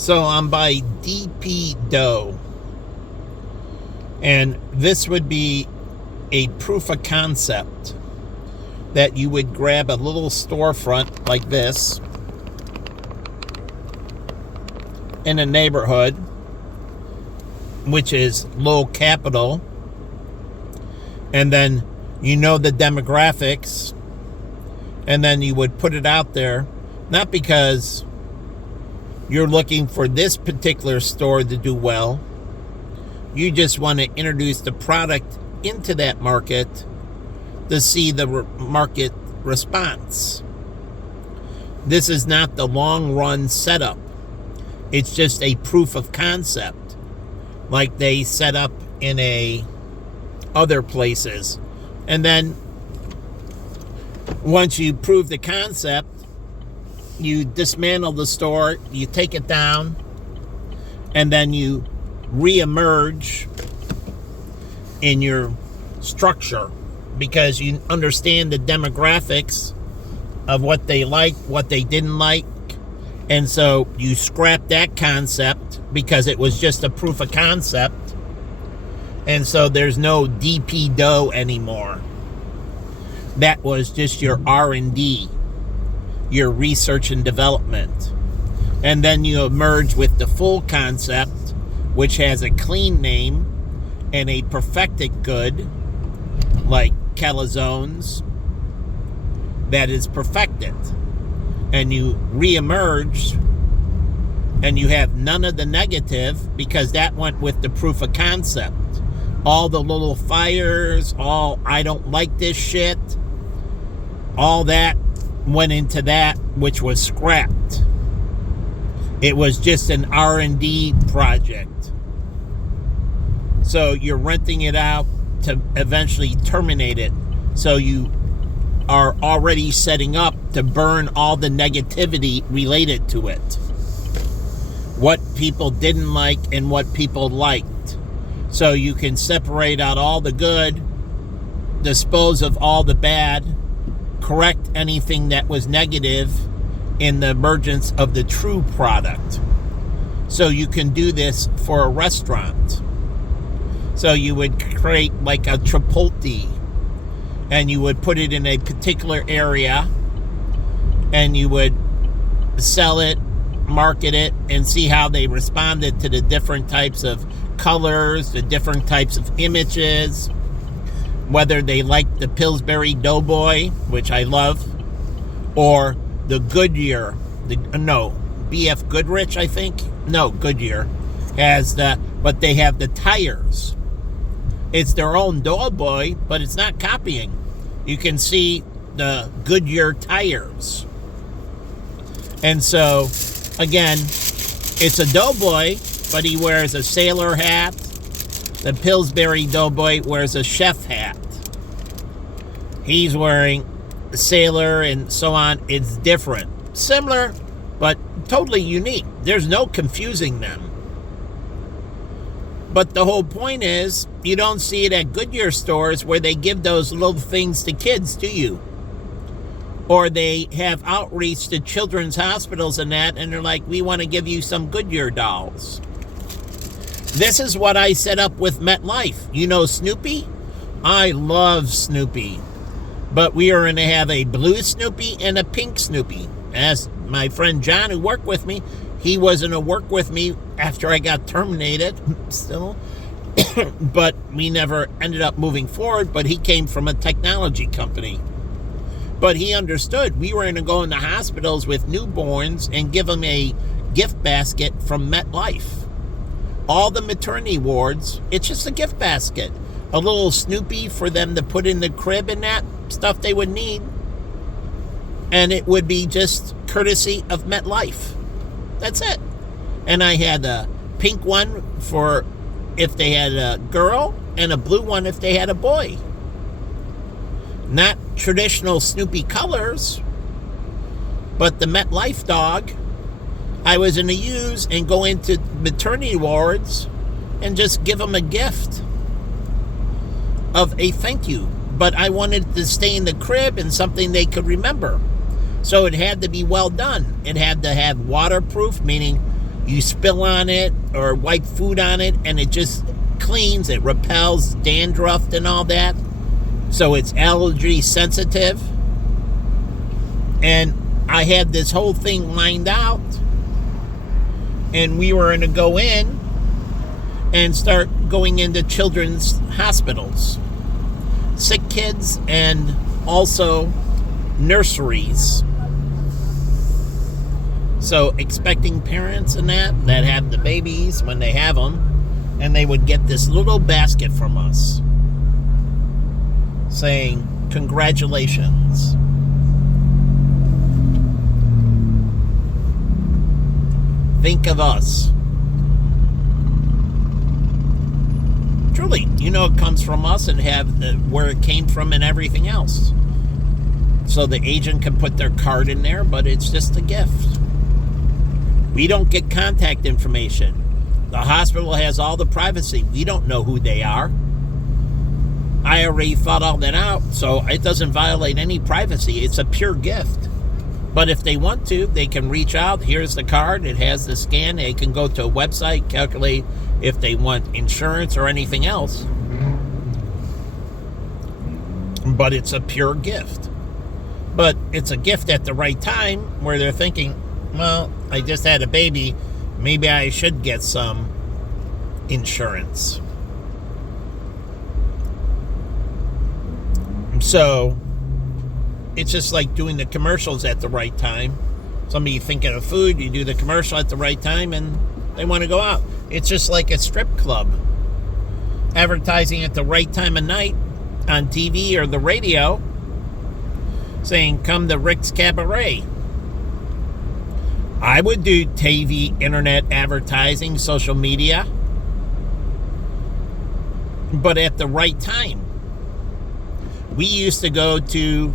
So I'm by DP Dough. And this would be a proof of concept that you would grab a little storefront like this in a neighborhood, which is low capital, and then you know the demographics, and then you would put it out there, not because you're looking for this particular store to do well. You just want to introduce the product into that market to see the market response. This is not the long run setup. It's just a proof of concept, like they set up in other places. And then once you prove the concept, you dismantle the store, you take it down, and then you re-emerge in your structure because you understand the demographics of what they like, what they didn't like. And so you scrap that concept because it was just a proof of concept. And so there's no DP Dough anymore. That was just your R&D, your research and development. And then you emerge with the full concept, which has a clean name and a perfected good, like Calzones, that is perfected. And you re-emerge, and you have none of the negative because that went with the proof of concept. All the little fires, all I don't like this shit, all that went into that, which was scrapped. It was just an R&D project. So you're renting it out to eventually terminate it. So you are already setting up to burn all the negativity related to it. What people didn't like and what people liked. So you can separate out all the good, dispose of all the bad, correct anything that was negative in the emergence of the true product. So you can do this for a restaurant. So you would create like a Chipotle, and you would put it in a particular area, and you would sell it, market it, and see how they responded to the different types of colors, the different types of images, whether they liked the Pillsbury Doughboy, which I love, or the Goodyear, BF Goodrich, I think. No, Goodyear has but they have the tires. It's their own Doughboy, but it's not copying. You can see the Goodyear tires. And so, again, it's a Doughboy, but he wears a sailor hat. The Pillsbury Doughboy wears a chef hat. He's wearing a sailor and so on. It's different. Similar, but totally unique. There's no confusing them. But the whole point is, you don't see it at Goodyear stores where they give those little things to kids, do you? Or they have outreach to children's hospitals and that, and they're like, we want to give you some Goodyear dolls. This is what I set up with MetLife. You know Snoopy? I love Snoopy. But we are going to have a blue Snoopy and a pink Snoopy. As my friend John, who worked with me, he wasn't to work with me after I got terminated still. But we never ended up moving forward. But he came from a technology company. But he understood we were going to go into hospitals with newborns and give them a gift basket from MetLife. All the maternity wards, it's just a gift basket. A little Snoopy for them to put in the crib and that stuff they would need. And it would be just courtesy of MetLife. That's it. And I had a pink one for if they had a girl and a blue one if they had a boy. Not traditional Snoopy colors, but the MetLife dog I was going to use and go into maternity wards and just give them a gift of a thank you. But I wanted to stay in the crib and something they could remember. So it had to be well done. It had to have waterproof, meaning You spill on it or wipe food on it, and it just cleans. It repels dandruff and all that. So it's allergy sensitive. And I had this whole thing lined out. And we were going to go in and start going into children's hospitals. Sick kids and also nurseries. So expecting parents and that have the babies when they have them, and they would get this little basket from us saying, congratulations. Think of us. Truly, it comes from us and have where it came from and everything else. So the agent can put their card in there, but it's just a gift. We don't get contact information. The hospital has all the privacy. We don't know who they are. I already thought all that out, so it doesn't violate any privacy. It's a pure gift. But if they want to, they can reach out. Here's the card. It has the scan. They can go to a website, calculate if they want insurance or anything else. But it's a pure gift. But it's a gift at the right time where they're thinking, well, I just had a baby. Maybe I should get some insurance. So it's just like doing the commercials at the right time. Somebody thinking of food, you do the commercial at the right time and they want to go out. It's just like a strip club. Advertising at the right time of night on TV or the radio saying, come to Rick's Cabaret. I would do TV, internet advertising, social media, but at the right time. We used to go to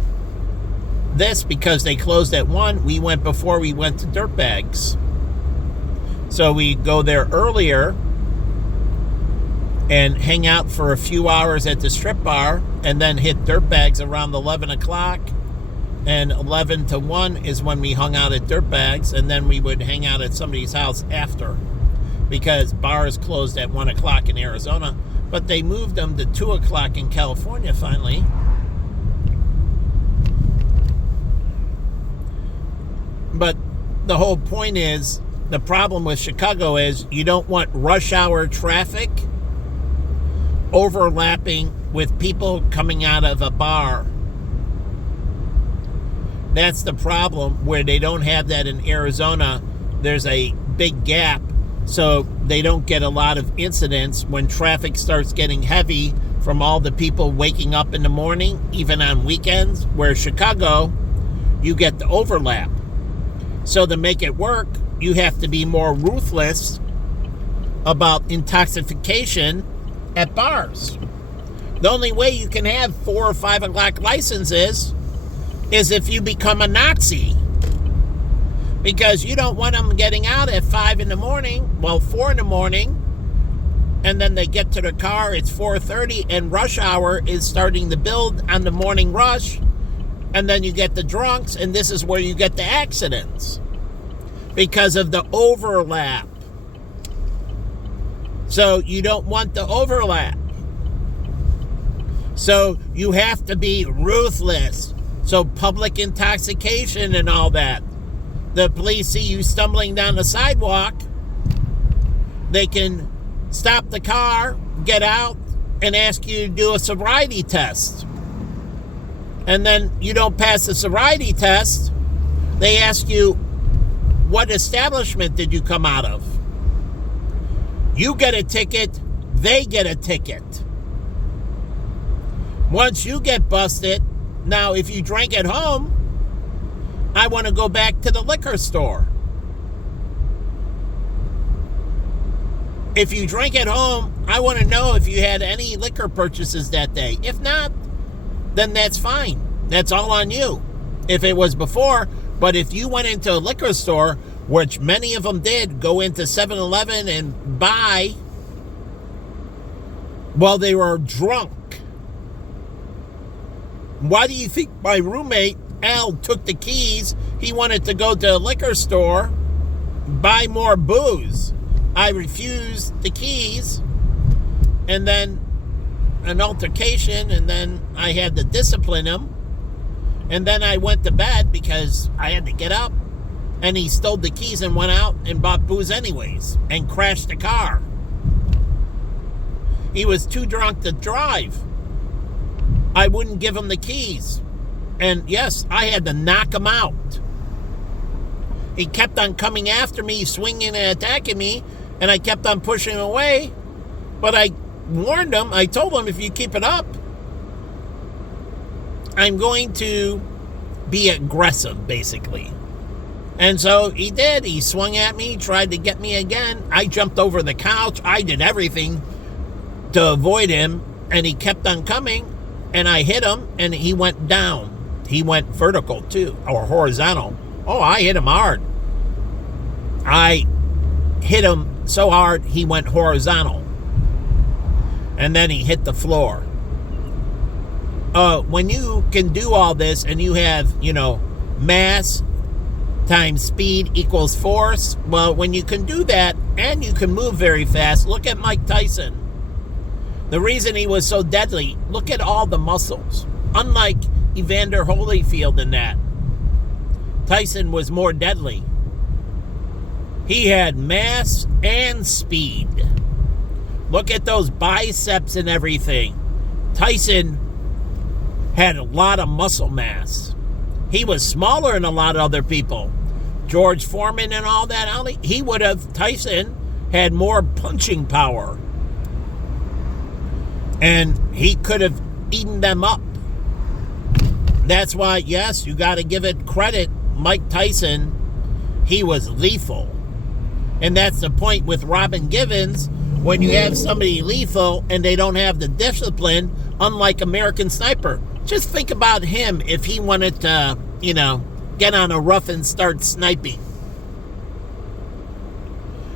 this because they closed at 1. We went before we went to Dirtbags. So we go there earlier and hang out for a few hours at the strip bar and then hit Dirtbags around 11 o'clock. And 11 to 1 is when we hung out at Dirtbags, and then we would hang out at somebody's house after, because bars closed at 1 o'clock in Arizona, but they moved them to 2 o'clock in California finally. But the whole point is, the problem with Chicago is you don't want rush hour traffic overlapping with people coming out of a bar. That's the problem, where they don't have that in Arizona. There's a big gap, so they don't get a lot of incidents when traffic starts getting heavy from all the people waking up in the morning, even on weekends, where Chicago, you get the overlap. So to make it work, you have to be more ruthless about intoxication at bars. The only way you can have 4 or 5 o'clock licenses is if you become a Nazi, because you don't want them getting out at 5 in the morning, 4 in the morning, and then they get to the car, it's 4:30, and rush hour is starting to build on the morning rush, and then you get the drunks, and this is where you get the accidents, because of the overlap. So you don't want the overlap. So you have to be ruthless. So public intoxication and all that. The police see you stumbling down the sidewalk, they can stop the car, get out, and ask you to do a sobriety test. And then you don't pass the sobriety test, they ask you, what establishment did you come out of? You get a ticket, they get a ticket. Once you get busted, now if you drank at home, I want to go back to the liquor store. If you drink at home, I want to know if you had any liquor purchases that day. If not, then that's fine. That's all on you. If it was before, but if you went into a liquor store, which many of them did, go into 7-Eleven and buy while they were drunk. Why do you think my roommate, Al, took the keys? He wanted to go to a liquor store buy more booze. I refused the keys, and then an altercation, and then I had to discipline him, and then I went to bed because I had to get up, and he stole the keys and went out and bought booze anyways and crashed the car. He was too drunk to drive. I wouldn't give him the keys, and yes, I had to knock him out. He kept on coming after me, swinging and attacking me, and I kept on pushing him away. But I warned him. I told him, if you keep it up, I'm going to be aggressive, basically. And so he did. He swung at me, tried to get me again. I jumped over the couch. I did everything to avoid him, and he kept on coming, and I hit him, and he went down. He went vertical, too, or horizontal. Oh, I hit him hard. I hit him so hard, he went horizontal. And then he hit the floor. When you can do all this and you have, mass times speed equals force, well, when you can do that and you can move very fast, look at Mike Tyson. The reason he was so deadly, look at all the muscles. Unlike Evander Holyfield in that, Tyson was more deadly. He had mass and speed. Look at those biceps and everything. Tyson had a lot of muscle mass. He was smaller than a lot of other people. George Foreman and all that, Tyson had more punching power. And he could have eaten them up. That's why, yes, you got to give it credit. Mike Tyson, he was lethal. And that's the point with Robin Givens. When you have somebody lethal and they don't have the discipline, unlike American Sniper. Just think about him if he wanted to, get on a rough and start sniping.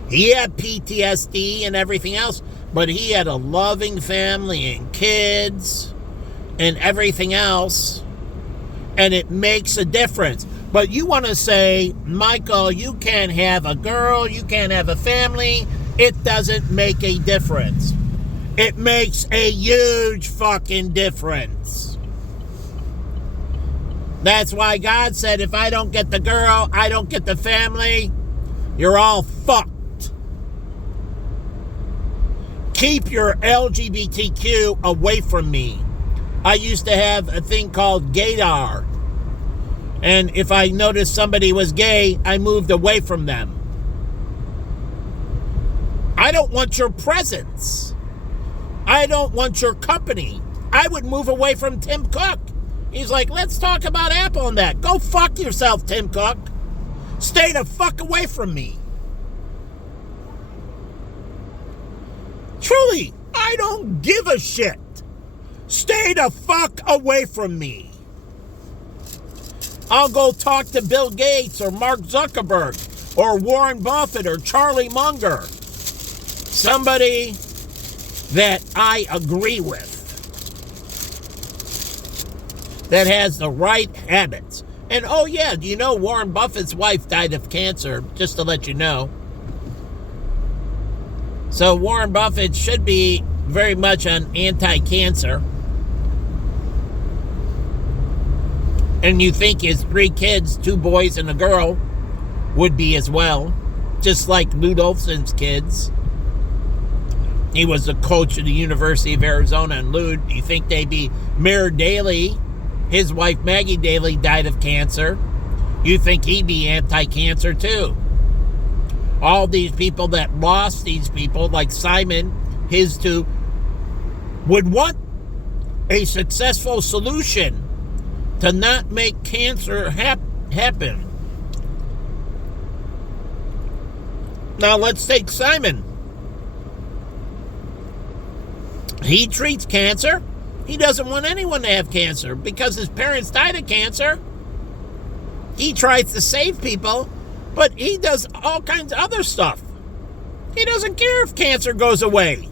He had PTSD and everything else, but he had a loving family and kids and everything else. And it makes a difference. But you want to say, Michael, you can't have a girl, you can't have a family. It doesn't make a difference. It makes a huge fucking difference. That's why God said, if I don't get the girl, I don't get the family, you're all fucked. Keep your LGBTQ away from me. I used to have a thing called gaydar. And if I noticed somebody was gay, I moved away from them. I don't want your presence. I don't want your company. I would move away from Tim Cook. He's like, let's talk about Apple and that. Go fuck yourself, Tim Cook. Stay the fuck away from me. Truly, I don't give a shit. Stay the fuck away from me. I'll go talk to Bill Gates or Mark Zuckerberg or Warren Buffett or Charlie Munger. Somebody that I agree with, that has the right habits. And oh yeah, do you know Warren Buffett's wife died of cancer, just to let you know. So Warren Buffett should be very much on anti-cancer. And you think his 3 kids, 2 boys and a girl, would be as well. Just like Lute Olson's kids. He was the coach of the University of Arizona and Lute. You think they'd be Mayor Daley, his wife Maggie Daley died of cancer. You think he'd be anti-cancer too. All these people that lost these people, like Simon, his 2, would want a successful solution to not make cancer happen. Now let's take Simon. He treats cancer. He doesn't want anyone to have cancer because his parents died of cancer. He tries to save people, but he does all kinds of other stuff. He doesn't care if cancer goes away.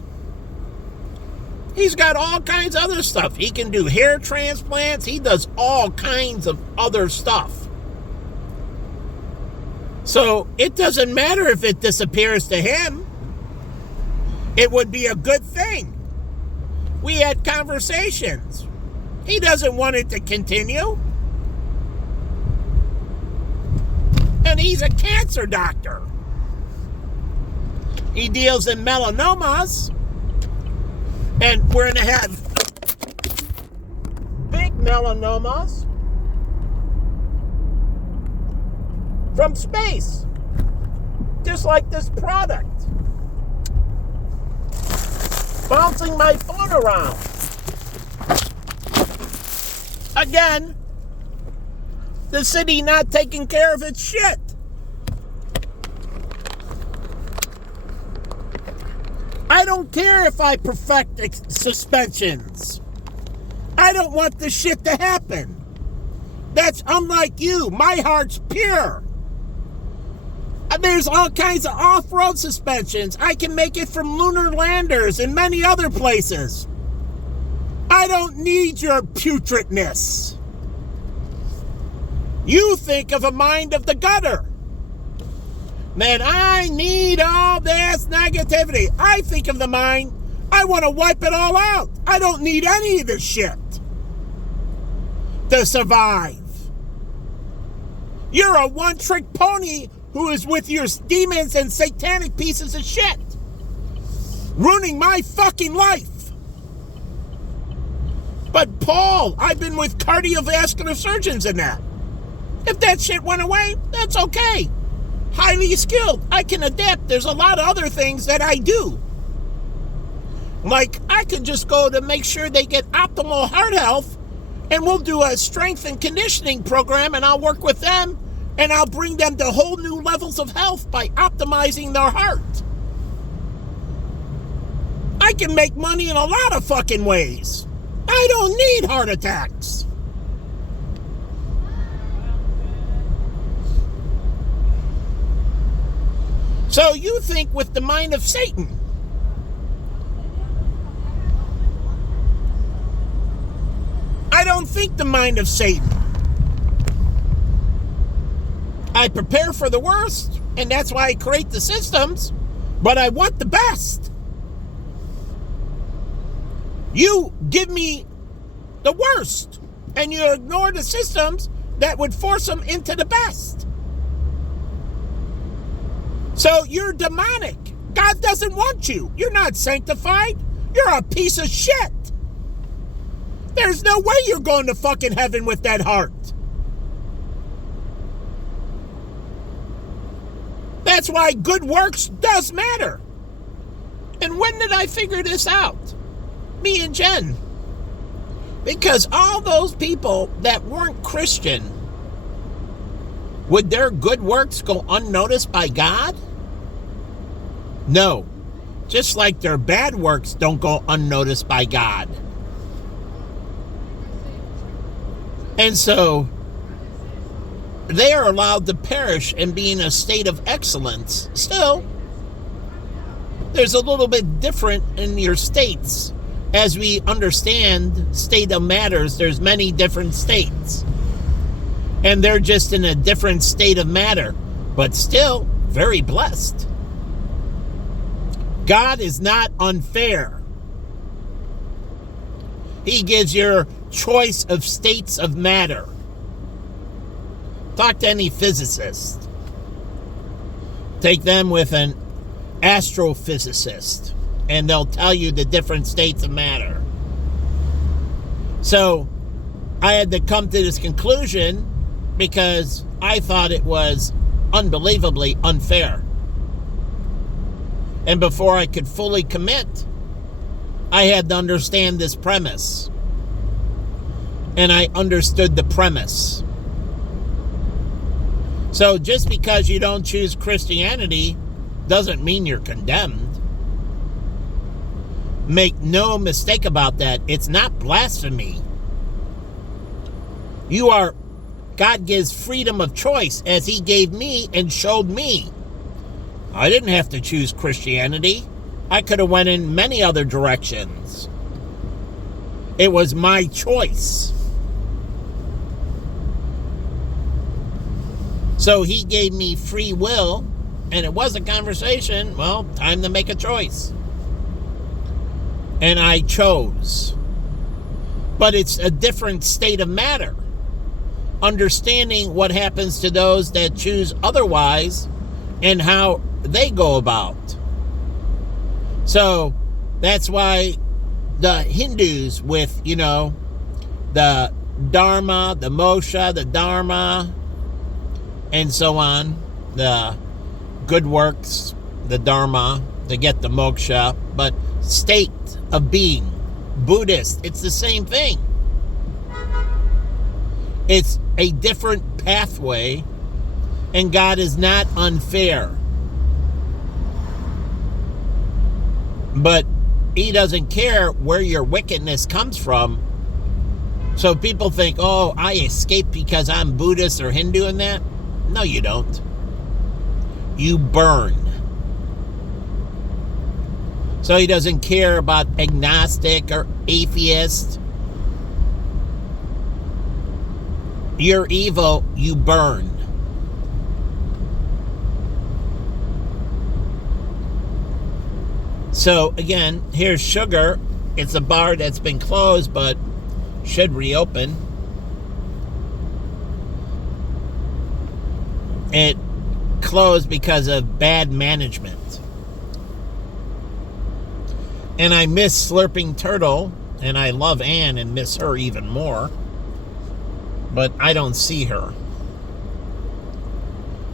He's got all kinds of other stuff. He can do hair transplants. He does all kinds of other stuff. So it doesn't matter if it disappears to him. It would be a good thing. We had conversations. He doesn't want it to continue. And he's a cancer doctor. He deals in melanomas. And we're going to have big melanomas from space. Just like this product. Bouncing my phone around. Again, the city not taking care of its shit. I don't care if I perfect suspensions. I don't want this shit to happen. That's unlike you. My heart's pure. There's all kinds of off-road suspensions. I can make it from lunar landers and many other places. I don't need your putridness. You think of a mind of the gutter. Man, I need all this negativity. I think of the mind, I want to wipe it all out. I don't need any of this shit to survive. You're a one-trick pony who is with your demons and satanic pieces of shit, ruining my fucking life. But Paul, I've been with cardiovascular surgeons and that. If that shit went away, that's okay. Highly skilled. I can adapt. There's a lot of other things that I do. Like, I could just go to make sure they get optimal heart health, and we'll do a strength and conditioning program, and I'll work with them, and I'll bring them to whole new levels of health by optimizing their heart. I can make money in a lot of fucking ways. I don't need heart attacks. So you think with the mind of Satan. I don't think the mind of Satan. I prepare for the worst, and that's why I create the systems, but I want the best. You give me the worst, and you ignore the systems that would force them into the best. So you're demonic. God doesn't want you. You're not sanctified. You're a piece of shit. There's no way you're going to fucking heaven with that heart. That's why good works does matter. And when did I figure this out? Me and Jen. Because all those people that weren't Christian, would their good works go unnoticed by God? No. Just like their bad works don't go unnoticed by God. And so they are allowed to perish and be in a state of excellence. Still, there's a little bit different in your states. As we understand state of matters, there's many different states. And they're just in a different state of matter, but still very blessed. God is not unfair. He gives your choice of states of matter. Talk to any physicist. Take them with an astrophysicist, and they'll tell you the different states of matter. So I had to come to this conclusion because I thought it was unbelievably unfair. And before I could fully commit, I had to understand this premise. And I understood the premise. So just because you don't choose Christianity doesn't mean you're condemned. Make no mistake about that. It's not blasphemy. God gives freedom of choice as he gave me and showed me. I didn't have to choose Christianity. I could have went in many other directions. It was my choice. So he gave me free will, and it was a conversation. Well, time to make a choice. And I chose. But it's a different state of matter. Understanding what happens to those that choose otherwise and how they go about. So that's why the Hindus with, the Dharma, the Moksha, the Dharma, and so on, the good works, the Dharma, to get the Moksha, but state of being, Buddhist, it's the same thing. It's a different pathway, and God is not unfair. But he doesn't care where your wickedness comes from. So people think, oh, I escaped because I'm Buddhist or Hindu and that. No, you don't. You burn. So he doesn't care about agnostic or atheist. You're evil, you burn. So again, here's Sugar. It's a bar that's been closed but should reopen. It closed because of bad management. And I miss Slurping Turtle, and I love Anne and miss her even more. But I don't see her.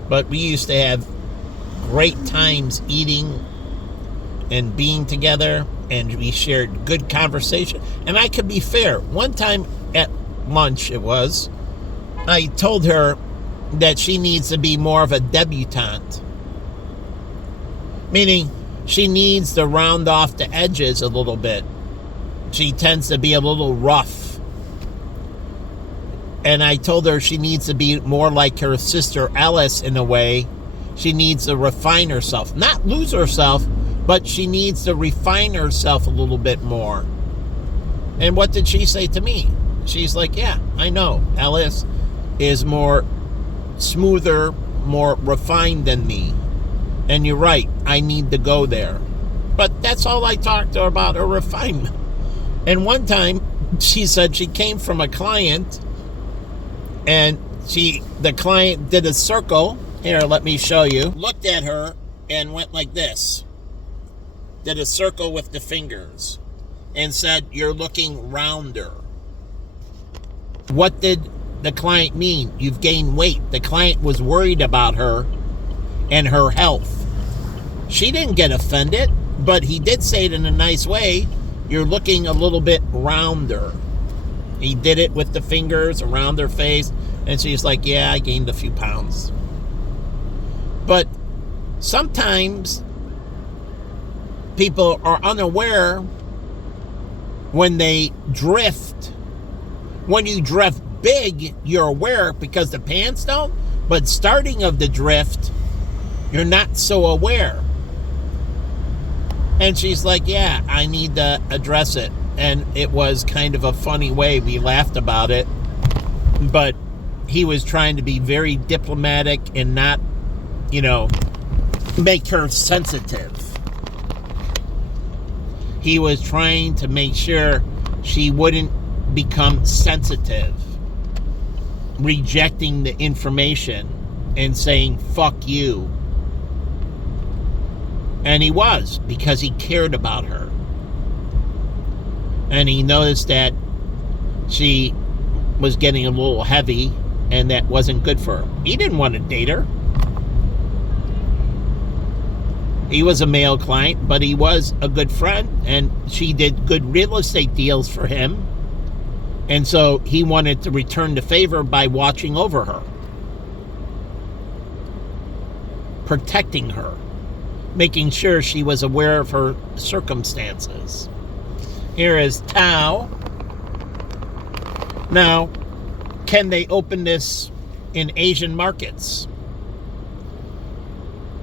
But we used to have great times eating and being together, and we shared good conversation. And I could be fair. One time at lunch, I told her that she needs to be more of a debutante. Meaning, she needs to round off the edges a little bit. She tends to be a little rough. And I told her she needs to be more like her sister Alice in a way. She needs to refine herself. Not lose herself, but she needs to refine herself a little bit more. And what did she say to me? She's like, yeah, I know. Alice is more smoother, more refined than me. And you're right, I need to go there. But that's all I talked to her about, her refinement. And one time, she said she came from a client, and the client did a circle. Here, let me show you. Looked at her and went like this. Did a circle with the fingers and said, you're looking rounder. What did the client mean? You've gained weight. The client was worried about her and her health. She didn't get offended, but he did say it in a nice way. You're looking a little bit rounder. He did it with the fingers around her face, and she's like, yeah, I gained a few pounds. But sometimes people are unaware when they drift. When you drift big, you're aware because the pants don't. But starting of the drift, you're not so aware. And she's like, yeah, I need to address it. And it was kind of a funny way. We laughed about it. But he was trying to be very diplomatic and not, make her sensitive. He was trying to make sure she wouldn't become sensitive, rejecting the information and saying, fuck you. And he was, because he cared about her. And he noticed that she was getting a little heavy, and that wasn't good for her. He didn't want to date her. He was a male client, but he was a good friend, and she did good real estate deals for him. And so he wanted to return the favor by watching over her, protecting her, making sure she was aware of her circumstances. Here is Tao. Now, can they open this in Asian markets?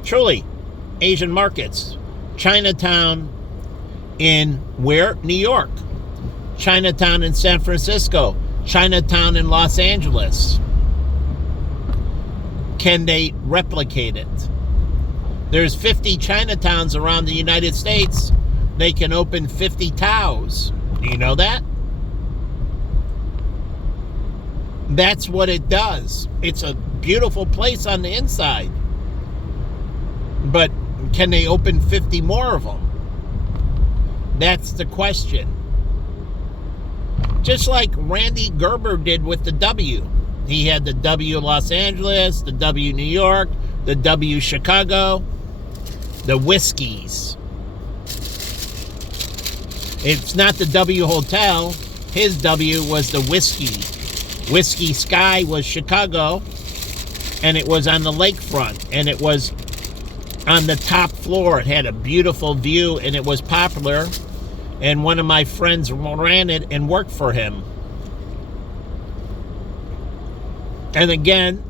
Truly, Asian markets. Chinatown in where? New York. Chinatown in San Francisco. Chinatown in Los Angeles. Can they replicate it? There's 50 Chinatowns around the United States. They can open 50 Taos. Do you know that? That's what it does. It's a beautiful place on the inside. But can they open 50 more of them? That's the question. Just like Randy Gerber did with the W. He had the W Los Angeles, the W New York, the W Chicago, the Whiskeys. It's not the W Hotel. His W was the Whiskey. Whiskey Sky was Chicago, and it was on the lakefront, and it was on the top floor. It had a beautiful view, and it was popular, and one of my friends ran it and worked for him. And again,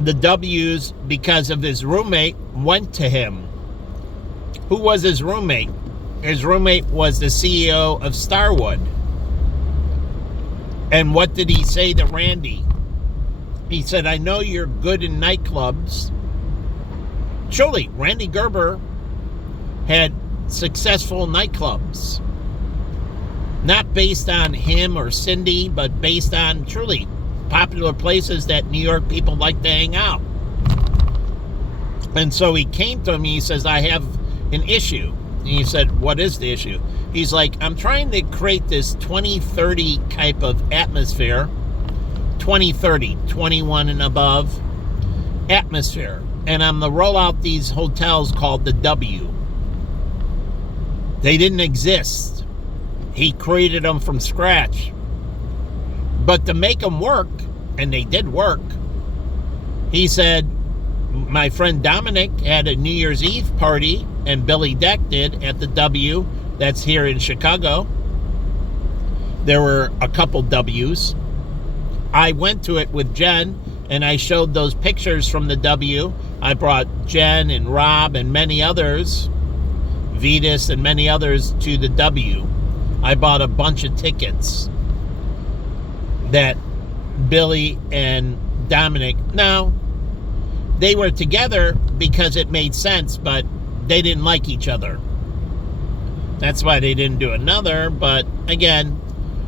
the W's, because of his roommate, went to him. Who was his roommate? His roommate was the CEO of Starwood. And what did he say to Randy? He said, I know you're good in nightclubs. Truly, Randy Gerber had successful nightclubs. Not based on him or Cindy, but based on truly popular places that New York people like to hang out. And so he came to him, he says, I have an issue. And he said, what is the issue? He's like, I'm trying to create this 2030 type of atmosphere. 2030, 21 and above atmosphere. And I'm going to roll out these hotels called the W. They didn't exist. He created them from scratch. But to make them work, and they did work, he said, my friend Dominic had a New Year's Eve party, and Billy Deck did at the W that's here in Chicago. There were a couple W's. I went to it with Jen, and I showed those pictures from the W. I brought Jen and Rob and many others, Vetus and many others, to the W. I bought a bunch of tickets that Billy and Dominic, now, they were together because it made sense, but they didn't like each other. That's why they didn't do another, but again,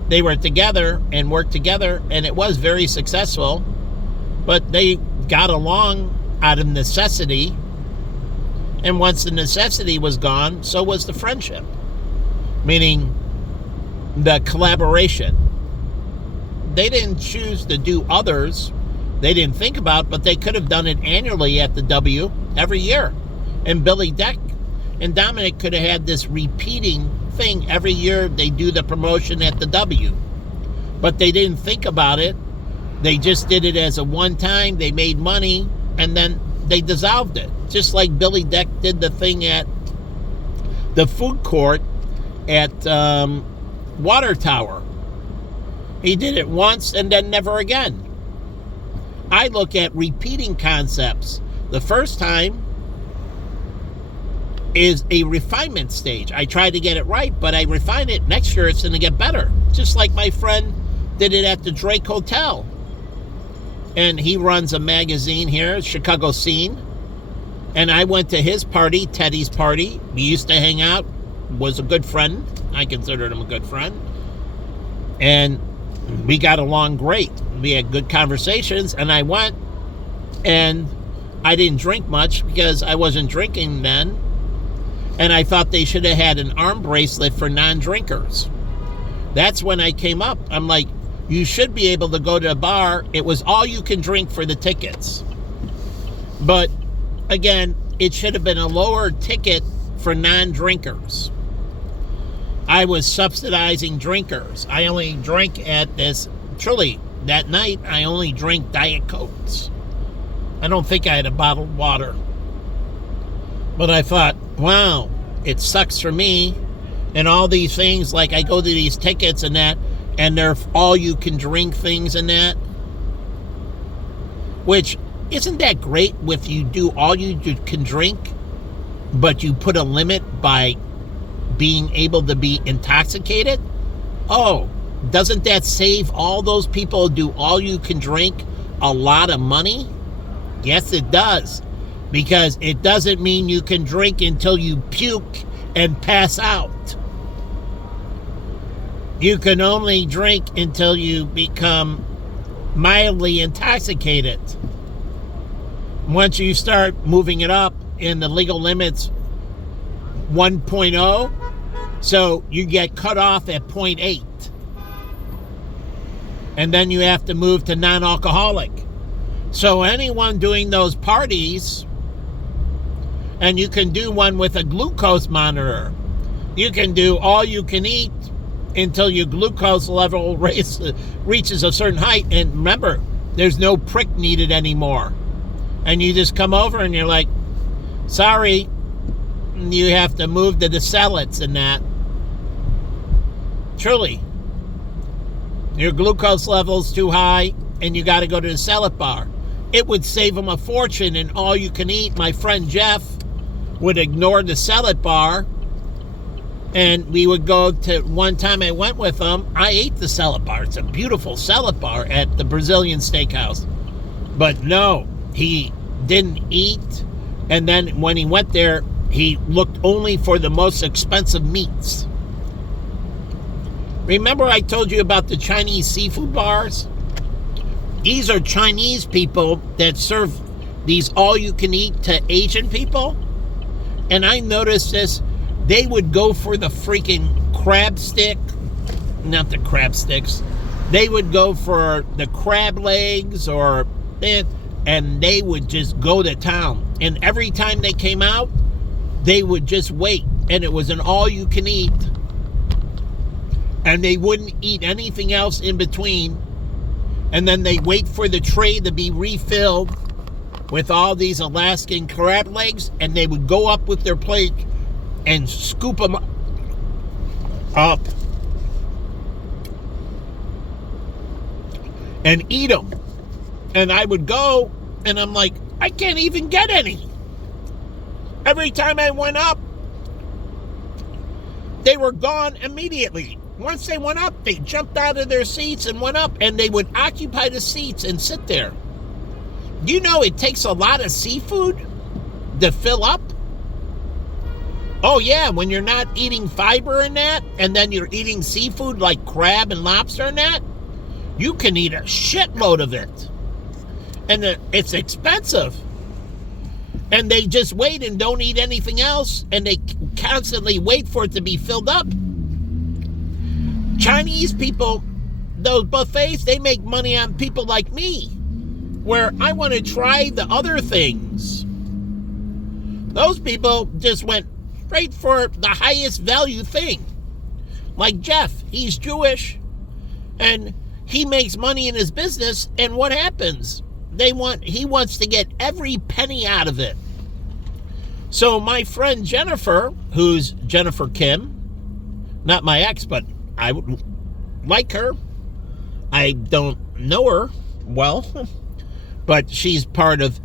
they were together and worked together, and it was very successful, but they got along out of necessity, and once the necessity was gone, so was the friendship, meaning the collaboration. They didn't choose to do others. They didn't think about, but they could have done it annually at the W every year. And Billy Deck and Dominic could have had this repeating thing every year. They do the promotion at the W. But they didn't think about it. They just did it as a one-time. They made money, and then they dissolved it. Just like Billy Deck did the thing at the food court at Water Tower. He did it once and then never again. I look at repeating concepts. The first time is a refinement stage. I try to get it right, but I refine it. Next year, it's going to get better. Just like my friend did it at the Drake Hotel. And he runs a magazine here, Chicago Scene. And I went to his party, Teddy's party. We used to hang out. Was a good friend. I considered him a good friend. And we got along great. We had good conversations, and I went, and I didn't drink much because I wasn't drinking then, and I thought they should have had an arm bracelet for non-drinkers. That's when I came up. I'm like, you should be able to go to a bar. It was all you can drink for the tickets. But, again, it should have been a lower ticket for non-drinkers. I was subsidizing drinkers. I only drank at this, truly, that night, I only drank Diet Cokes. I don't think I had a bottled water. But I thought, wow, it sucks for me. And all these things, like I go to these tickets and that, and they're all you can drink things and that. Which, isn't that great if you do all you can drink, but you put a limit by being able to be intoxicated? Oh, doesn't that save all those people who do all you can drink a lot of money? Yes, it does. Because it doesn't mean you can drink until you puke and pass out. You can only drink until you become mildly intoxicated. Once you start moving it up in the legal limits 1.0, so you get cut off at 0.8. And then you have to move to non-alcoholic. So anyone doing those parties, and you can do one with a glucose monitor. You can do all you can eat until your glucose level reaches a certain height. And remember, there's no prick needed anymore. And you just come over and you're like, sorry, you have to move to the salads and that. Truly. Your glucose level's too high and you got to go to the salad bar. It would save them a fortune, and all you can eat. My friend Jeff would ignore the salad bar, and we would go to, one time I went with him, I ate the salad bar. It's a beautiful salad bar at the Brazilian Steakhouse. But no, he didn't eat, and then when he went there, he looked only for the most expensive meats. Remember I told you about the Chinese seafood bars? These are Chinese people that serve these all-you-can-eat to Asian people. And I noticed this. They would go for the freaking crab stick. Not the crab sticks. They would go for the crab legs and they would just go to town. And every time they came out, they would just wait. And it was an all-you-can-eat. And they wouldn't eat anything else in between. And then they wait for the tray to be refilled with all these Alaskan crab legs, and they would go up with their plate and scoop them up and eat them. And I would go, and I'm like, I can't even get any. Every time I went up, they were gone immediately. Once they went up, they jumped out of their seats and went up, and they would occupy the seats and sit there. You know it takes a lot of seafood to fill up? Oh yeah, when you're not eating fiber in that, and then you're eating seafood like crab and lobster and that, you can eat a shitload of it. And it's expensive. And they just wait and don't eat anything else, and they constantly wait for it to be filled up. Chinese people, those buffets, they make money on people like me, where I want to try the other things. Those people just went straight for the highest value thing. Like Jeff, he's Jewish, and he makes money in his business, and what happens? He wants to get every penny out of it. So my friend Jennifer, who's Jennifer Kim, not my ex, but I would like her. I don't know her well, but she's part of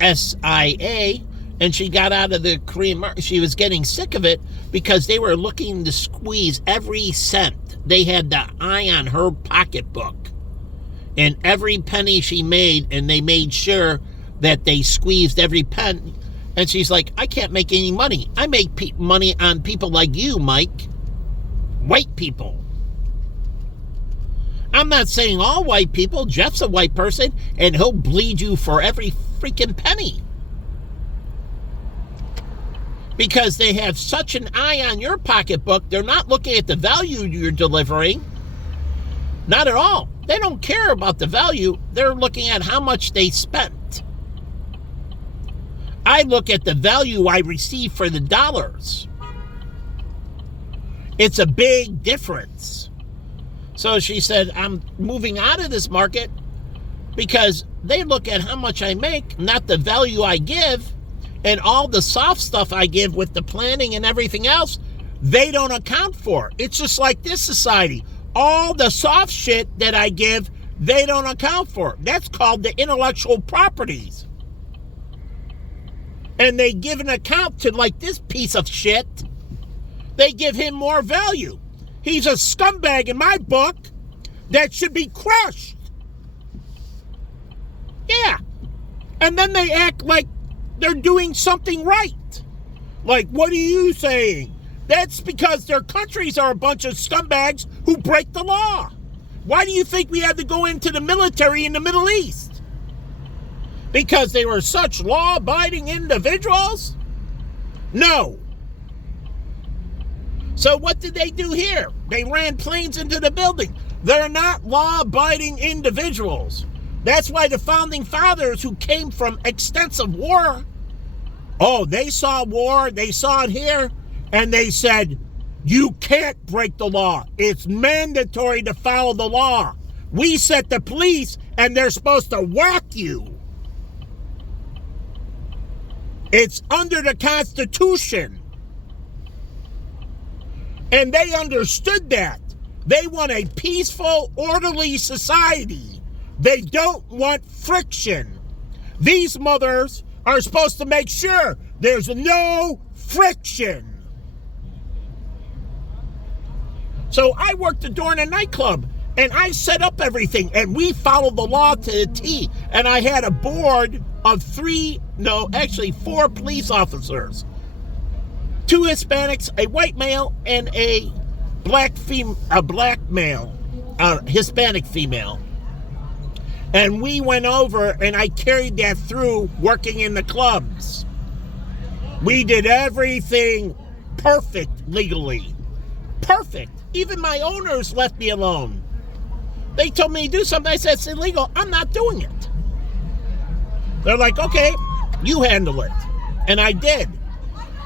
SIA, and she got out of the Korean market. She was getting sick of it because they were looking to squeeze every cent. They had the eye on her pocketbook and every penny she made, and they made sure that they squeezed every penny. And she's like, I can't make any money. I make money on people like you, Mike. White people. I'm not saying all white people. Jeff's a white person, and he'll bleed you for every freaking penny. Because they have such an eye on your pocketbook, they're not looking at the value you're delivering. Not at all. They don't care about the value. They're looking at how much they spent. I look at the value I receive for the dollars. It's a big difference. So she said, I'm moving out of this market because they look at how much I make, not the value I give, and all the soft stuff I give with the planning and everything else, they don't account for. It's just like this society. All the soft shit that I give, they don't account for. That's called the intellectual properties. And they give an account to like this piece of shit. They give him more value. He's a scumbag in my book that should be crushed. Yeah. And then they act like they're doing something right. Like, what are you saying? That's because their countries are a bunch of scumbags who break the law. Why do you think we had to go into the military in the Middle East? Because they were such law-abiding individuals? No. So what did they do here? They ran planes into the building. They're not law-abiding individuals. That's why the founding fathers, who came from extensive war, they saw war, they saw it here, and they said, you can't break the law. It's mandatory to follow the law. We set the police, and they're supposed to whack you. It's under the Constitution. And they understood that. They want a peaceful, orderly society. They don't want friction. These mothers are supposed to make sure there's no friction. So I worked the door in a nightclub, and I set up everything, and we followed the law to the T. And I had a board of 4 police officers. 2 Hispanics, a white male, and a black male, Hispanic female. And we went over, and I carried that through working in the clubs. We did everything perfect legally. Perfect. Even my owners left me alone. They told me to do something. I said, it's illegal. I'm not doing it. They're like, okay, you handle it. And I did.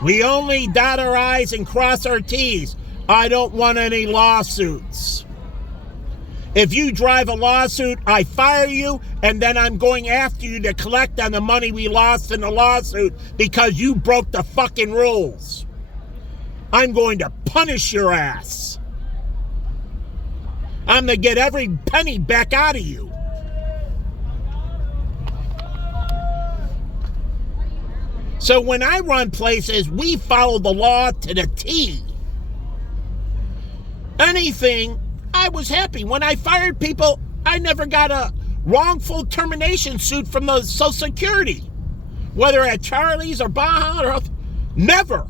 We only dot our I's and cross our T's. I don't want any lawsuits. If you drive a lawsuit, I fire you, and then I'm going after you to collect on the money we lost in the lawsuit because you broke the fucking rules. I'm going to punish your ass. I'm going to get every penny back out of you. So when I run places, we follow the law to the T. Anything, I was happy. When I fired people, I never got a wrongful termination suit from the Social Security. Whether at Charlie's or Baja or never.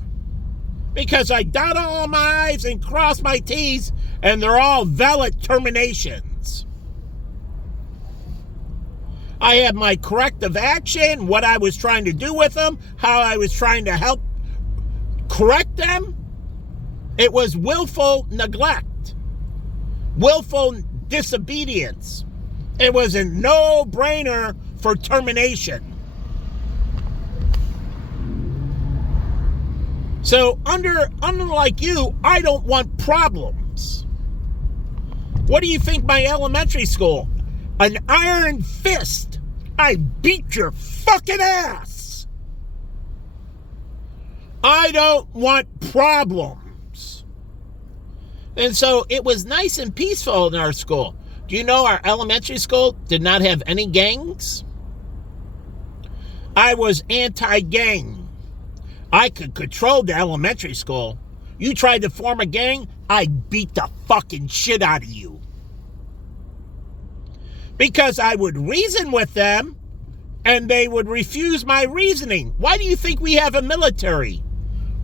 Because I dot all my I's and cross my T's, and they're all valid terminations. I had my corrective action, what I was trying to do with them, how I was trying to help correct them. It was willful neglect, willful disobedience. It was a no-brainer for termination. So, unlike you, I don't want problems. What do you think my elementary school? An iron fist. I beat your fucking ass. I don't want problems. And so it was nice and peaceful in our school. Do you know our elementary school did not have any gangs? I was anti-gang. I could control the elementary school. You tried to form a gang, I'd beat the fucking shit out of you. Because I would reason with them, and they would refuse my reasoning. Why do you think we have a military?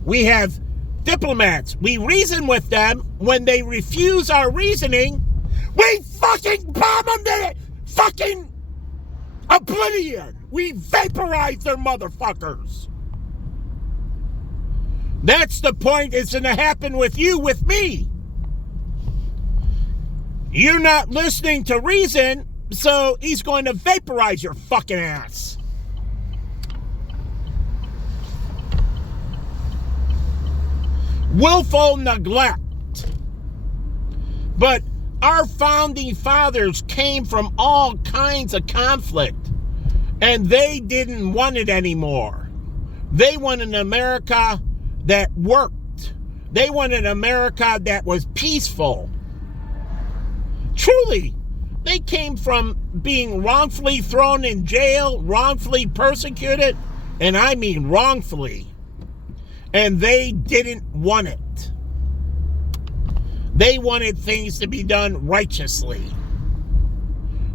We have diplomats. We reason with them. When they refuse our reasoning, we fucking bomb them to fucking oblivion. We vaporize their motherfuckers. That's the point. It's going to happen with you, with me. You're not listening to reason, so he's going to vaporize your fucking ass. Willful neglect. But our founding fathers came from all kinds of conflict, and they didn't want it anymore. They wanted an America that worked. They wanted an America that was peaceful. Truly, they came from being wrongfully thrown in jail, wrongfully persecuted, and I mean wrongfully. And they didn't want it. They wanted things to be done righteously.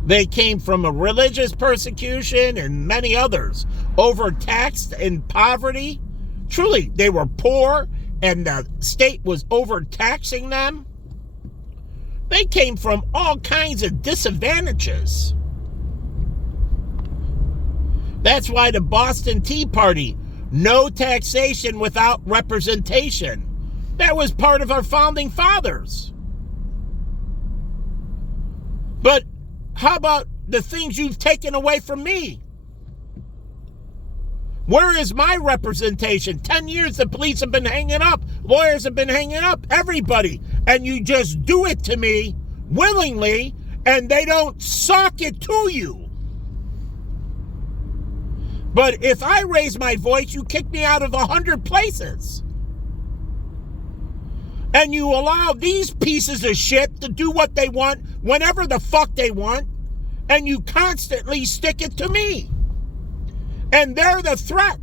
They came from a religious persecution and many others. Overtaxed and poverty. Truly, they were poor and the state was overtaxing them. They came from all kinds of disadvantages. That's why the Boston Tea Party, no taxation without representation. That was part of our founding fathers. But how about the things you've taken away from me? Where is my representation? 10 years the police have been hanging up. Lawyers have been hanging up. Everybody. And you just do it to me willingly, and they don't sock it to you. But if I raise my voice, you kick me out of 100 places. And you allow these pieces of shit to do what they want whenever the fuck they want, and you constantly stick it to me. And they're the threat.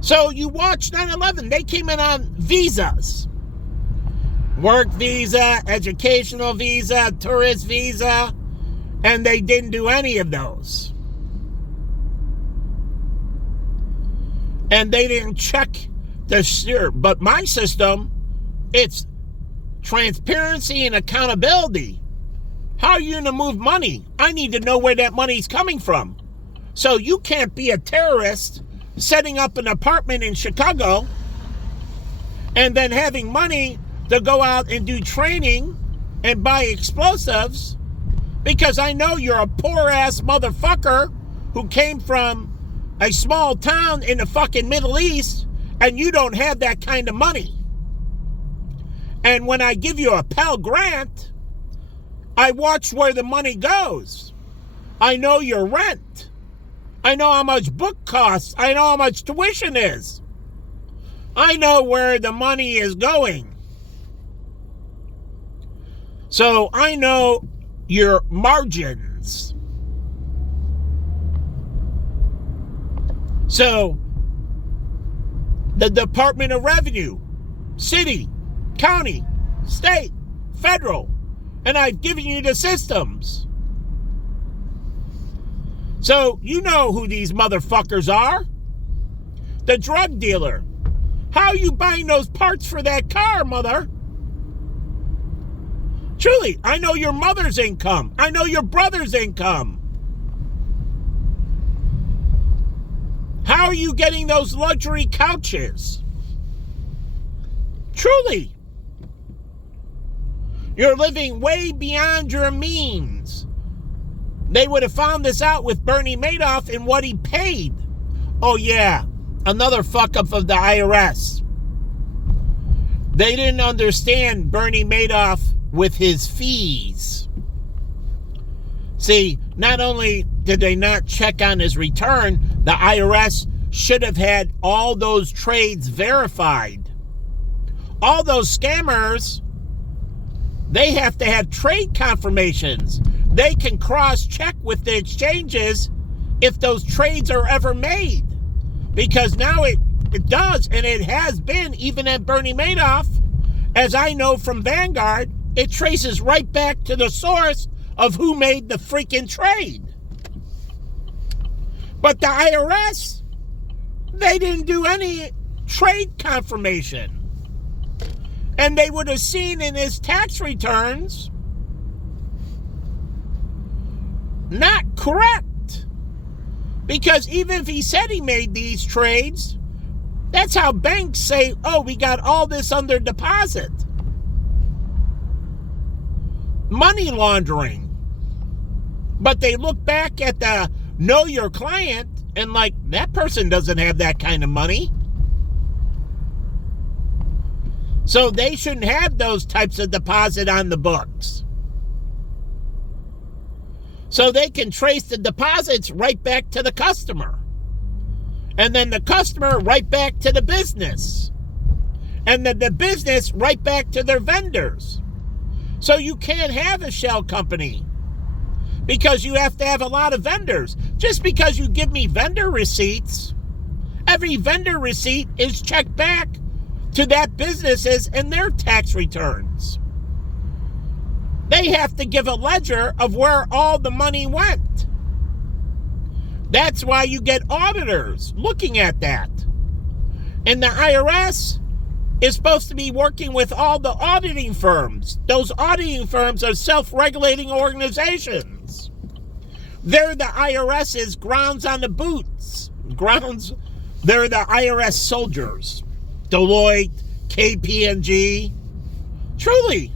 So you watch 9/11, they came in on visas. Work visa, educational visa, tourist visa, and they didn't do any of those. And they didn't check the sure. But my system, it's transparency and accountability. How are you going to move money? I need to know where that money's coming from. So you can't be a terrorist setting up an apartment in Chicago and then having money to go out and do training and buy explosives, because I know you're a poor-ass motherfucker who came from a small town in the fucking Middle East, and you don't have that kind of money. And when I give you a Pell Grant, I watch where the money goes. I know your rent. I know how much book costs. I know how much tuition is. I know where the money is going. So I know your margins. So the Department of Revenue, city, county, state, federal, and I've given you the systems. So you know who these motherfuckers are. The drug dealer. How are you buying those parts for that car, mother? Truly, I know your mother's income. I know your brother's income. How are you getting those luxury couches? Truly. You're living way beyond your means. They would have found this out with Bernie Madoff and what he paid. Oh yeah, another fuck up of the IRS. They didn't understand Bernie Madoff with his fees. See, not only did they not check on his return, the IRS should have had all those trades verified. All those scammers, they have to have trade confirmations. They can cross-check with the exchanges if those trades are ever made. Because now it does, and it has been, even at Bernie Madoff, as I know from Vanguard, it traces right back to the source of who made the freaking trade. But the IRS, they didn't do any trade confirmation. And they would have seen in his tax returns, not correct. Because even if he said he made these trades, that's how banks say, oh, we got all this under deposit. Money laundering. But they look back at the know your client and like, that person doesn't have that kind of money. So they shouldn't have those types of deposit on the books. So they can trace the deposits right back to the customer. And then the customer right back to the business. And then the business right back to their vendors. So you can't have a shell company because you have to have a lot of vendors. Just because you give me vendor receipts, every vendor receipt is checked back to that businesses and their tax returns. They have to give a ledger of where all the money went. That's why you get auditors looking at that. And the IRS is supposed to be working with all the auditing firms. Those auditing firms are self-regulating organizations. They're the IRS's grounds on the boots. They're the IRS soldiers. Deloitte, KPMG. Truly.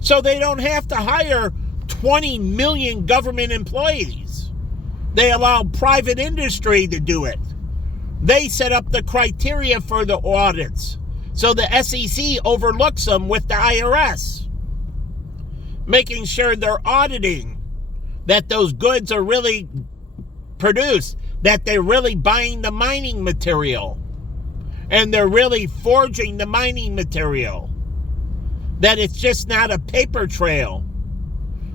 So they don't have to hire 20 million government employees. They allow private industry to do it. They set up the criteria for the audits. So the SEC overlooks them with the IRS, making sure they're auditing that those goods are really produced, that they're really buying the mining material, and they're really forging the mining material, that it's just not a paper trail,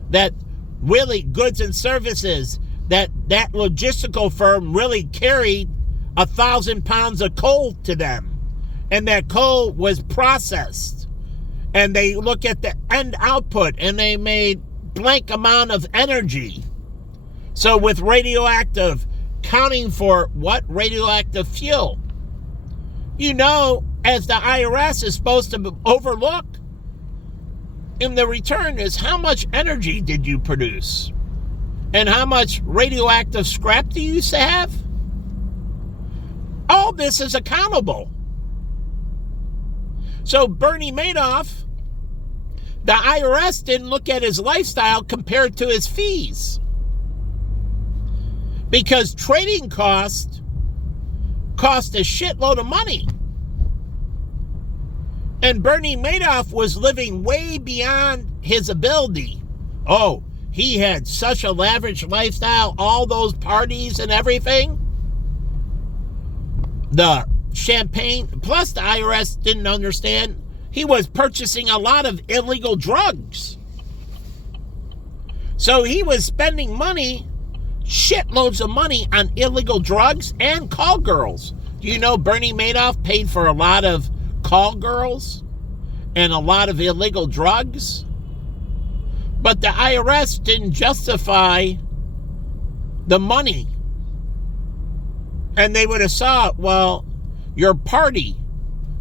that really goods and services, that logistical firm really carried 1,000 pounds of coal to them, and that coal was processed, and they look at the end output and they made blank amount of energy. So with radioactive, counting for what? Radioactive fuel. You know, as the IRS is supposed to overlook, in the return is how much energy did you produce? And how much radioactive scrap do you used to have? All this is accountable. So Bernie Madoff, the IRS didn't look at his lifestyle compared to his fees. Because trading cost a shitload of money. And Bernie Madoff was living way beyond his ability. Oh, he had such a lavish lifestyle, all those parties and everything. The champagne, plus the IRS didn't understand, he was purchasing a lot of illegal drugs. So he was spending money, shitloads of money on illegal drugs and call girls. Do you know Bernie Madoff paid for a lot of call girls and a lot of illegal drugs? But the IRS didn't justify the money. And they would have saw, well, your party,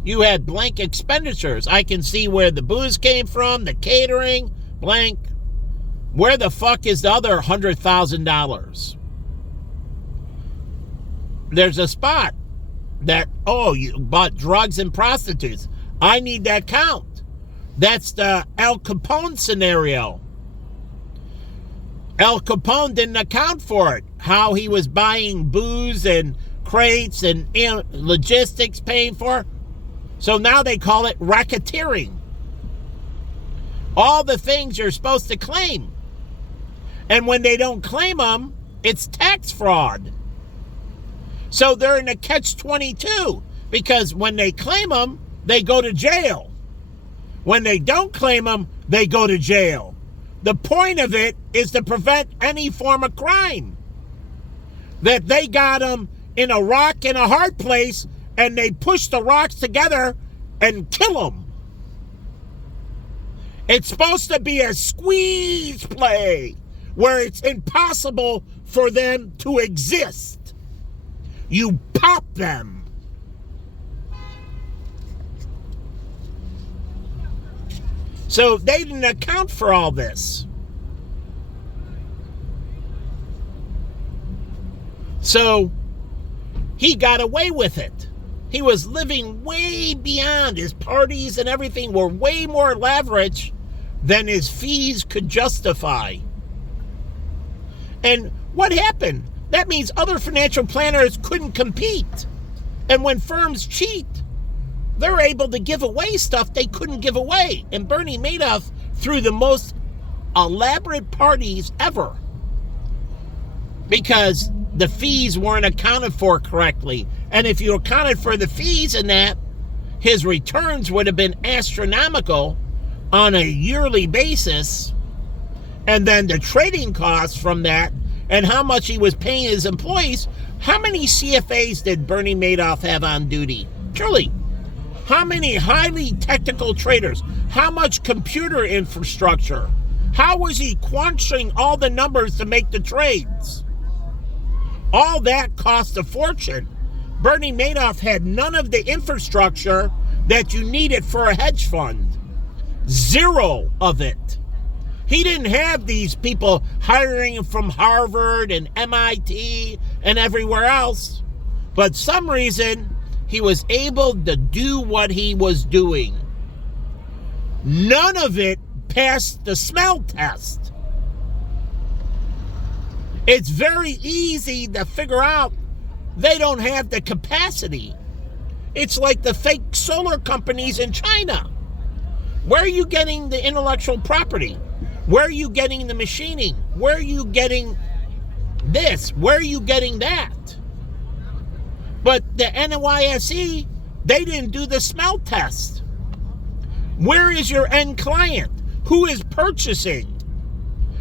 you had blank expenditures. I can see where the booze came from, the catering, blank. Where the fuck is the other $100,000? There's a spot that, oh, you bought drugs and prostitutes. I need that count. That's the Al Capone scenario. Al Capone didn't account for it. How he was buying booze and crates and logistics paying for. So now they call it racketeering. All the things you're supposed to claim. And when they don't claim them, it's tax fraud. So they're in a catch-22. Because when they claim them, they go to jail. When they don't claim them, they go to jail. The point of it is to prevent any form of crime. That they got them in a rock and a hard place, and they push the rocks together and kill them. It's supposed to be a squeeze play where it's impossible for them to exist. You pop them. So they didn't account for all this. So he got away with it. He was living way beyond. His parties and everything were way more lavish than his fees could justify. And what happened? That means other financial planners couldn't compete. And when firms cheat, they're able to give away stuff they couldn't give away. And Bernie Madoff threw the most elaborate parties ever because the fees weren't accounted for correctly. And if you accounted for the fees in that, his returns would have been astronomical on a yearly basis. And then the trading costs from that and how much he was paying his employees. How many CFAs did Bernie Madoff have on duty? Truly. How many highly technical traders? How much computer infrastructure? How was he crunching all the numbers to make the trades? All that cost a fortune. Bernie Madoff had none of the infrastructure that you needed for a hedge fund. Zero of it. He didn't have these people hiring him from Harvard and MIT and everywhere else. But some reason, he was able to do what he was doing. None of it passed the smell test. It's very easy to figure out they don't have the capacity. It's like the fake solar companies in China. Where are you getting the intellectual property? Where are you getting the machining? Where are you getting this? Where are you getting that? But the NYSE, they didn't do the smell test. Where is your end client? Who is purchasing?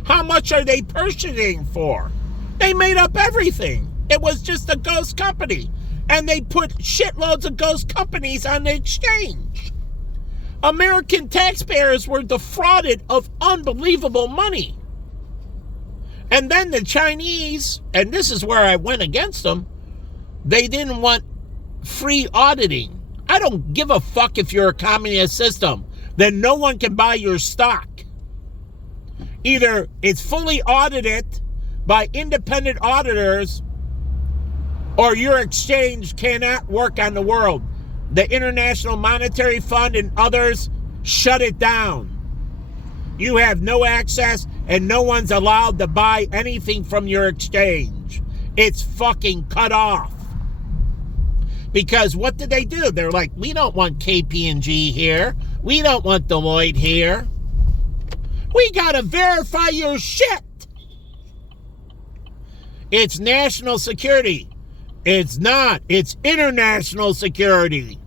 How much are they purchasing for? They made up everything. It was just a ghost company. And they put shitloads of ghost companies on the exchange. American taxpayers were defrauded of unbelievable money. And then the Chinese, and this is where I went against them, they didn't want free auditing. I don't give a fuck if you're a communist system. Then no one can buy your stock. Either it's fully audited by independent auditors, or your exchange cannot work on the world. The International Monetary Fund and others shut it down. You have no access and no one's allowed to buy anything from your exchange. It's fucking cut off. Because what did they do? They're like, we don't want KPMG here. We don't want Deloitte here. We gotta verify your shit. It's national security. It's not. It's international security.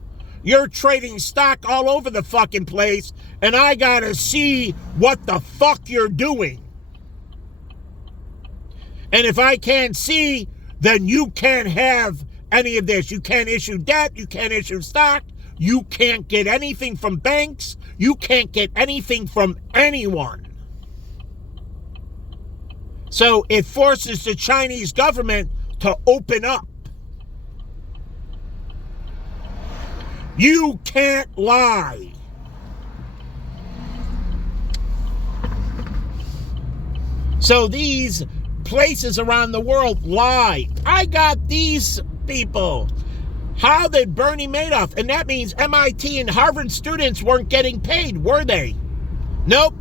You're trading stock all over the fucking place, and I gotta see what the fuck you're doing. And if I can't see, then you can't have any of this. You can't issue debt. You can't issue stock. You can't get anything from banks. You can't get anything from anyone. So it forces the Chinese government to open up. You can't lie. So these places around the world lie. I got these people. How did Bernie Madoff? And that means MIT and Harvard students weren't getting paid, were they? Nope.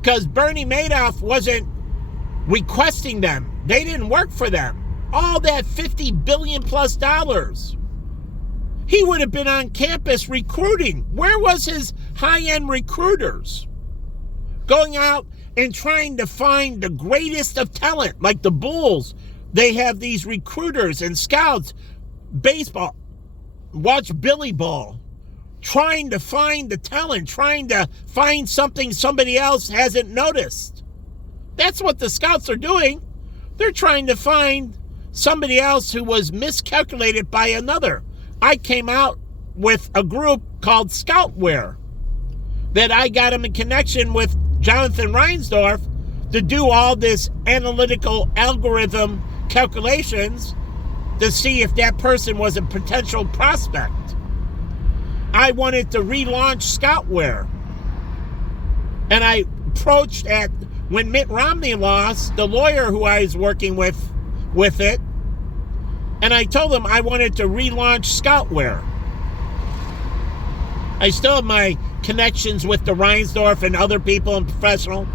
Because Bernie Madoff wasn't requesting them. They didn't work for them. All that $50 billion plus. He would have been on campus recruiting. Where was his high-end recruiters? Going out and trying to find the greatest of talent, like the Bulls. They have these recruiters and scouts. Baseball. Watch Billy Ball. Trying to find the talent. Trying to find something somebody else hasn't noticed. That's what the scouts are doing. They're trying to find somebody else who was miscalculated by another. I came out with a group called Scoutware that I got him in connection with Jonathan Reinsdorf to do all this analytical algorithm calculations to see if that person was a potential prospect. I wanted to relaunch Scoutware. And I approached when Mitt Romney lost, the lawyer who I was working with it, and I told him I wanted to relaunch Scoutware. I still have my connections with the Reinsdorf and other people and professional.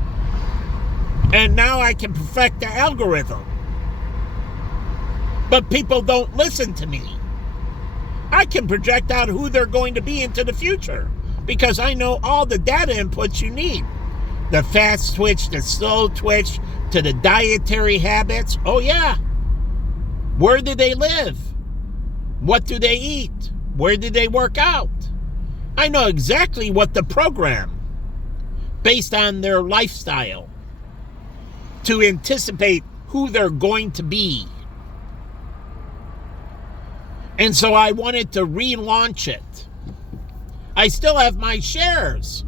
And now I can perfect the algorithm. But people don't listen to me. I can project out who they're going to be into the future because I know all the data inputs you need. The fast twitch, the slow twitch, to the dietary habits. Oh yeah. Where do they live? What do they eat? Where do they work out? I know exactly what to program based on their lifestyle to anticipate who they're going to be. And so I wanted to relaunch it. I still have my shares.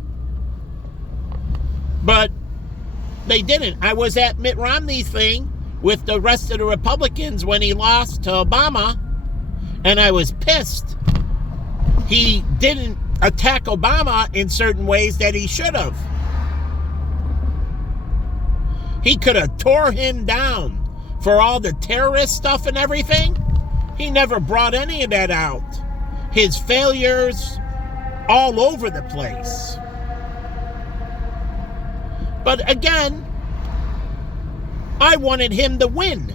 But they didn't. I was at Mitt Romney's thing with the rest of the Republicans when he lost to Obama, and I was pissed. He didn't attack Obama in certain ways that he should have. He could have tore him down for all the terrorist stuff and everything. He never brought any of that out. His failures all over the place. But again, I wanted him to win.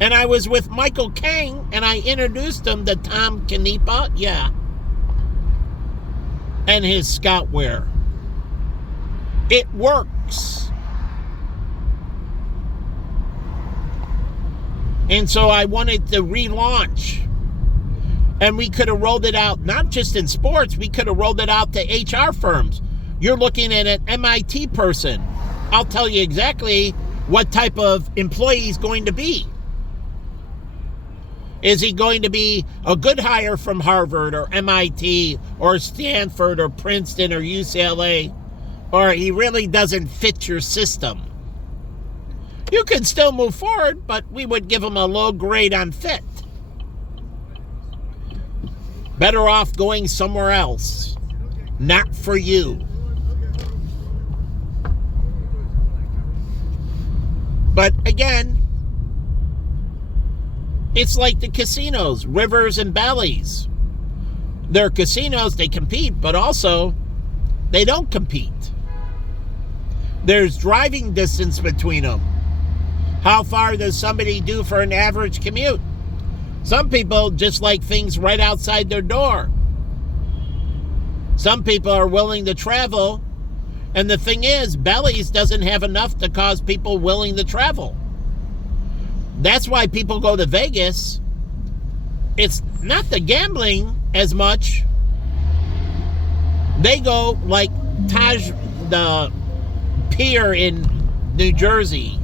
And I was with Michael Kang, and I introduced him to Tom Canepa, and his Scoutware. It works. And so I wanted to relaunch. And we could have rolled it out, not just in sports, we could have rolled it out to HR firms. You're looking at an MIT person. I'll tell you exactly what type of employee he's going to be. Is he going to be a good hire from Harvard or MIT or Stanford or Princeton or UCLA? Or he really doesn't fit your system? You can still move forward, but we would give him a low grade on fit. Better off going somewhere else. Not for you. But again, it's like the casinos, Rivers and Bally's. They're casinos, they compete, but also they don't compete. There's driving distance between them. How far does somebody do for an average commute? Some people just like things right outside their door. Some people are willing to travel. And the thing is, Bally's doesn't have enough to cause people willing to travel. That's why people go to Vegas. It's not the gambling as much. They go like Taj, the pier in New Jersey.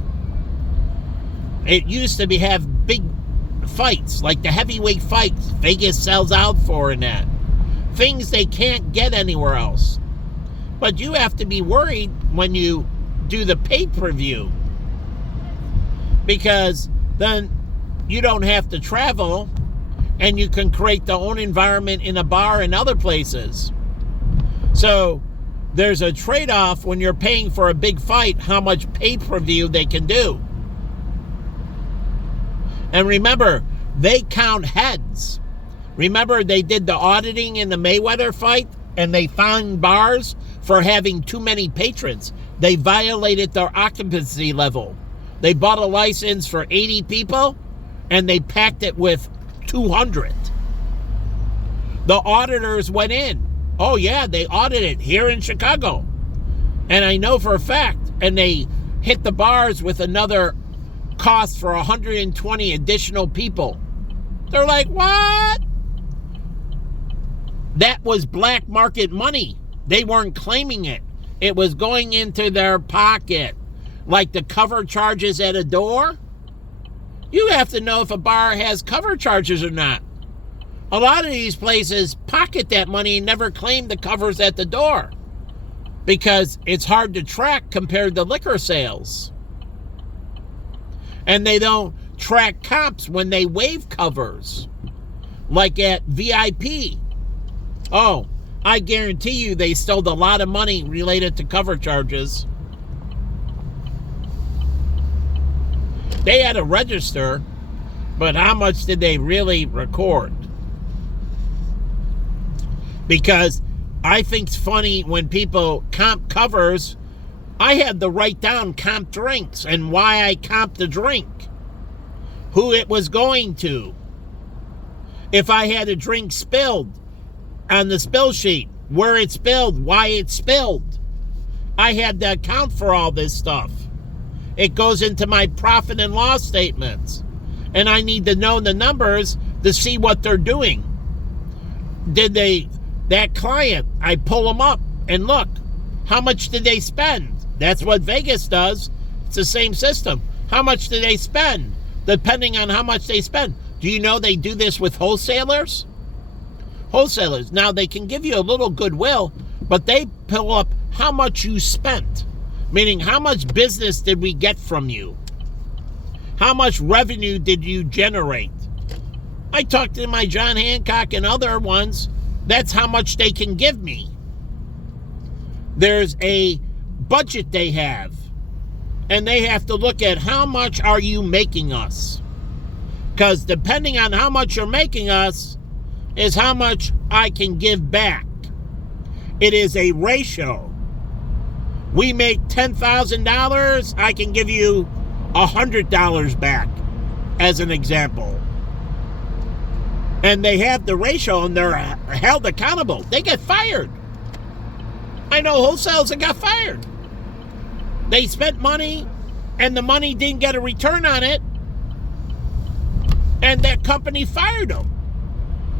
It used to have big fights, like the heavyweight fights Vegas sells out for and that. Things they can't get anywhere else. But you have to be worried when you do the pay-per-view, because then you don't have to travel and you can create the own environment in a bar and other places. So there's a trade-off when you're paying for a big fight, how much pay-per-view they can do. And remember, they count heads. Remember, they did the auditing in the Mayweather fight, and they found bars for having too many patrons. They violated their occupancy level. They bought a license for 80 people, and they packed it with 200. The auditors went in. Oh, yeah, they audited here in Chicago. And I know for a fact, and they hit the bars with another cost for 120 additional people. They're like, what? That was black market money. They weren't claiming it. It was going into their pocket. Like the cover charges at a door. You have to know if a bar has cover charges or not. A lot of these places pocket that money and never claim the covers at the door, because it's hard to track compared to liquor sales. And they don't track comps when they waive covers, like at VIP. Oh, I guarantee you they stole a lot of money related to cover charges. They had a register, but how much did they really record? Because I think it's funny when people comp covers. I had to write down comp drinks and why I comped the drink, who it was going to. If I had a drink spilled, on the spill sheet, where it spilled, why it spilled. I had to account for all this stuff. It goes into my profit and loss statements. And I need to know the numbers to see what they're doing. That client, I pull them up and look, how much did they spend? That's what Vegas does. It's the same system. How much do they spend? Depending on how much they spend. Do you know they do this with wholesalers? wholesalers. Now, they can give you a little goodwill, but they pull up how much you spent, meaning how much business did we get from you? How much revenue did you generate? I talked to my John Hancock and other ones. That's how much they can give me. There's a budget they have, and they have to look at how much are you making us. Because depending on how much you're making us is how much I can give back. It is a ratio. We make $10,000, I can give you $100 back, as an example. And they have the ratio, and they're held accountable. They get fired. I know wholesalers that got fired. They spent money, and the money didn't get a return on it, and that company fired them.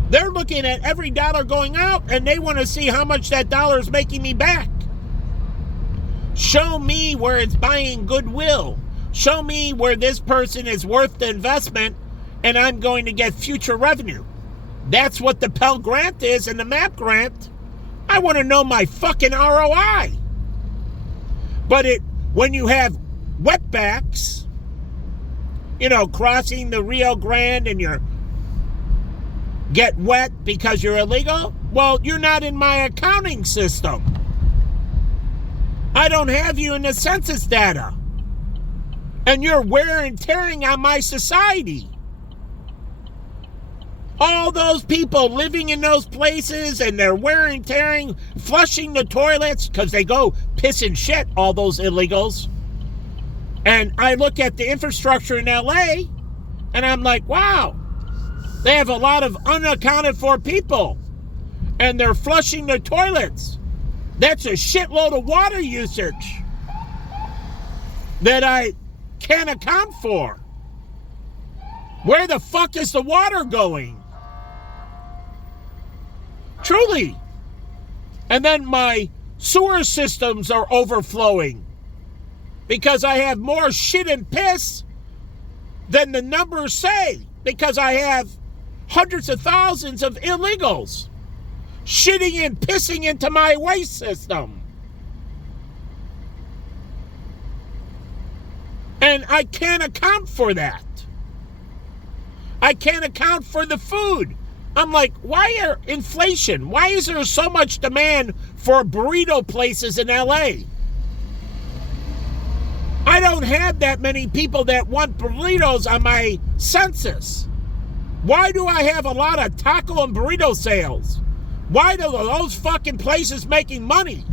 They're looking at every dollar going out, and they want to see how much that dollar is making me back. Show me where it's buying goodwill. Show me where this person is worth the investment, and I'm going to get future revenue. That's what the Pell Grant is and the MAP grant. I want to know my fucking ROI. But when you have wetbacks, crossing the Rio Grande and you get wet because you're illegal, well, you're not in my accounting system. I don't have you in the census data. And you're wear and tearing on my society. All those people living in those places, and they're wearing, tearing, flushing the toilets because they go piss and shit, all those illegals. And I look at the infrastructure in LA, and I'm like, wow, they have a lot of unaccounted for people, and they're flushing their toilets. That's a shitload of water usage that I can't account for. Where the fuck is the water going? Truly. And then my sewer systems are overflowing because I have more shit and piss than the numbers say, because I have hundreds of thousands of illegals shitting and pissing into my waste system. And I can't account for that. I can't account for the food. I'm like, why are inflation? Why is there so much demand for burrito places in LA? I don't have that many people that want burritos on my census. Why do I have a lot of taco and burrito sales? Why are those fucking places making money?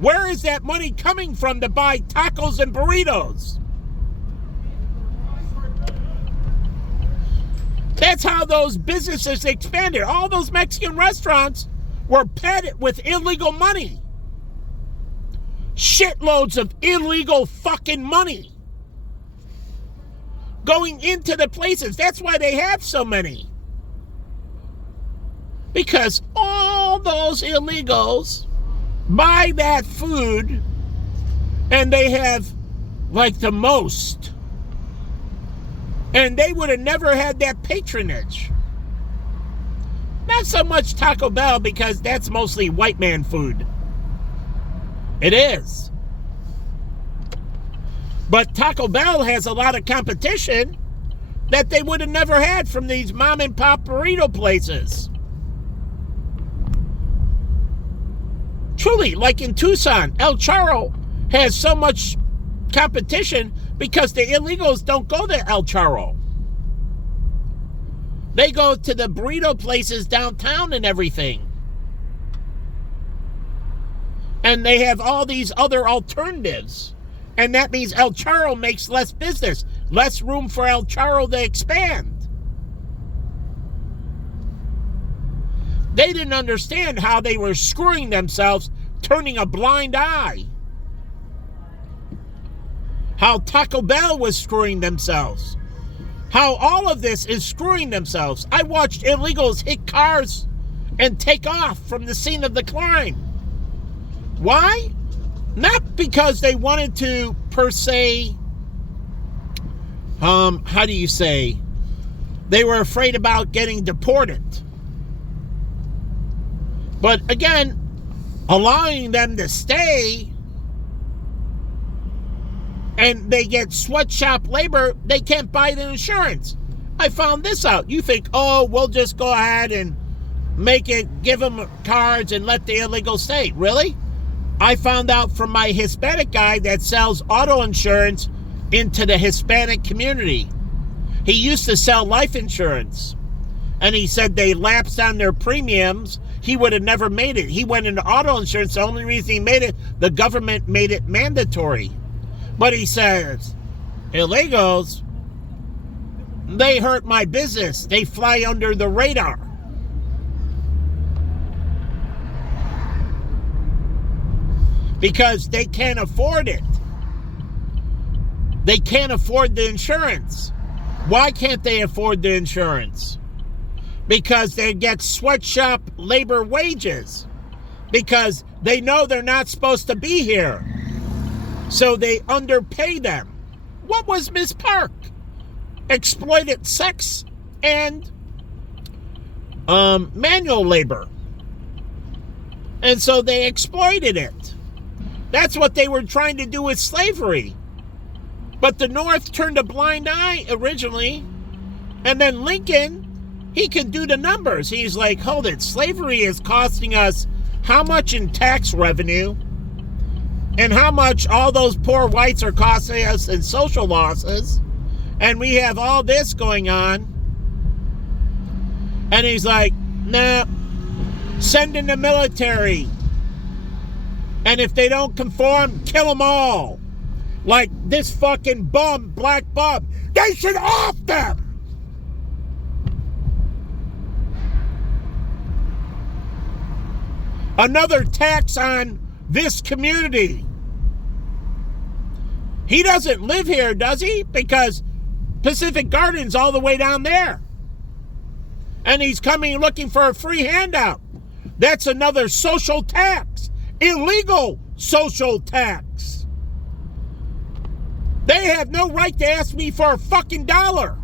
Where is that money coming from to buy tacos and burritos? That's how those businesses expanded. All those Mexican restaurants were padded with illegal money. Shitloads of illegal fucking money going into the places. That's why they have so many. Because all those illegals buy that food, and they have like the most. And they would have never had that patronage. Not so much Taco Bell, because that's mostly white man food. It is. But Taco Bell has a lot of competition that they would have never had from these mom and pop burrito places. Truly, like in Tucson, El Charro has so much competition because the illegals don't go to El Charro. They go to the burrito places downtown and everything. And they have all these other alternatives. And that means El Charro makes less business, less room for El Charro to expand. They didn't understand how they were screwing themselves, turning a blind eye. How Taco Bell was screwing themselves. How all of this is screwing themselves. I watched illegals hit cars and take off from the scene of the crime. Why? Not because they wanted to, per se, how do you say? They were afraid about getting deported. But again, allowing them to stay and they get sweatshop labor, they can't buy the insurance. I found this out. You think, oh, we'll just go ahead and make it, give them cards and let the illegals stay. Really? I found out from my Hispanic guy that sells auto insurance into the Hispanic community. He used to sell life insurance. And he said they lapsed on their premiums. He would have never made it. He went into auto insurance. The only reason he made it, the government made it mandatory. But he says, illegals, they hurt my business. They fly under the radar. Because they can't afford it. They can't afford the insurance. Why can't they afford the insurance? Because they get sweatshop labor wages. Because they know they're not supposed to be here. So they underpay them. What was Miss Park? Exploited sex and manual labor. And so they exploited it. That's what they were trying to do with slavery. But the North turned a blind eye originally. And then Lincoln, he can do the numbers. He's like, hold it, slavery is costing us how much in tax revenue and how much all those poor whites are costing us in social losses. And we have all this going on. And he's like, nah, send in the military. And if they don't conform, kill them all. Like this fucking bum, black bum. They should off them. Another tax on this community. He doesn't live here, does he? Because Pacific Garden's all the way down there. And he's coming looking for a free handout. That's another social tax. Illegal social tax. They have no right to ask me for a fucking dollar.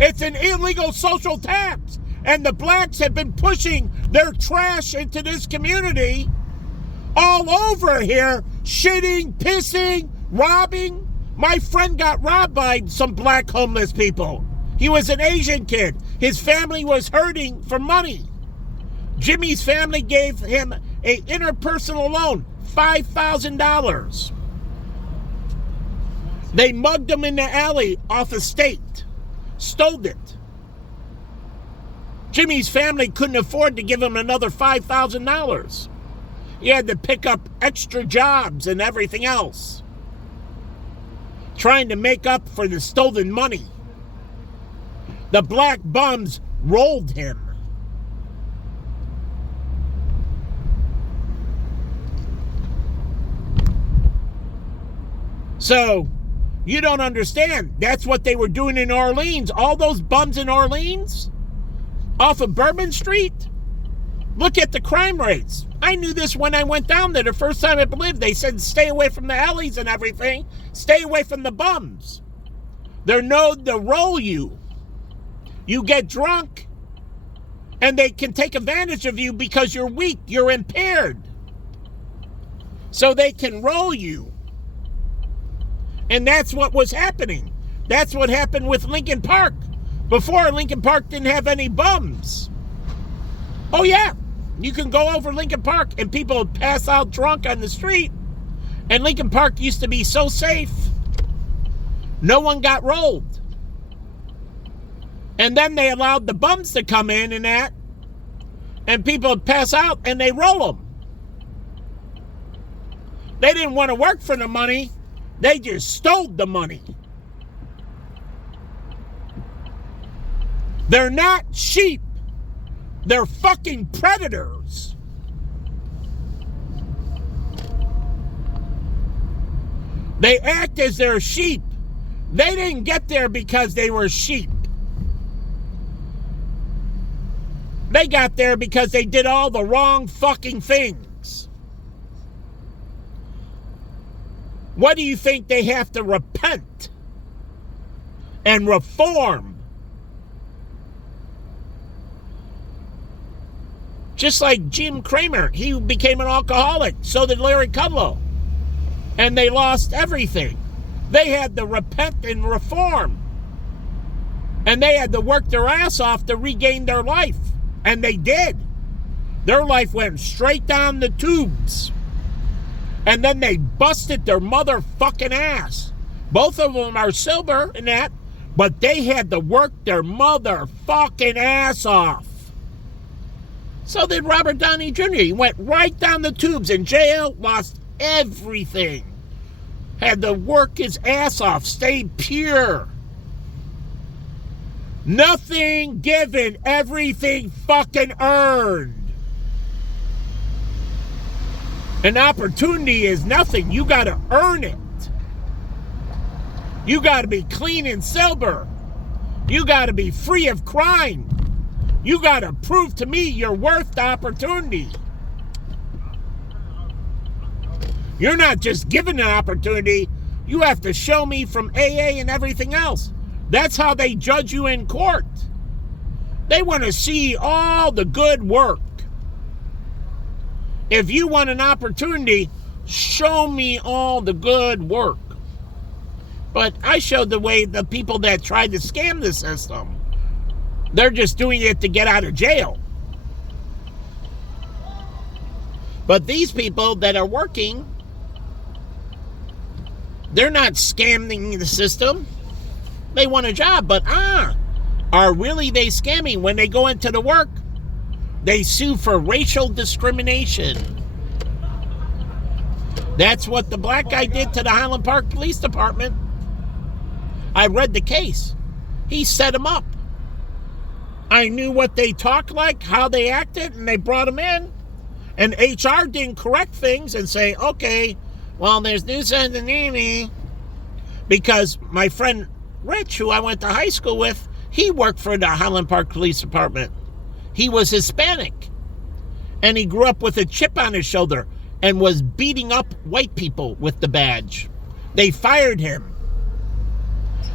It's an illegal social tax. And the blacks have been pushing their trash into this community all over here, shitting, pissing, robbing. My friend got robbed by some black homeless people. He was an Asian kid. His family was hurting for money. Jimmy's family gave him an interpersonal loan, $5,000. They mugged him in the alley off a state, stole it. Jimmy's family couldn't afford to give him another $5,000. He had to pick up extra jobs and everything else, trying to make up for the stolen money. The black bums rolled him. So, you don't understand. That's what they were doing in Orleans. All those bums in Orleans, off of Bourbon Street, look at the crime rates. I knew this when I went down there the first time I lived. They said stay away from the alleys and everything. Stay away from the bums. They're known to roll you. You get drunk, and they can take advantage of you because you're weak, you're impaired. So they can roll you. And that's what was happening. That's what happened with Lincoln Park. Before, Lincoln Park didn't have any bums. Oh, yeah. You can go over Lincoln Park and people would pass out drunk on the street. And Lincoln Park used to be so safe. No one got rolled. And then they allowed the bums to come in and that. And people would pass out and they roll them. They didn't want to work for the money. They just stole the money. They're not sheep. They're fucking predators. They act as their sheep. They didn't get there because they were sheep. They got there because they did all the wrong fucking things. What do you think they have to repent and reform? Just like Jim Cramer, he became an alcoholic. So did Larry Kudlow. And they lost everything. They had to repent and reform. And they had to work their ass off to regain their life. And they did. Their life went straight down the tubes. And then they busted their motherfucking ass. Both of them are sober in that, but they had to work their motherfucking ass off. So did Robert Downey Jr. He went right down the tubes in jail, lost everything. Had to work his ass off, stayed pure. Nothing given, everything fucking earned. An opportunity is nothing. You got to earn it. You got to be clean and sober. You got to be free of crime. You got to prove to me you're worth the opportunity. You're not just given an opportunity. You have to show me from AA and everything else. That's how they judge you in court. They want to see all the good work. If you want an opportunity, show me all the good work. But I showed the way the people that tried to scam the system. They're just doing it to get out of jail. But these people that are working, they're not scamming the system. They want a job, but are really they scamming when they go into the work? They sue for racial discrimination. That's what the black guy did to the Highland Park Police Department. I read the case. He set him up. I knew what they talked like, how they acted, and they brought him in. And HR didn't correct things and say, okay, well, there's this and the because my friend Rich, who I went to high school with, he worked for the Highland Park Police Department. He was Hispanic. And he grew up with a chip on his shoulder and was beating up white people with the badge. They fired him.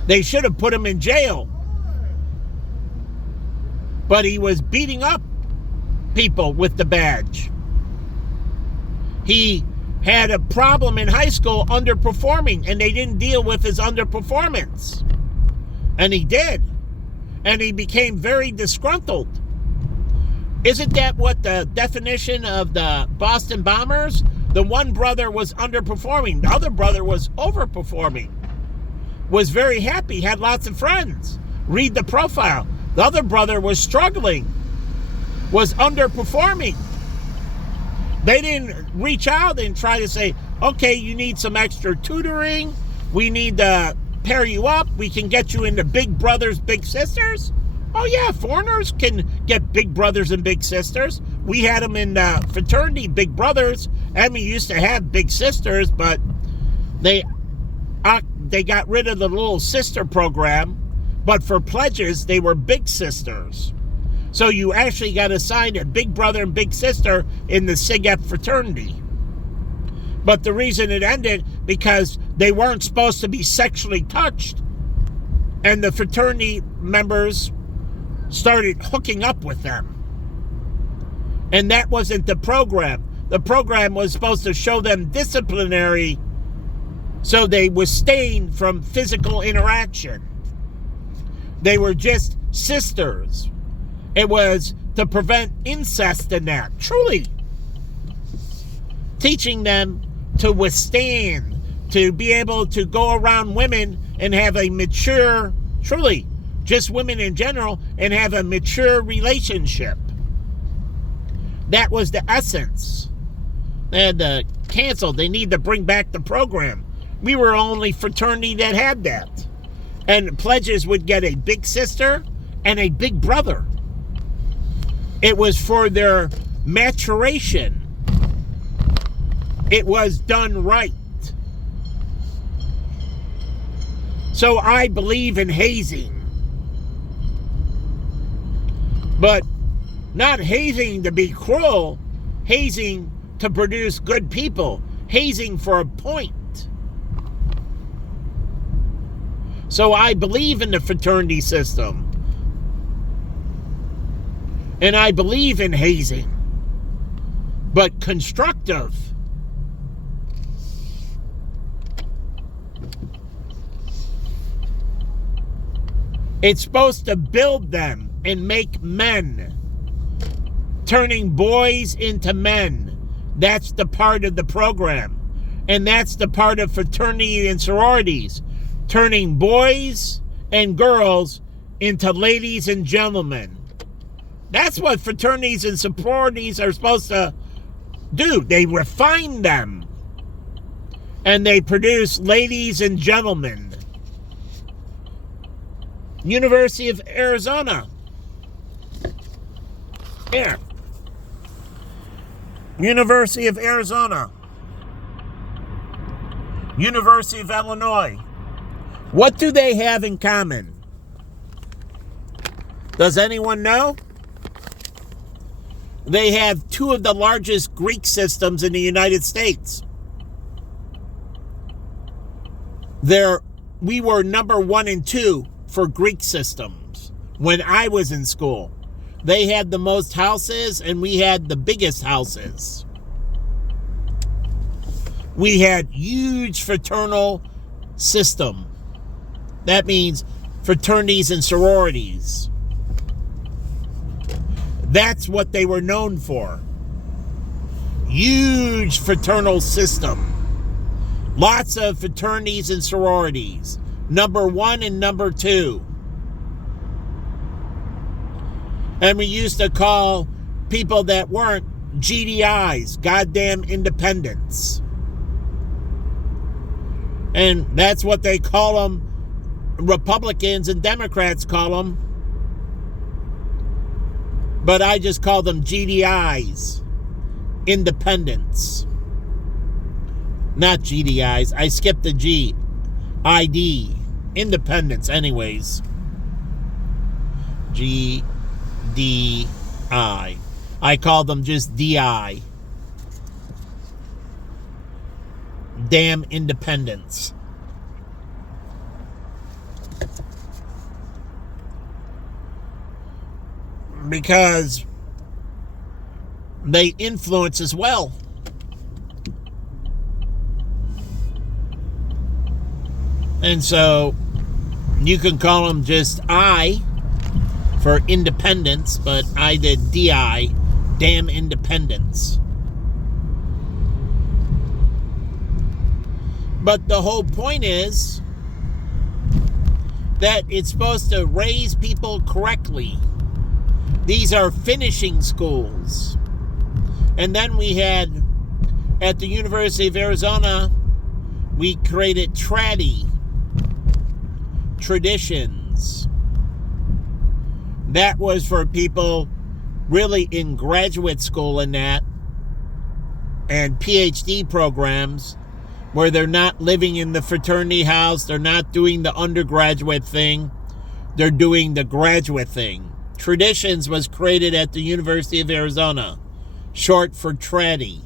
They should have put him in jail. But he was beating up people with the badge. He had a problem in high school underperforming, and they didn't deal with his underperformance. And he did. And he became very disgruntled. Isn't that what the definition of the Boston Bombers? The one brother was underperforming. The other brother was overperforming. Was very happy, had lots of friends. Read the profile. The other brother was struggling, was underperforming. They didn't reach out and try to say, okay, you need some extra tutoring. We need to pair you up. We can get you into Big Brothers, Big Sisters. Oh, yeah, foreigners can get Big Brothers and Big Sisters. We had them in fraternity, Big Brothers, and we used to have Big Sisters, but they got rid of the little sister program. But for pledges, they were Big Sisters. So you actually got assigned a Big Brother and Big Sister in the SIGEP fraternity. But the reason it ended, because they weren't supposed to be sexually touched. And the fraternity members started hooking up with them. And that wasn't the program. The program was supposed to show them disciplinary so they abstained from physical interaction. They were just sisters. It was to prevent incest in that. Truly. Teaching them to withstand, to be able to go around women and have a mature, truly, just women in general, and have a mature relationship. That was the essence. They had to cancel. They need to bring back the program. We were the only fraternity that had that. And pledges would get a big sister and a big brother. It was for their maturation. It was done right. So I believe in hazing. But not hazing to be cruel, hazing to produce good people, hazing for a point. So I believe in the fraternity system. And I believe in hazing. but constructive. It's supposed to build them and make men, turning boys into men. That's the part of the program. And that's the part of fraternity and sororities, turning boys and girls into ladies and gentlemen. That's what fraternities and sororities are supposed to do. They refine them. And they produce ladies and gentlemen. University of Arizona. Here. University of Arizona. University of Illinois. What do they have in common? Does anyone know? They have two of the largest Greek systems in the United States. We were number 1 and 2 for Greek systems when I was in school. They had the most houses and we had the biggest houses. We had huge fraternal system. That means fraternities and sororities. That's what they were known for. Huge fraternal system. Lots of fraternities and sororities. Number 1 and number 2. And we used to call people that weren't GDIs, goddamn independents. And that's what they call them. Republicans and Democrats call them. But I just call them GDIs, independents. Not GDIs. I skipped the G. ID. Independence, anyways. GDI. I call them just DI. Damn independence. Because they influence as well. And so you can call them just I for independence, but I did DI, damn independence. But the whole point is that it's supposed to raise people correctly. These are finishing schools. And then we had, at the University of Arizona, we created TRADI, traditions. That was for people really in graduate school and that, and PhD programs where they're not living in the fraternity house, they're not doing the undergraduate thing, they're doing the graduate thing. Traditions was created at the University of Arizona, short for TRADI.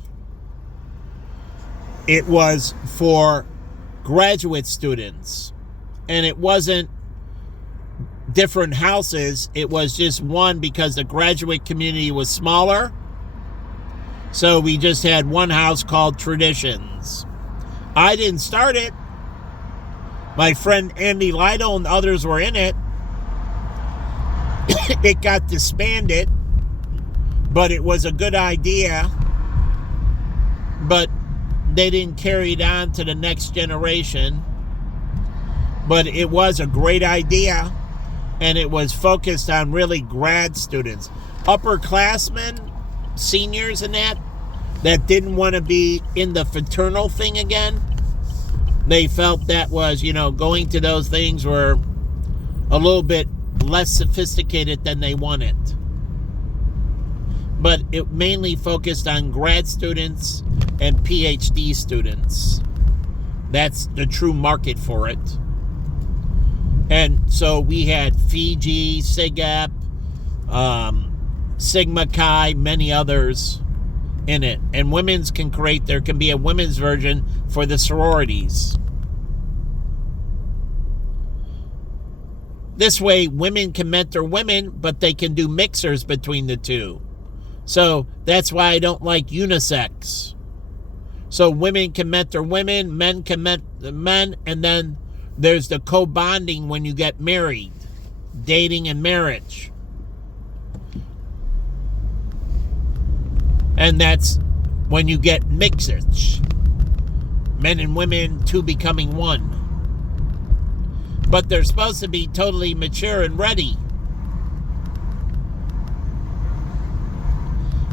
It was for graduate students, and it wasn't different houses, it was just one because the graduate community was smaller. So we just had one house called Traditions. I didn't start it. My friend Andy Lytle and others were in it. It got disbanded, but it was a good idea. But they didn't carry it on to the next generation. But it was a great idea, and it was focused on really grad students, upperclassmen, seniors and that didn't want to be in the fraternal thing again. They felt that was, going to those things were a little bit less sophisticated than they wanted. But it mainly focused on grad students and PhD students. That's the true market for it. And so we had Fiji, SIGAP, Sigma Chi, many others in it. And there can be a women's version for the sororities. This way, women can mentor women, but they can do mixers between the two. So that's why I don't like unisex. So women can mentor women, men can mentor men, and then there's the co-bonding when you get married, dating and marriage. And that's when you get mixage. Men and women, two becoming one. But they're supposed to be totally mature and ready.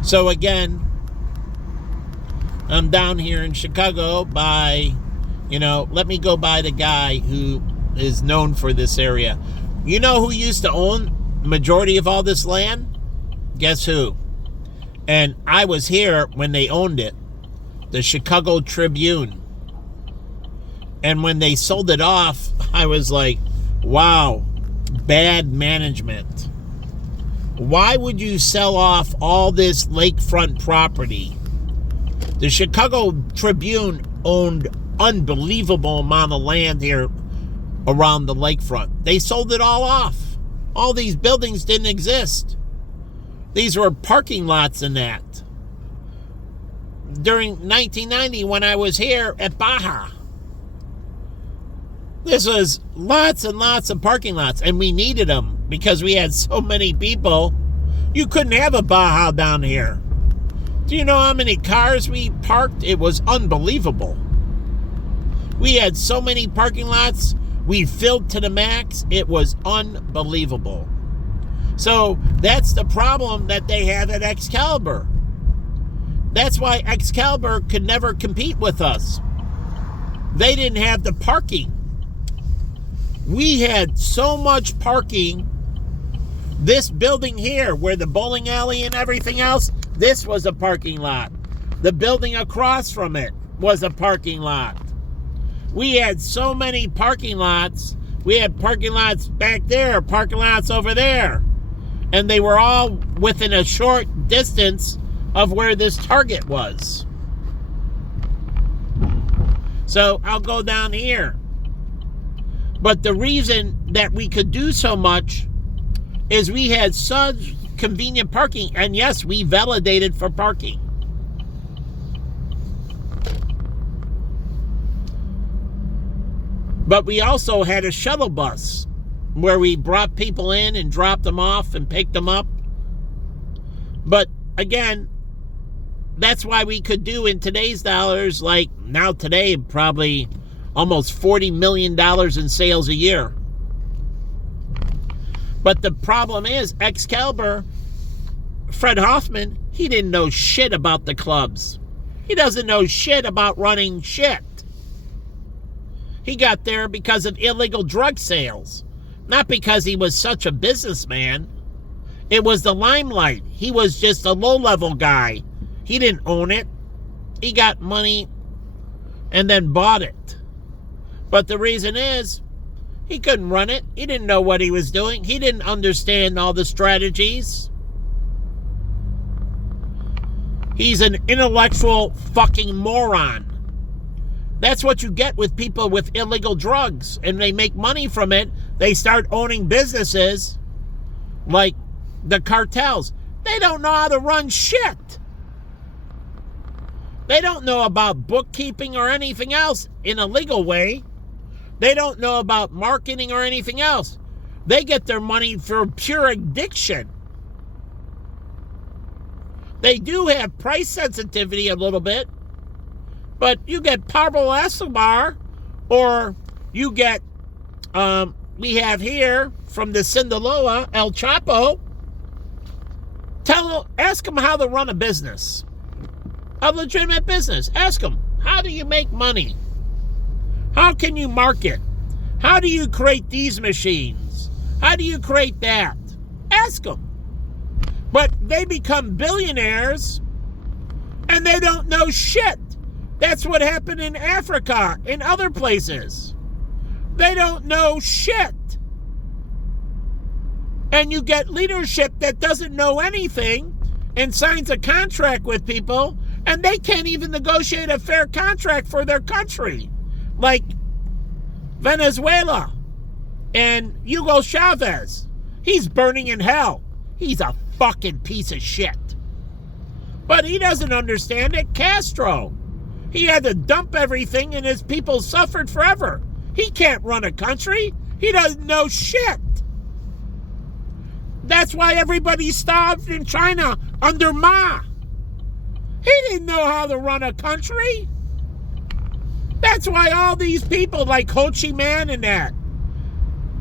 So again, I'm down here in Chicago by, let me go by the guy who is known for this area. You know who used to own the majority of all this land? Guess who? And I was here when they owned it. The Chicago Tribune. And when they sold it off, I was like, wow, bad management. Why would you sell off all this lakefront property? The Chicago Tribune owned unbelievable amount of land here around the lakefront. They sold it all off. All these buildings didn't exist. These were parking lots and that. During 1990, when I was here at Baja, this was lots and lots of parking lots, and we needed them because we had so many people. You couldn't have a Baja down here. Do you know how many cars we parked? It was unbelievable. We had so many parking lots. We filled to the max. It was unbelievable. So that's the problem that they have at Excalibur. That's why Excalibur could never compete with us. They didn't have the parking. We had so much parking. This building here, where the bowling alley and everything else, this was a parking lot. The building across from it was a parking lot. We had so many parking lots. We had parking lots back there, parking lots over there. And they were all within a short distance of where this Target was. So I'll go down here. But the reason that we could do so much is we had such convenient parking. And yes, we validated for parking. But we also had a shuttle bus where we brought people in and dropped them off and picked them up. But again, that's why we could do in today's dollars, like now today, probably almost $40 million in sales a year. But the problem is, Excalibur, Fred Hoffman, he didn't know shit about the clubs. He doesn't know shit about running shit. He got there because of illegal drug sales. Not because he was such a businessman. It was the limelight. He was just a low-level guy. He didn't own it. He got money and then bought it. But the reason is, he couldn't run it. He didn't know what he was doing. He didn't understand all the strategies. He's an intellectual fucking moron. That's what you get with people with illegal drugs. And they make money from it. They start owning businesses like the cartels. They don't know how to run shit. They don't know about bookkeeping or anything else in a legal way. They don't know about marketing or anything else. They get their money for pure addiction. They do have price sensitivity a little bit. But you get Pablo Escobar, or you get, we have here from the Sinaloa, El Chapo. Ask him how to run a business. A legitimate business. Ask him, how do you make money? How can you market? How do you create these machines? How do you create that? Ask them. But they become billionaires and they don't know shit. That's what happened in Africa and other places. They don't know shit. And you get leadership that doesn't know anything and signs a contract with people, and they can't even negotiate a fair contract for their country. Like Venezuela and Hugo Chavez. He's burning in hell. He's a fucking piece of shit. But he doesn't understand it. Castro. He had to dump everything and his people suffered forever. He can't run a country. He doesn't know shit. That's why everybody starved in China under Ma. He didn't know how to run a country. That's why all these people like Ho Chi Minh and that.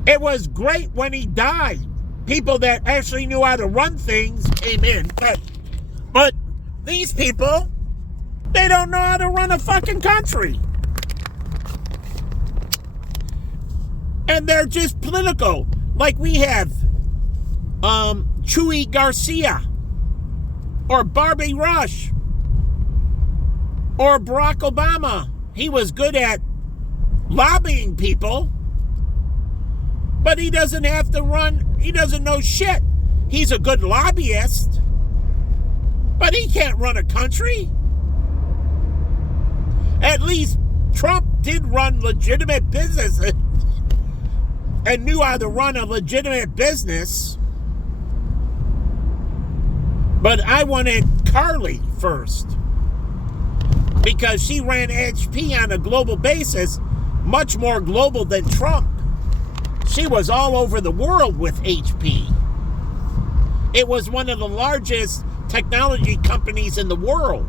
It was great when he died. People that actually knew how to run things came in. But these people, they don't know how to run a fucking country. And they're just political. Like we have Chuy Garcia or Barbie Rush or Barack Obama. He was good at lobbying people, but he doesn't have to run. He doesn't know shit. He's a good lobbyist, but he can't run a country. At least Trump did run legitimate businesses and knew how to run a legitimate business. But I wanted Carly first because she ran HP on a global basis, much more global than Trump. She was all over the world with HP. It was one of the largest technology companies in the world.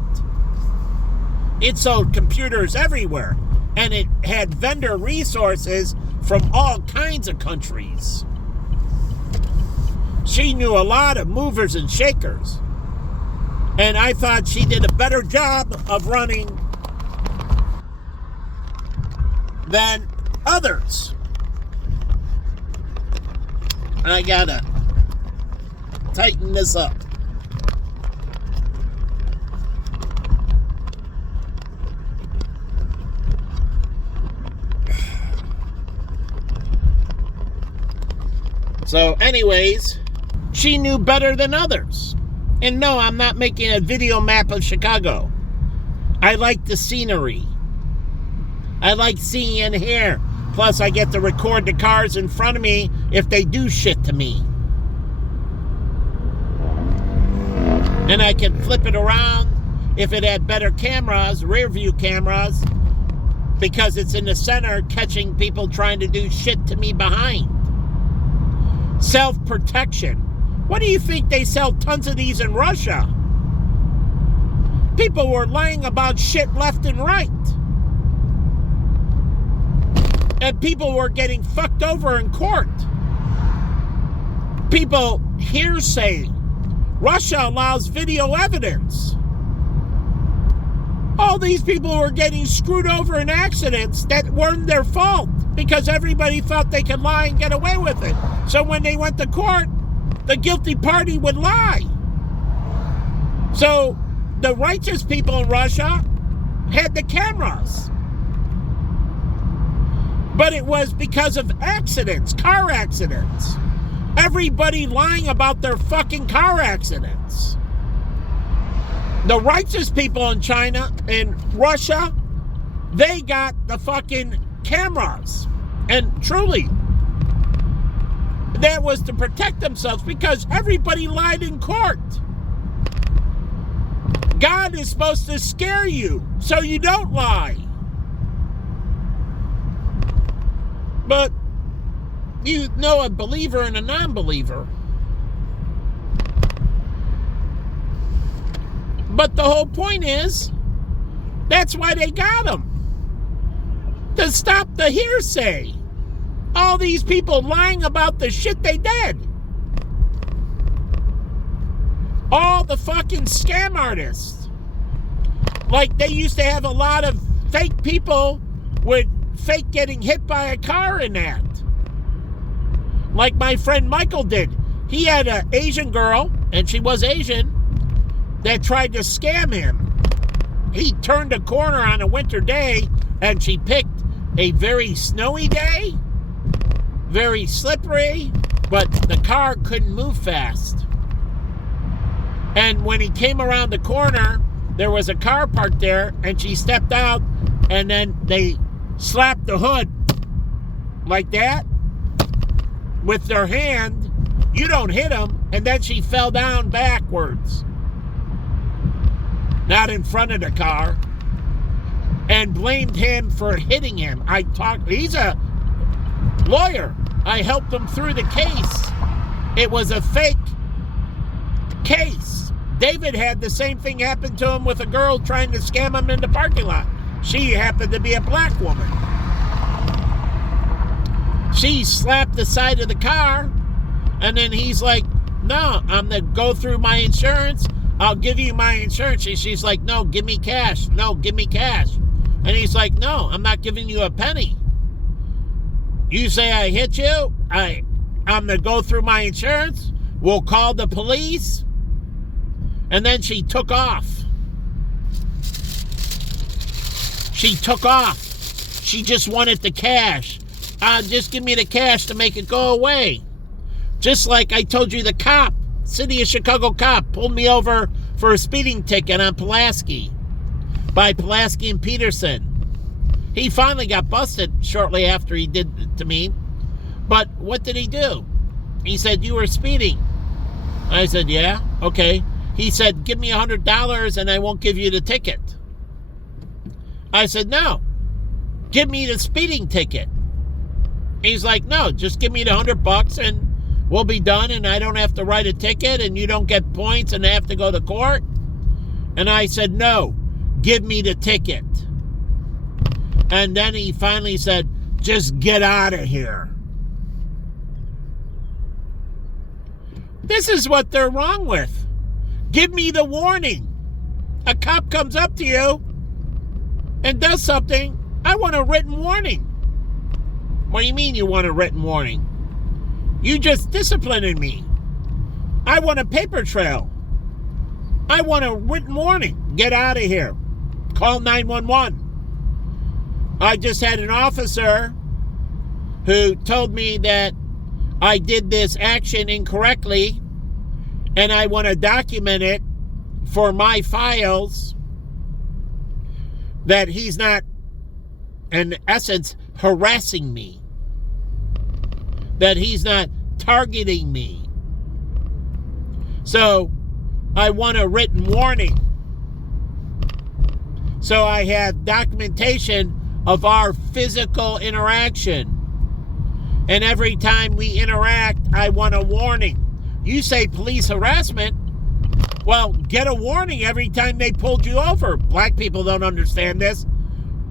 It sold computers everywhere, and it had vendor resources from all kinds of countries. She knew a lot of movers and shakers, and I thought she did a better job of running than others. I gotta tighten this up. So anyways, she knew better than others. And no, I'm not making a video map of Chicago. I like the scenery. I like seeing in here. Plus, I get to record the cars in front of me if they do shit to me. And I can flip it around if it had better cameras, rear view cameras, because it's in the center catching people trying to do shit to me behind. Self-protection. What do you think they sell tons of these in Russia? People were lying about shit left and right. And people were getting fucked over in court. People hearsay. Russia allows video evidence. All these people were getting screwed over in accidents that weren't their fault because everybody thought they could lie and get away with it. So when they went to court, the guilty party would lie. So the righteous people in Russia had the cameras. But it was because of accidents, car accidents. Everybody lying about their fucking car accidents. The righteous people in China and Russia, they got the fucking cameras. And truly, that was to protect themselves because everybody lied in court. God is supposed to scare you so you don't lie. But you know a believer and a non-believer. But the whole point is, that's why they got him. To stop the hearsay. All these people lying about the shit they did. All the fucking scam artists. Like they used to have a lot of fake people with fake getting hit by a car in that. Like my friend Michael did. He had an Asian girl, and she was Asian, that tried to scam him. He turned a corner on a winter day, and she picked a very snowy day, very slippery, but the car couldn't move fast. And when he came around the corner, there was a car parked there, and she stepped out, and then they slapped the hood like that with their hand. You don't hit them, and then she fell down backwards. not in front of the car, and blamed him for hitting him. He's a lawyer. I helped him through the case. It was a fake case. David had the same thing happen to him with a girl trying to scam him in the parking lot. She happened to be a black woman. She slapped the side of the car, and then he's like, no, I'm going to go through my insurance. I'll give you my insurance. And she's like, no, give me cash. No, give me cash. And he's like, no, I'm not giving you a penny. You say I hit you, I'm going to go through my insurance. We'll call the police. And then she took off. She took off. She just wanted the cash. Just give me the cash to make it go away. Just like I told you, the cop, City of Chicago cop, pulled me over for a speeding ticket on Pulaski by Pulaski and Peterson. He finally got busted shortly after he did it to me. But what did he do? He said, you were speeding. I said, yeah, okay. He said, give me $100 and I won't give you the ticket. I said, no, give me the speeding ticket. He's like, no, just give me the $100 and we'll be done, and I don't have to write a ticket and you don't get points and have to go to court. And I said, no, give me the ticket. And then he finally said, just get out of here. This is what they're wrong with. Give me the warning. A cop comes up to you and does something. I want a written warning. What do you mean you want a written warning? You just disciplining me. I want a paper trail. I want a written warning. Get out of here. Call 911. I just had an officer who told me that I did this action incorrectly and I want to document it for my files, that he's not, in essence, harassing me, that he's not targeting me. So I want a written warning. So I have documentation of our physical interaction. And every time we interact, I want a warning. You say police harassment. Well, get a warning every time they pulled you over. Black people don't understand this.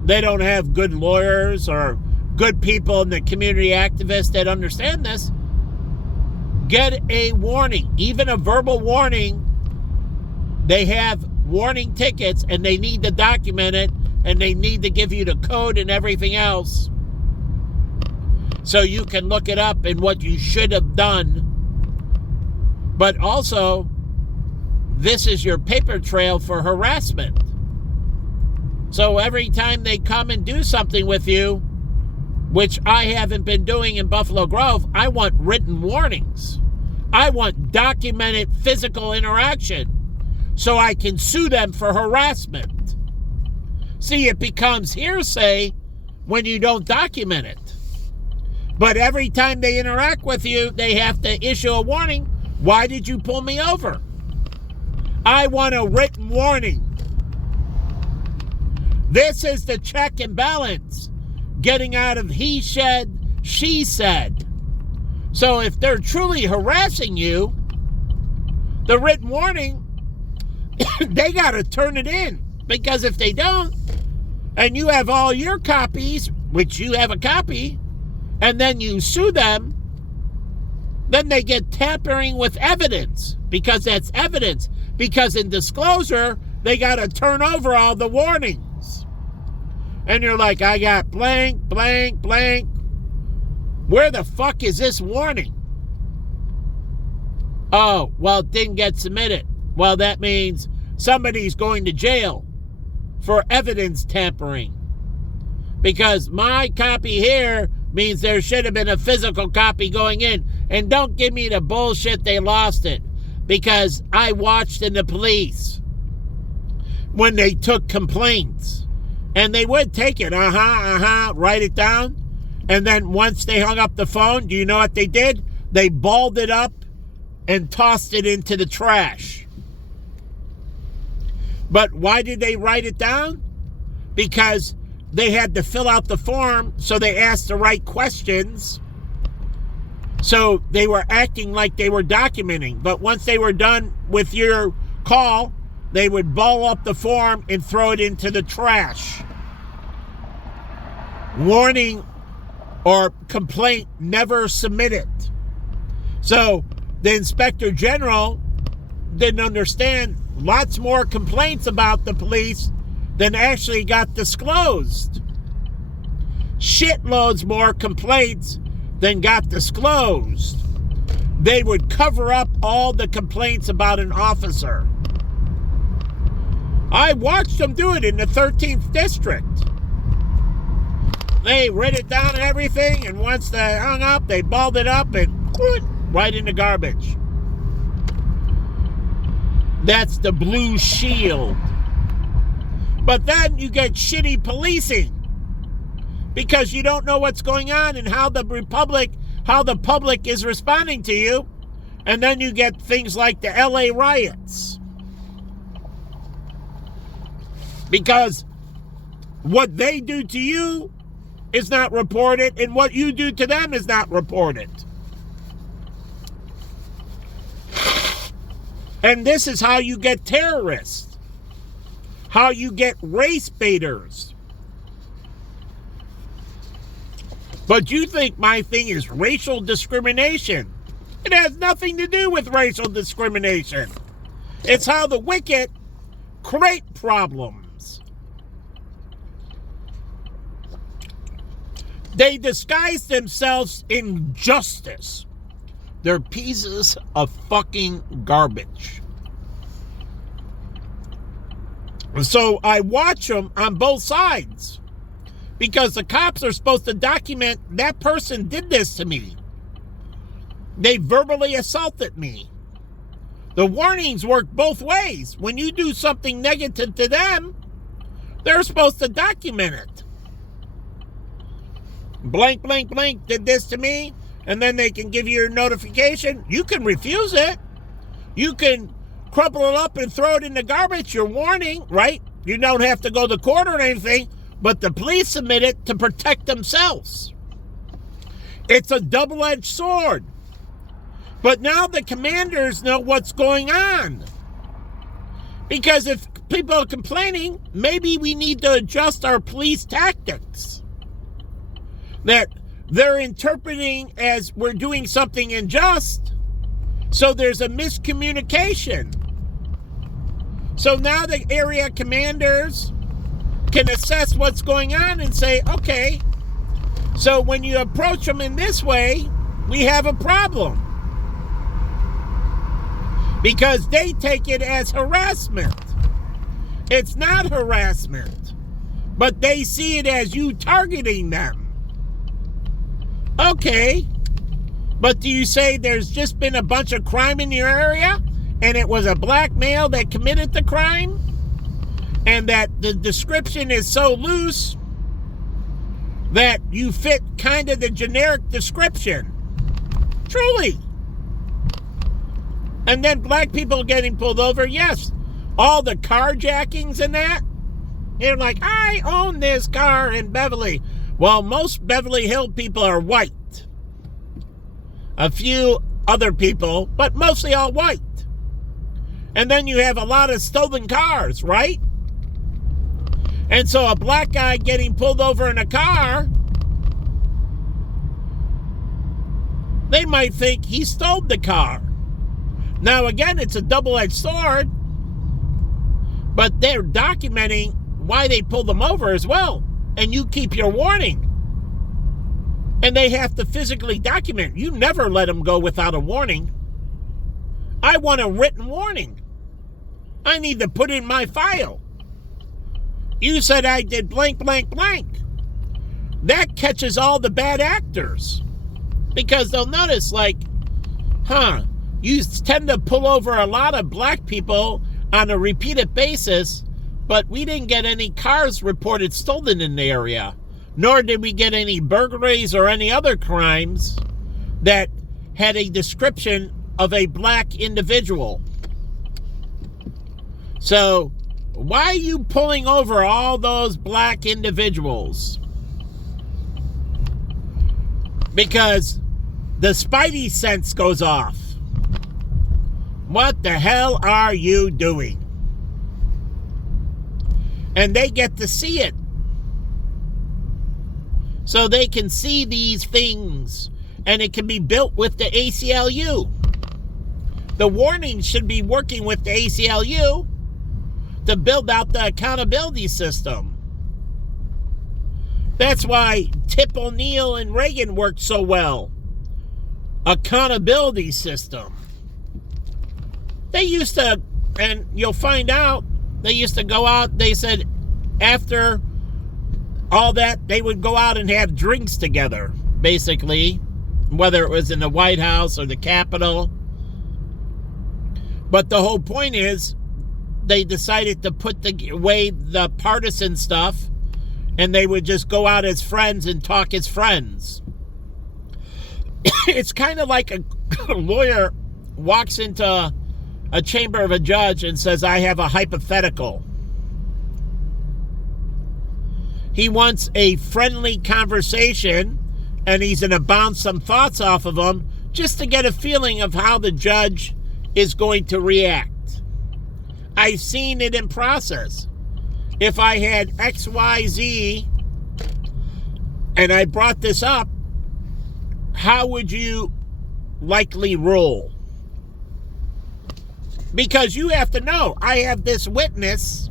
They don't have good lawyers or good people in the community activists that understand this. Get a warning, even a verbal warning. They have warning tickets and they need to document it and they need to give you the code and everything else so you can look it up and what you should have done. But also, this is your paper trail for harassment. So every time they come and do something with you, which I haven't been doing in Buffalo Grove, I want written warnings. I want documented physical interaction so I can sue them for harassment. See, it becomes hearsay when you don't document it. But every time they interact with you, they have to issue a warning. Why did you pull me over? I want a written warning. This is the check and balance. Getting out of he said, she said. So if they're truly harassing you, the written warning, they got to turn it in. Because if they don't, and you have all your copies, which you have a copy, and then you sue them, then they get tampering with evidence, because that's evidence. Because in disclosure, they got to turn over all the warnings. And you're like, I got blank, blank, blank. Where the fuck is this warning? Oh, well, it didn't get submitted. Well, that means somebody's going to jail for evidence tampering. Because my copy here means there should have been a physical copy going in. And don't give me the bullshit they lost it. Because I watched in the police when they took complaints. And they would take it, write it down. And then once they hung up the phone, do you know what they did? They balled it up and tossed it into the trash. But why did they write it down? Because they had to fill out the form, so they asked the right questions. So they were acting like they were documenting. But once they were done with your call, they would ball up the form and throw it into the trash. Warning or complaint never submitted. So the Inspector General didn't understand lots more complaints about the police than actually got disclosed. Shitloads more complaints than got disclosed. They would cover up all the complaints about an officer. I watched them do it in the 13th District. They wrote it down and everything, and once they hung up, they balled it up and right in the garbage. That's the blue shield. But then you get shitty policing because you don't know what's going on and how the public is responding to you. And then you get things like the LA riots. Because what they do to you is not reported, and what you do to them is not reported. And this is how you get terrorists, how you get race baiters. But you think my thing is racial discrimination. It has nothing to do with racial discrimination. It's how the wicked create problems. They disguise themselves in justice. They're pieces of fucking garbage. So I watch them on both sides because the cops are supposed to document that person did this to me. They verbally assaulted me. The warnings work both ways. When you do something negative to them, they're supposed to document it. Blank, blank, blank did this to me, and then they can give you your notification. You can refuse it. You can crumple it up and throw it in the garbage. Your warning, right? You don't have to go to court or anything, but the police submit it to protect themselves. It's a double-edged sword. But now the commanders know what's going on. Because if people are complaining, maybe we need to adjust our police tactics. That they're interpreting as we're doing something unjust, so there's a miscommunication. So now the area commanders can assess what's going on and say, okay, so when you approach them in this way, we have a problem. Because they take it as harassment. It's not harassment, but they see it as you targeting them. Okay, but do you say there's just been a bunch of crime in your area and it was a black male that committed the crime and that the description is so loose that you fit kind of the generic description? Truly. And then black people getting pulled over, yes. All the carjackings and that, you're like, I own this car in Beverly. Well, most Beverly Hills people are white. A few other people, but mostly all white. And then you have a lot of stolen cars, right? And so a black guy getting pulled over in a car, they might think he stole the car. Now, again, it's a double-edged sword, but they're documenting why they pulled them over as well. And you keep your warning. And they have to physically document. You never let them go without a warning. I want a written warning. I need to put in my file. You said I did blank, blank, blank. That catches all the bad actors. Because they'll notice, like, you tend to pull over a lot of black people on a repeated basis, but we didn't get any cars reported stolen in the area, nor did we get any burglaries or any other crimes that had a description of a black individual. So Why are you pulling over all those black individuals? Because the spidey sense goes off. What the hell are you doing? And they get to see it. So they can see these things, and it can be built with the ACLU. The warning should be working with the ACLU to build out the accountability system. That's why Tip O'Neill and Reagan worked so well. Accountability system. They used to, and you'll find out, they used to go out, they said after all that, they would go out and have drinks together, basically, whether it was in the White House or the Capitol. But the whole point is, they decided to put away the partisan stuff, and they would just go out as friends and talk as friends. It's kind of like a lawyer walks into a chamber of a judge and says, I have a hypothetical. He wants a friendly conversation, and he's going to bounce some thoughts off of him just to get a feeling of how the judge is going to react. I've seen it in process. If I had XYZ and I brought this up, how would you likely rule? Because you have to know, I have this witness,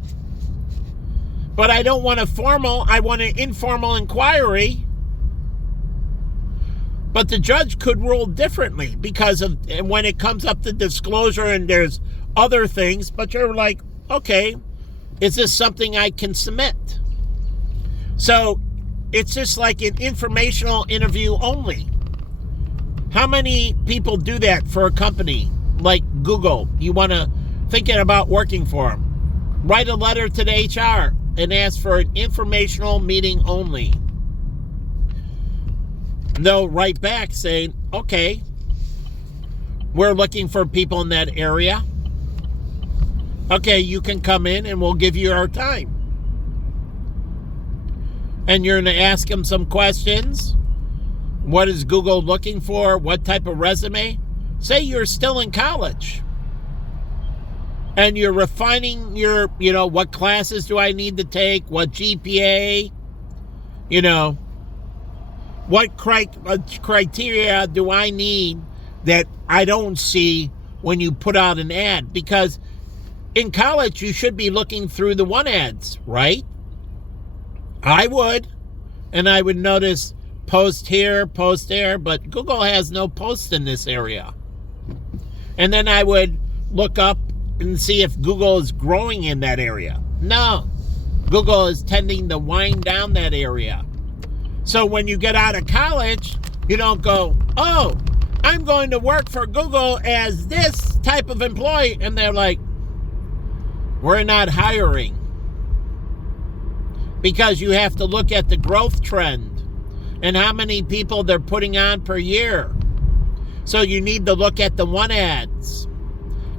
but I don't want a formal, I want an informal inquiry. But the judge could rule differently because of when it comes up to disclosure and there's other things, but you're like, okay, is this something I can submit? So it's just like an informational interview only. How many people do that for a company like Google? You want to, thinking about working for them, write a letter to the HR and ask for an informational meeting only. They'll write back saying, okay, we're looking for people in that area. Okay, you can come in and we'll give you our time. And you're going to ask them some questions. What is Google looking for? What type of resume? Say you're still in college and you're refining your, what classes do I need to take? What GPA? What criteria do I need that I don't see when you put out an ad? Because in college, you should be looking through the one ads, right? I would. And I would notice post here, post there, but Google has no posts in this area. And then I would look up and see if Google is growing in that area. No. Google is tending to wind down that area. So when you get out of college, you don't go, oh, I'm going to work for Google as this type of employee. And they're like, we're not hiring. Because you have to look at the growth trend and how many people they're putting on per year. So you need to look at the one ads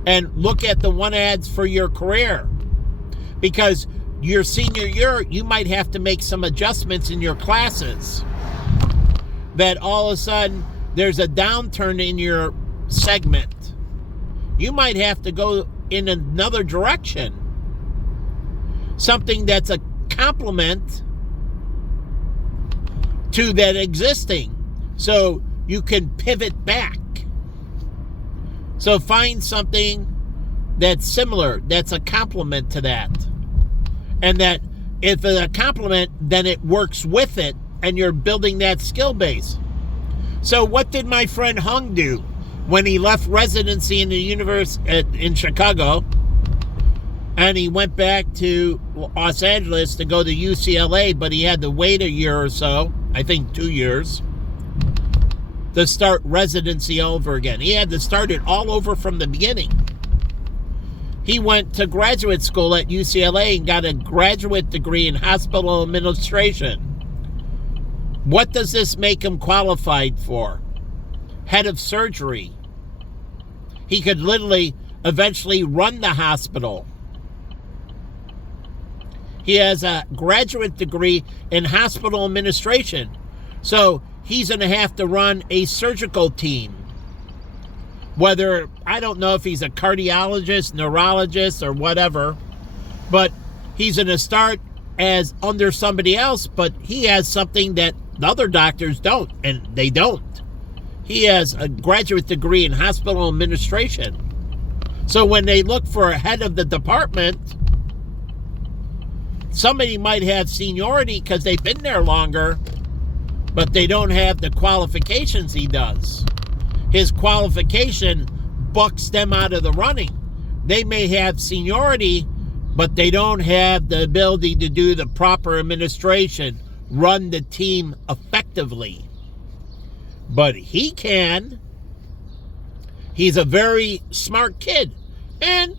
and look at the one ads for your career. Because your senior year, you might have to make some adjustments in your classes. That all of a sudden, there's a downturn in your segment. You might have to go in another direction. Something that's a complement to that existing. So you can pivot back. So find something that's similar, that's a complement to that. And that if it's a complement, then it works with it, and you're building that skill base. So what did my friend Hung do when he left residency in the university in Chicago, and he went back to Los Angeles to go to UCLA, but he had to wait a year or so, I think 2 years, to start residency over again. He had to start it all over from the beginning. He went to graduate school at UCLA and got a graduate degree in hospital administration. What does this make him qualified for? Head of surgery. He could literally eventually run the hospital. He has a graduate degree in hospital administration. So he's going to have to run a surgical team. Whether, I don't know if he's a cardiologist, neurologist, or whatever, but he's going to start as under somebody else, but he has something that the other doctors don't, and they don't. He has a graduate degree in hospital administration. So when they look for a head of the department, somebody might have seniority because they've been there longer, but they don't have the qualifications he does. His qualification bucks them out of the running. They may have seniority, but they don't have the ability to do the proper administration, run the team effectively. But he can. He's a very smart kid. And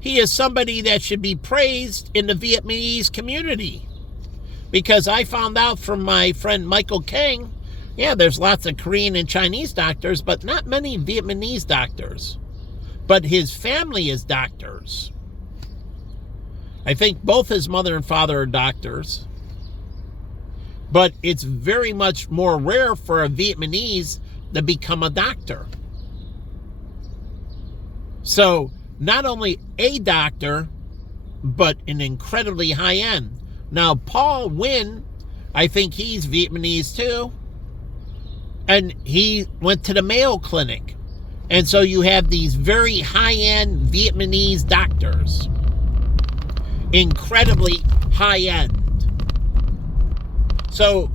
he is somebody that should be praised in the Vietnamese community. Because I found out from my friend Michael Kang, yeah, there's lots of Korean and Chinese doctors, but not many Vietnamese doctors. But his family is doctors. I think both his mother and father are doctors. But it's very much more rare for a Vietnamese to become a doctor. So, not only a doctor, but an incredibly high end. Now, Paul Nguyen, I think he's Vietnamese too. And he went to the Mayo Clinic. And so you have these very high-end Vietnamese doctors. Incredibly high-end. So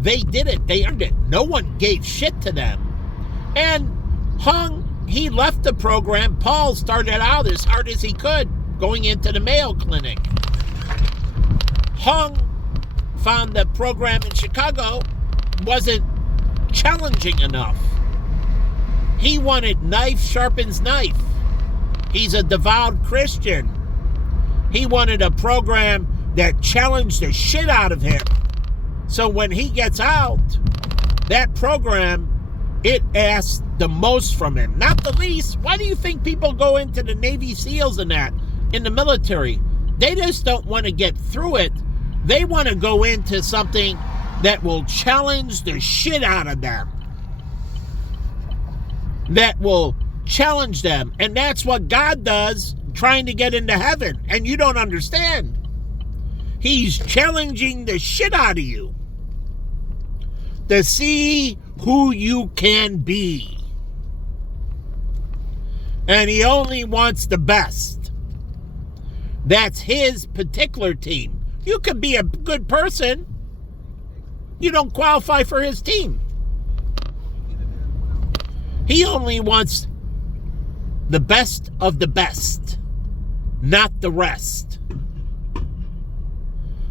they did it. They earned it. No one gave shit to them. And Hung, he left the program. Paul started out as hard as he could going into the Mayo Clinic. Hung found the program in Chicago wasn't challenging enough. He wanted knife sharpens knife. He's a devout Christian. He wanted a program that challenged the shit out of him. So when he gets out, that program, it asks the most from him. Not the least. Why do you think people go into the Navy SEALs and that in the military? They just don't want to get through it. They want to go into something that will challenge the shit out of them. That will challenge them. And that's what God does trying to get into heaven. And you don't understand. He's challenging the shit out of you to see who you can be. And he only wants the best. That's his particular team. You can be a good person. You don't qualify for his team. He only wants the best of the best, not the rest.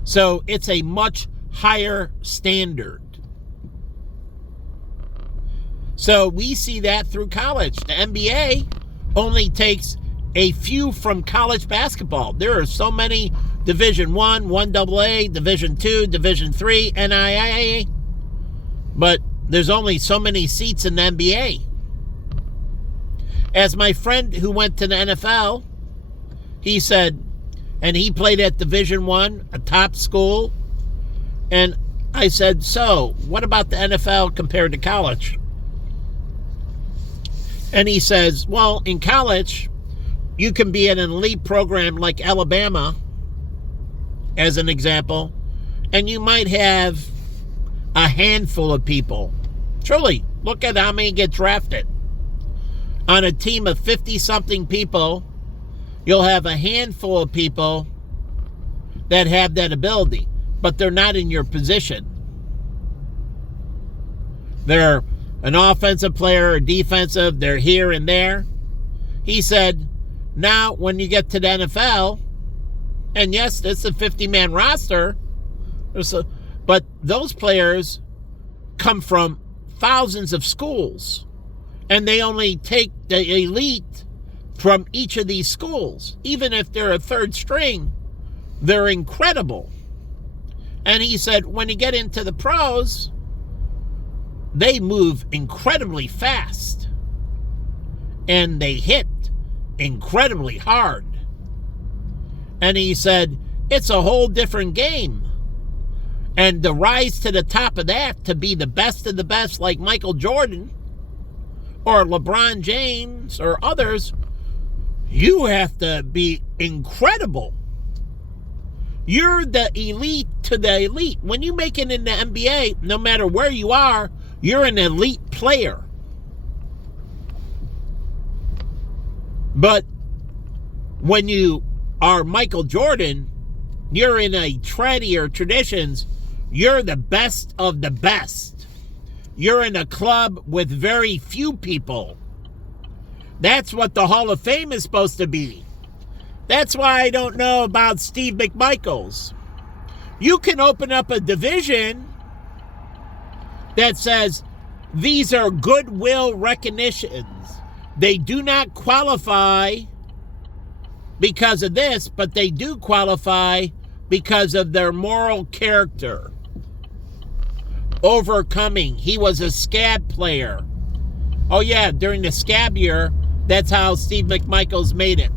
So it's a much higher standard. So we see that through college. The NBA only takes a few from college basketball. There are so many Division I, 1AA, Division II, Division III, NIAA. But there's only so many seats in the NBA. As my friend who went to the NFL, he said, and he played at Division I, a top school. And I said, so what about the NFL compared to college? And he says, well, in college, you can be in an elite program like Alabama, as an example, and you might have a handful of people. Truly, look at how many get drafted. On a team of 50-something people, you'll have a handful of people that have that ability, but they're not in your position. They're an offensive player or defensive, they're here and there. He said, now when you get to the NFL, and yes, it's a 50-man roster, but those players come from thousands of schools, and they only take the elite from each of these schools. Even if they're a third string, they're incredible. And he said, when you get into the pros, they move incredibly fast, and they hit incredibly hard. And he said, It's a whole different game. And to rise to the top of that, to be the best of the best like Michael Jordan or LeBron James or others, you have to be incredible. You're the elite to the elite. When you make it in the NBA, no matter where you are, you're an elite player. But when you are Michael Jordan, you're in a tradition or traditions, you're the best of the best. You're in a club with very few people. That's what the Hall of Fame is supposed to be. That's why I don't know about Steve McMichaels. You can open up a division that says these are goodwill recognitions. They do not qualify because of this, but they do qualify because of their moral character. Overcoming. He was a scab player. Oh yeah, during the scab year, that's how Steve McMichaels made it.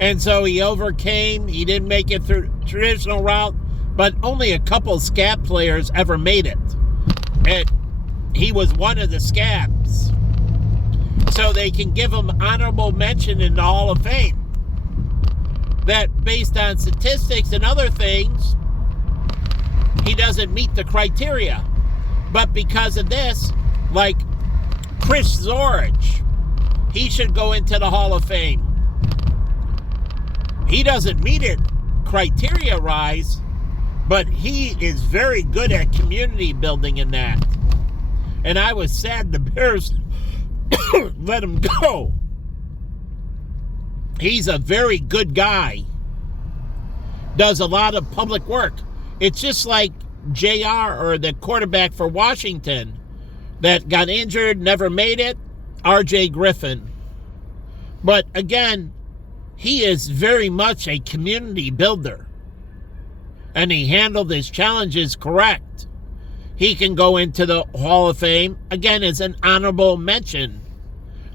And so he overcame. He didn't make it through traditional route, but only a couple scab players ever made it. And he was one of the scabs. So they can give him honorable mention in the Hall of Fame. That based on statistics and other things, he doesn't meet the criteria. But because of this, like Chris Zorich, he should go into the Hall of Fame. He doesn't meet it criteria-wise, but he is very good at community building in that. And I was sad the Bears let him go. He's a very good guy. Does a lot of public work. It's just like JR, or the quarterback for Washington that got injured, never made it, RJ Griffin. But again, he is very much a community builder. And he handled his challenges correct. He can go into the Hall of Fame, again, as an honorable mention.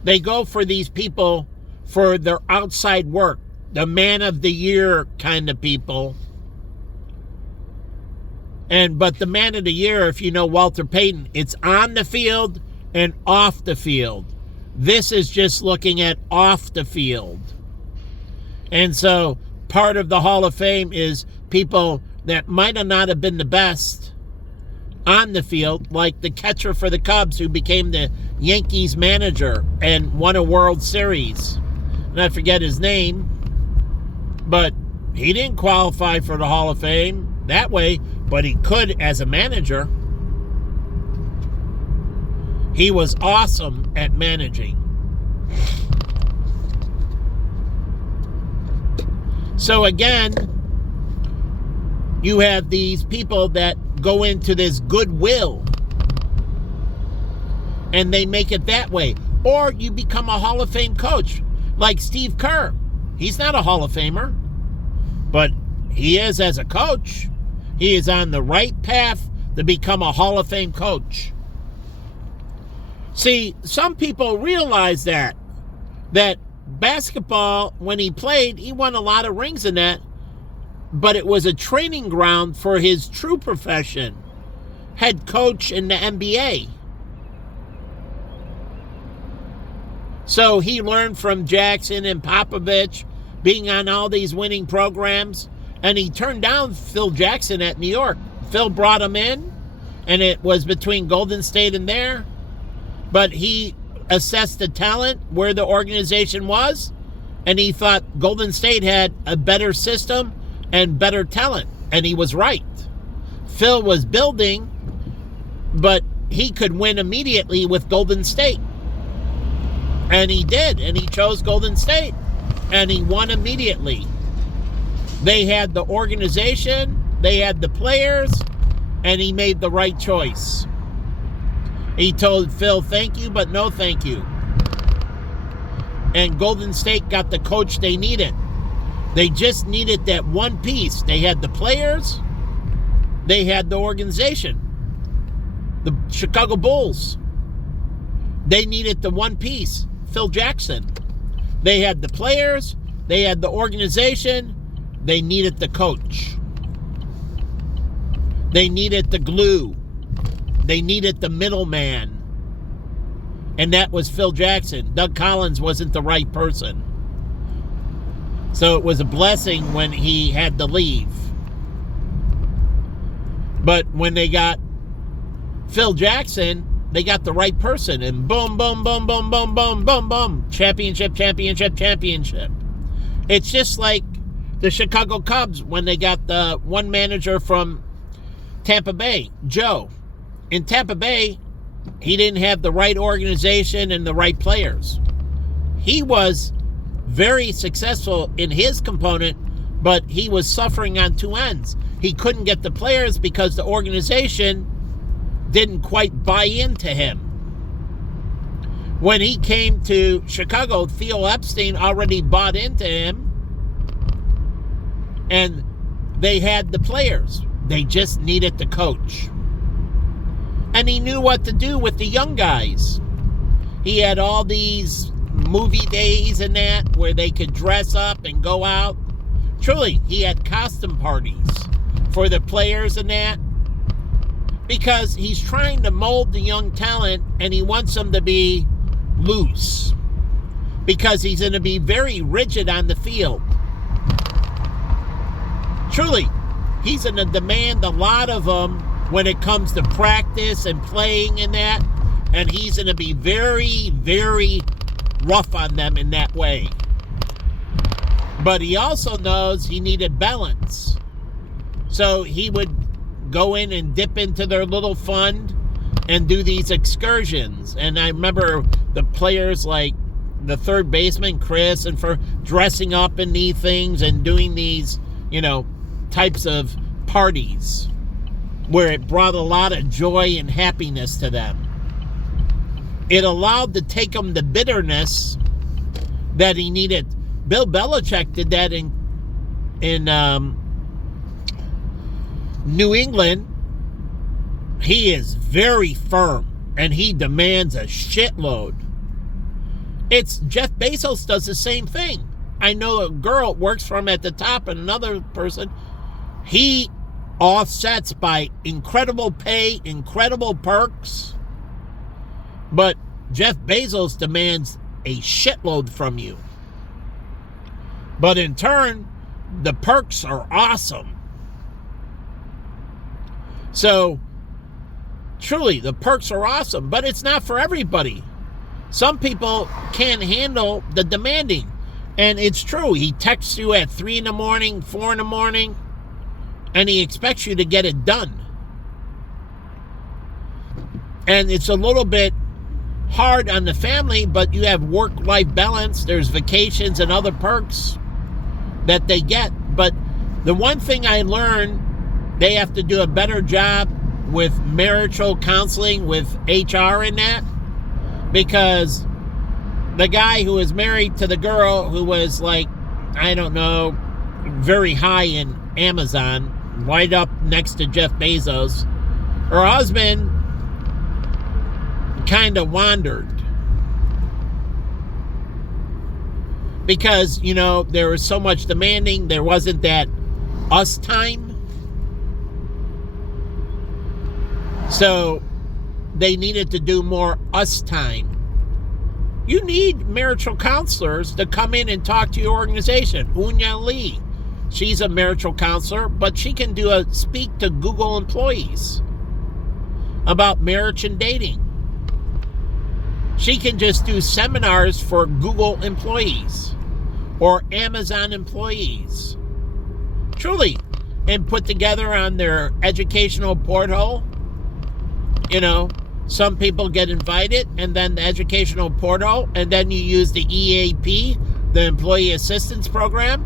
They go for these people for their outside work, the man of the year kind of people. But the man of the year, if you know Walter Payton, it's on the field and off the field. This is just looking at off the field. And so part of the Hall of Fame is people that might not have been the best on the field, like the catcher for the Cubs who became the Yankees manager and won a World Series. And I forget his name, but he didn't qualify for the Hall of Fame that way, but he could as a manager. He was awesome at managing. So again, you have these people that go into this goodwill and they make it that way. Or you become a Hall of Fame coach like Steve Kerr. He's not a Hall of Famer, but he is as a coach. He is on the right path to become a Hall of Fame coach. See, some people realize that basketball, when he played, he won a lot of rings in that, but it was a training ground for his true profession, head coach in the NBA. So he learned from Jackson and Popovich, being on all these winning programs, and he turned down Phil Jackson at New York. Phil brought him in, and it was between Golden State and there, but he assessed the talent where the organization was, and he thought Golden State had a better system and better talent, and he was right. Phil was building, but he could win immediately with Golden State. And he did, and he chose Golden State, and he won immediately. They had the organization, they had the players, and he made the right choice. He told Phil, thank you, but no thank you. And Golden State got the coach they needed. They just needed that one piece. They had the players, they had the organization. The Chicago Bulls, they needed the one piece, Phil Jackson. They had the players, they had the organization, they needed the coach. They needed the glue. They needed the middleman. And that was Phil Jackson. Doug Collins wasn't the right person. So it was a blessing when he had to leave. But when they got Phil Jackson, they got the right person. And boom, boom, boom, boom, boom, boom, boom, boom. Championship, championship, championship. It's just like the Chicago Cubs when they got the one manager from Tampa Bay, Joe. In Tampa Bay, he didn't have the right organization and the right players. He was very successful in his component, but he was suffering on two ends. He couldn't get the players because the organization didn't quite buy into him. When he came to Chicago, Theo Epstein already bought into him, and they had the players. They just needed the coach. And he knew what to do with the young guys. He had all these movie days and that where they could dress up and go out. Truly, he had costume parties for the players and that, because he's trying to mold the young talent and he wants them to be loose, because he's going to be very rigid on the field. Truly, he's going to demand a lot of them when it comes to practice and playing and that, and he's going to be very, very rough on them in that way. But he also knows he needed balance. So he would go in and dip into their little fund and do these excursions. And I remember the players like the third baseman, Chris, and for dressing up in these things and doing these, types of parties where it brought a lot of joy and happiness to them. It allowed to take him the bitterness that he needed. Bill Belichick did that in New England. He is very firm and he demands a shitload. It's Jeff Bezos does the same thing. I know a girl works for him at the top and another person. He offsets by incredible pay, incredible perks. But Jeff Bezos demands a shitload from you. But in turn, the perks are awesome. So, truly, the perks are awesome, but it's not for everybody. Some people can't handle the demanding. And it's true. He texts you at 3 in the morning, 4 in the morning, and he expects you to get it done. And it's a little bit hard on the family, but you have work-life balance. There's vacations and other perks that they get. But the one thing I learned, they have to do a better job with marital counseling, with HR and that, because the guy who was married to the girl who was like, I don't know, very high in Amazon, right up next to Jeff Bezos, her husband kind of wandered. Because, there was so much demanding, there wasn't that us time. So they needed to do more us time. You need marital counselors to come in and talk to your organization. Unya Lee, she's a marital counselor, but she can do a speak to Google employees about marriage and dating. She can just do seminars for Google employees or Amazon employees. Truly. And put together on their educational portal. Some people get invited, and then the educational portal, and then you use the EAP, the Employee Assistance Program.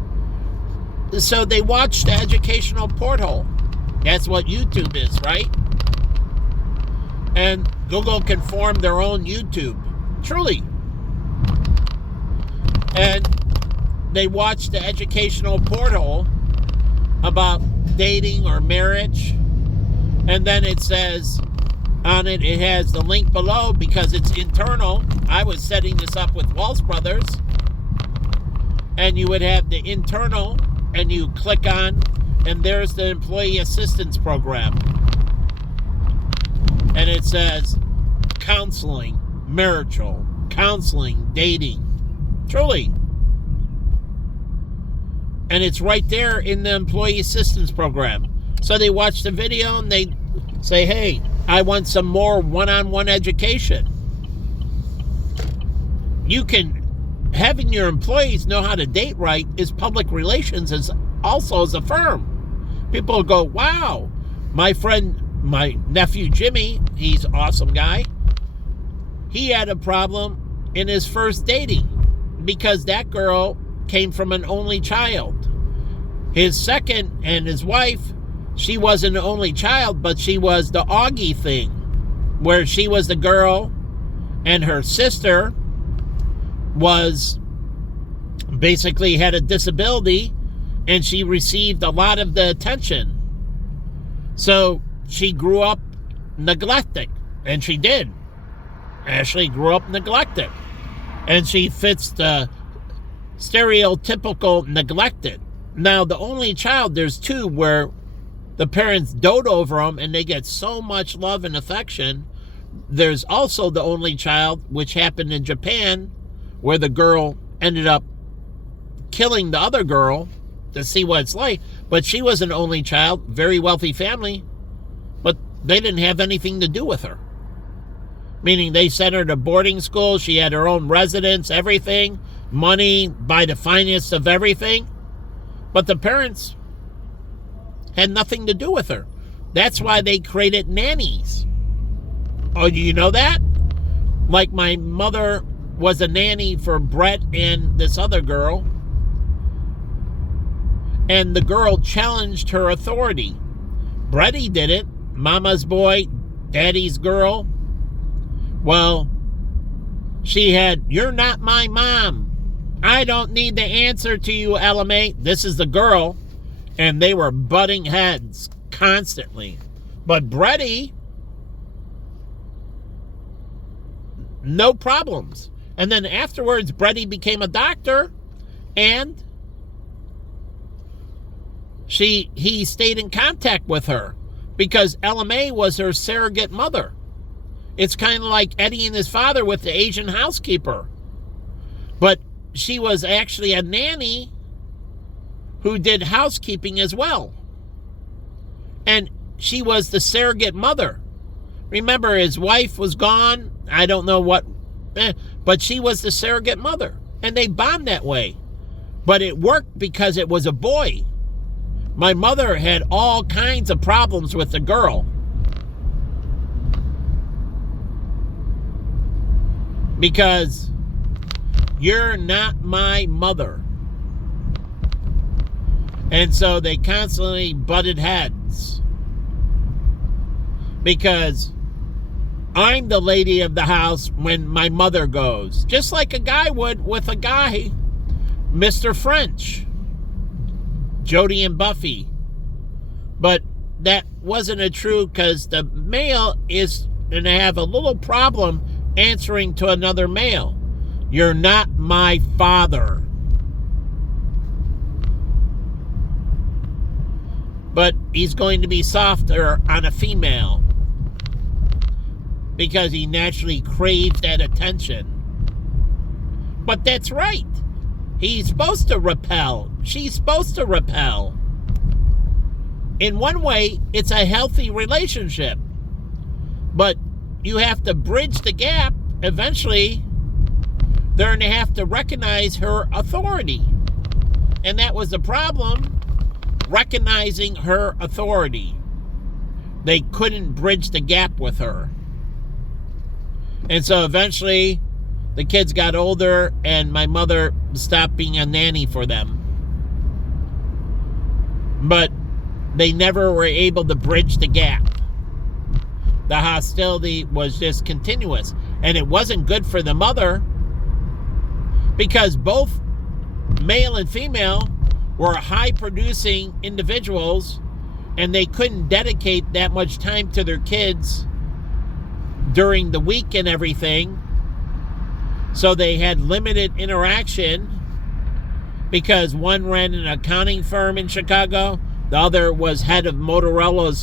So they watch the educational portal. That's what YouTube is, right? And Google can form their own YouTube. Truly. And they watch the educational portal about dating or marriage. And then it says on it, it has the link below because it's internal. I was setting this up with Walsh Brothers. And you would have the internal and you click on, and there's the employee assistance program. And it says counseling, marital, counseling, dating. Truly. And it's right there in the employee assistance program. So they watch the video and they say, hey, I want some more one-on-one education. Having your employees know how to date right is public relations as a firm. People go, wow, my nephew Jimmy, he's an awesome guy. He had a problem in his first dating because that girl came from an only child. His second and his wife, she wasn't an only child, but she was the Augie thing, where she was the girl and her sister was basically had a disability and she received a lot of the attention. So she grew up neglected, and she did. Ashley grew up neglected, and she fits the stereotypical neglected. Now, the only child, there's two where the parents dote over them and they get so much love and affection. There's also the only child, which happened in Japan, where the girl ended up killing the other girl to see what it's like. But she was an only child, very wealthy family, but they didn't have anything to do with her. Meaning they sent her to boarding school, she had her own residence, everything, money, by the finest of everything. But the parents had nothing to do with her. That's why they created nannies. Oh, do you know that? Like my mother was a nanny for Brett and this other girl. And the girl challenged her authority. Bretty did it. Mama's boy, daddy's girl. Well, she had, you're not my mom. I don't need the answer to you, LMA. This is the girl. And they were butting heads constantly. But Bretty, no problems. And then afterwards, Bretty became a doctor. And he stayed in contact with her. Because LMA was her surrogate mother. It's kind of like Eddie and his father with the Asian housekeeper. But she was actually a nanny who did housekeeping as well. And she was the surrogate mother. Remember, his wife was gone. I don't know what, but she was the surrogate mother. And they bond that way. But it worked because it was a boy. My mother had all kinds of problems with the girl. Because you're not my mother. And so they constantly butted heads. Because I'm the lady of the house when my mother goes. Just like a guy would with a guy, Mr. French, Jody and Buffy. But that wasn't a true, because the male is going to have a little problem answering to another male. You're not my father. But he's going to be softer on a female because he naturally craves that attention. But that's right. He's supposed to repel. She's supposed to repel. In one way, it's a healthy relationship. But you have to bridge the gap. Eventually, they're going to have to recognize her authority. And that was the problem, recognizing her authority. They couldn't bridge the gap with her. And so eventually, the kids got older, and my mother stopped being a nanny for them. But they never were able to bridge the gap. The hostility was just continuous. And it wasn't good for the mother, because both male and female were high-producing individuals, and they couldn't dedicate that much time to their kids during the week and everything. So they had limited interaction, because one ran an accounting firm in Chicago, the other was head of Motorola's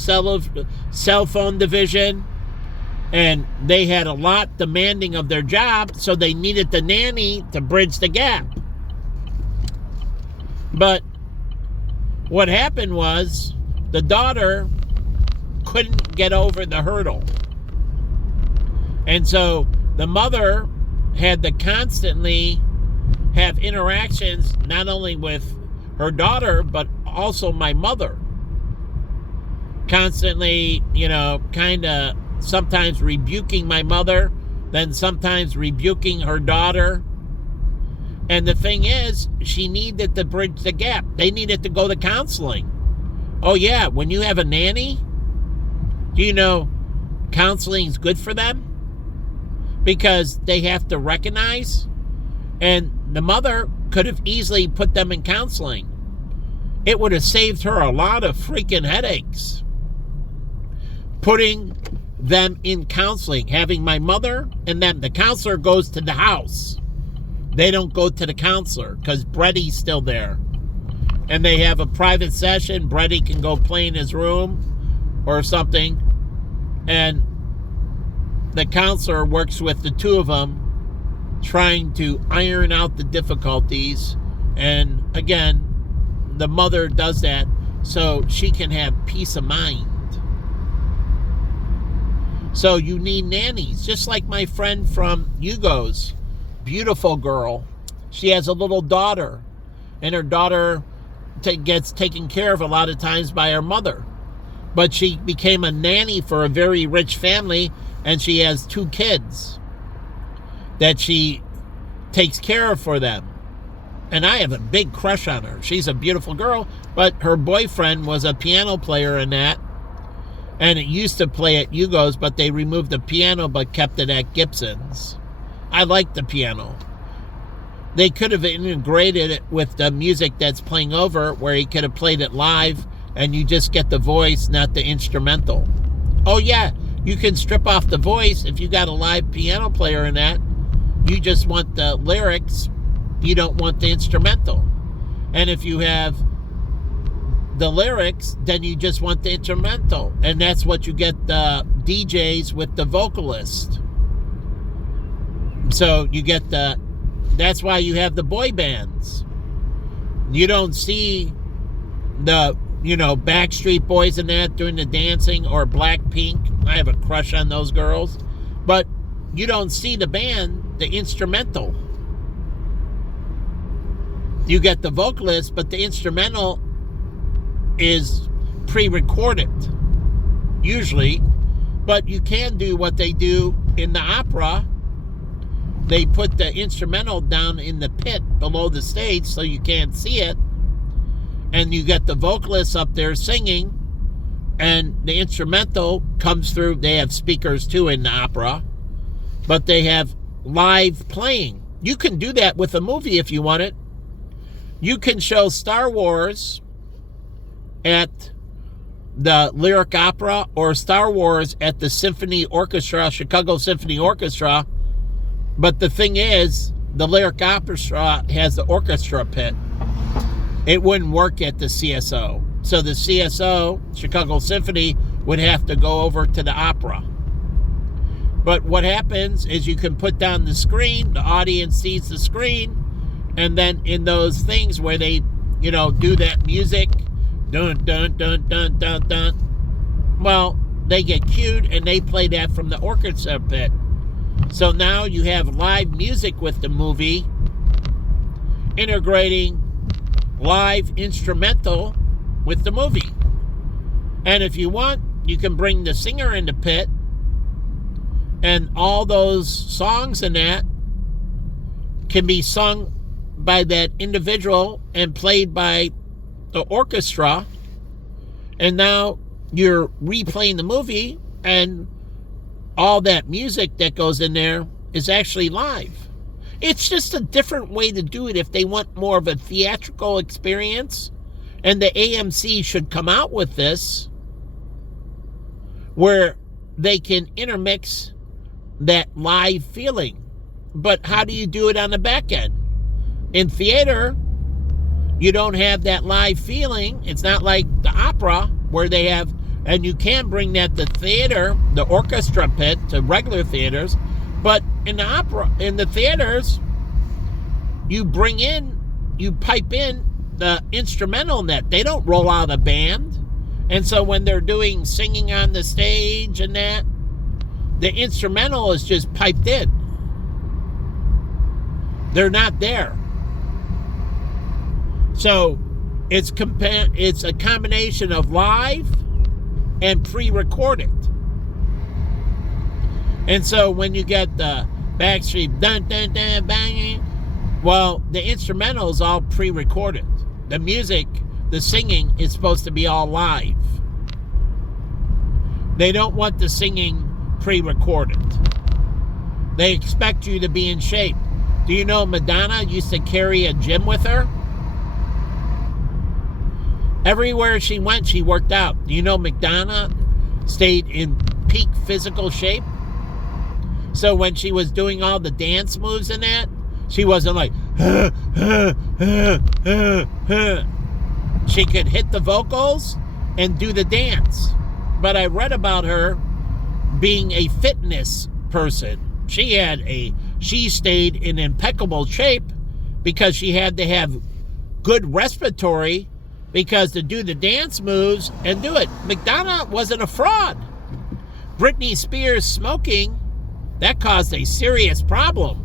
cell phone division, and they had a lot demanding of their job, so they needed the nanny to bridge the gap. But what happened was the daughter couldn't get over the hurdle. And so the mother had to constantly have interactions not only with her daughter, but also my mother. Constantly, kind of sometimes rebuking my mother, then sometimes rebuking her daughter. And the thing is, she needed to bridge the gap. They needed to go to counseling. Oh yeah, when you have a nanny, do you know counseling is good for them? Because they have to recognize, and the mother could have easily put them in counseling. It would have saved her a lot of freaking headaches. Putting them in counseling, having my mother and them, the counselor goes to the house. They don't go to the counselor because Bretty's still there. And they have a private session. Bretty can go play in his room or something. And the counselor works with the two of them, trying to iron out the difficulties. And again, the mother does that so she can have peace of mind. So you need nannies, just like my friend from Hugo's. Beautiful girl. She has a little daughter, and her daughter gets taken care of a lot of times by her mother. But she became a nanny for a very rich family, and she has 2 kids that she takes care of for them. And I have a big crush on her. She's a beautiful girl, but her boyfriend was a piano player in that. And it used to play at Hugo's, but they removed the piano but kept it at Gibson's. I like the piano. They could have integrated it with the music that's playing over, where he could have played it live and you just get the voice, not the instrumental. Oh yeah, you can strip off the voice if you got a live piano player in that. You just want the lyrics, you don't want the instrumental. And if you have the lyrics, then you just want the instrumental. And that's what you get the DJs with the vocalist. So you get that's why you have the boy bands. You don't see the, Backstreet Boys and that doing the dancing, or Blackpink. I have a crush on those girls. But you don't see the band, the instrumental. You get the vocalist, but the instrumental is pre-recorded, usually. But you can do what they do in the opera. They put the instrumental down in the pit below the stage so you can't see it. And you get the vocalists up there singing, and the instrumental comes through. They have speakers too in the opera, but they have live playing. You can do that with a movie if you want it. You can show Star Wars at the Lyric Opera, or Star Wars at the Symphony Orchestra, Chicago Symphony Orchestra. But the thing is, the Lyric Opera has the orchestra pit. It wouldn't work at the CSO. So the CSO, Chicago Symphony, would have to go over to the opera. But what happens is you can put down the screen, the audience sees the screen, and then in those things where they, do that music, dun, dun, dun, dun, dun, dun, well, they get cued and they play that from the orchestra pit. So now you have live music with the movie, integrating live instrumental with the movie. And if you want, you can bring the singer in the pit, and all those songs in that can be sung by that individual and played by the orchestra. And now you're replaying the movie, and all that music that goes in there is actually live. It's just a different way to do it if they want more of a theatrical experience. And the AMC should come out with this, where they can intermix that live feeling. But how do you do it on the back end? In theater, You don't have that live feeling. It's not like the opera where they have, and you can bring that to theater, the orchestra pit, to regular theaters. But in the opera, in the theaters, you pipe in the instrumental net. They don't roll out a band. And so when they're doing singing on the stage and that, the instrumental is just piped in. They're not there. So it's a combination of live and pre-recorded. And so when you get the Backstreet dun dun dun banging, well, the instrumental is all pre-recorded. The music, the singing is supposed to be all live. They don't want the singing pre-recorded. They expect you to be in shape. Do you know Madonna used to carry a gym with her? Everywhere she went, she worked out. Do you know Madonna stayed in peak physical shape? So when she was doing all the dance moves and that, she wasn't like, She could hit the vocals and do the dance. But I read about her being a fitness person. She stayed in impeccable shape because she had to have good respiratory, because to do the dance moves and do it. Madonna wasn't a fraud. Britney Spears smoking, that caused a serious problem.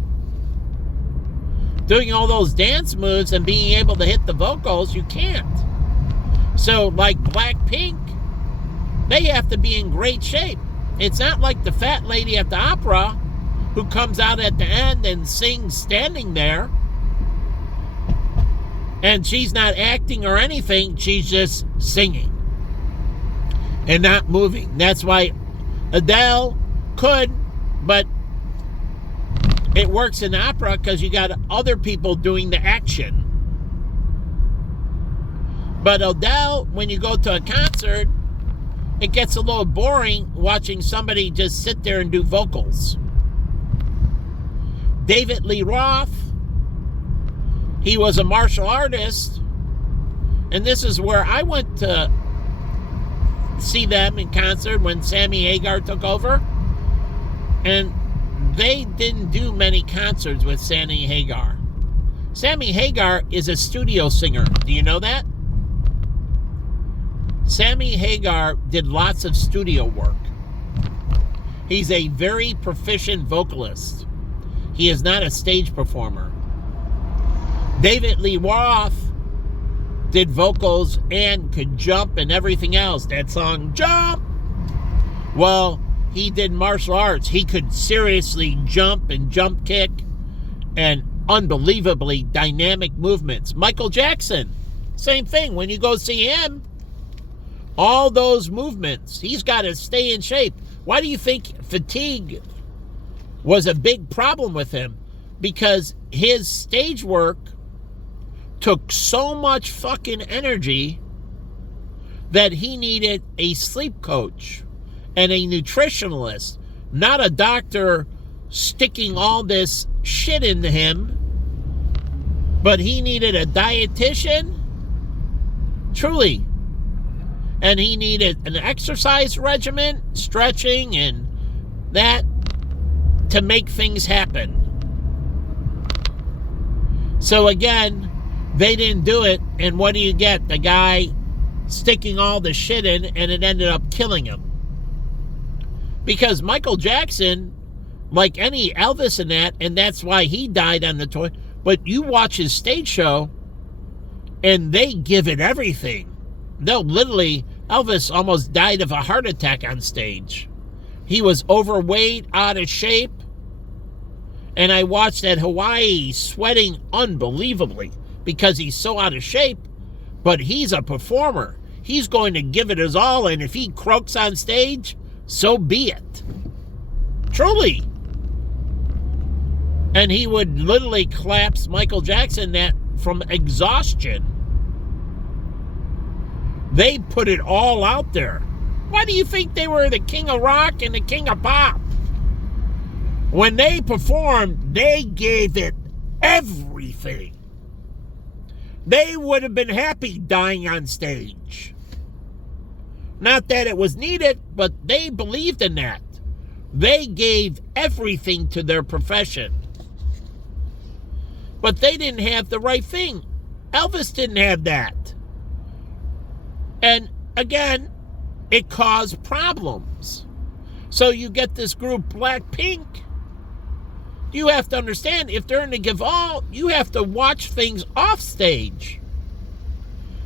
Doing all those dance moves and being able to hit the vocals, you can't. So like Blackpink, they have to be in great shape. It's not like the fat lady at the opera who comes out at the end and sings standing there. And she's not acting or anything. She's just singing and not moving. That's why Adele could, but it works in opera because you got other people doing the action. But Adele, when you go to a concert, it gets a little boring watching somebody just sit there and do vocals. David Lee Roth, he was a martial artist, and this is where I went to see them in concert when Sammy Hagar took over. And they didn't do many concerts with Sammy Hagar. Sammy Hagar is a studio singer. Do you know that? Sammy Hagar did lots of studio work. He's a very proficient vocalist. He is not a stage performer. David Lee Roth did vocals and could jump and everything else. That song, Jump! Well, he did martial arts. He could seriously jump and jump kick and unbelievably dynamic movements. Michael Jackson, same thing. When you go see him, all those movements, he's got to stay in shape. Why do you think fatigue was a big problem with him? Because his stage work took so much fucking energy that he needed a sleep coach and a nutritionalist, not a doctor sticking all this shit into him, but he needed a dietitian, truly, and he needed an exercise regimen, stretching, and that to make things happen. So again, they didn't do it, and what do you get? The guy sticking all the shit in, and it ended up killing him. Because Michael Jackson, like any Elvis and that's why he died on the tour. But you watch his stage show, and they give it everything. They'll literally, Elvis almost died of a heart attack on stage. He was overweight, out of shape. And I watched at Hawaii sweating unbelievably because he's so out of shape, but he's a performer. He's going to give it his all, and if he croaks on stage, so be it. Truly. And he would literally collapse Michael Jackson from exhaustion. They put it all out there. Why do you think they were the king of rock and the king of pop? When they performed, they gave it everything. they would have been happy dying on stage. Not that it was needed, but they believed in that. They gave everything to their profession. But they didn't have the right thing. Elvis didn't have that. And again, it caused problems. So you get this group Blackpink. You have to understand, if they're in the give all, you have to watch things off stage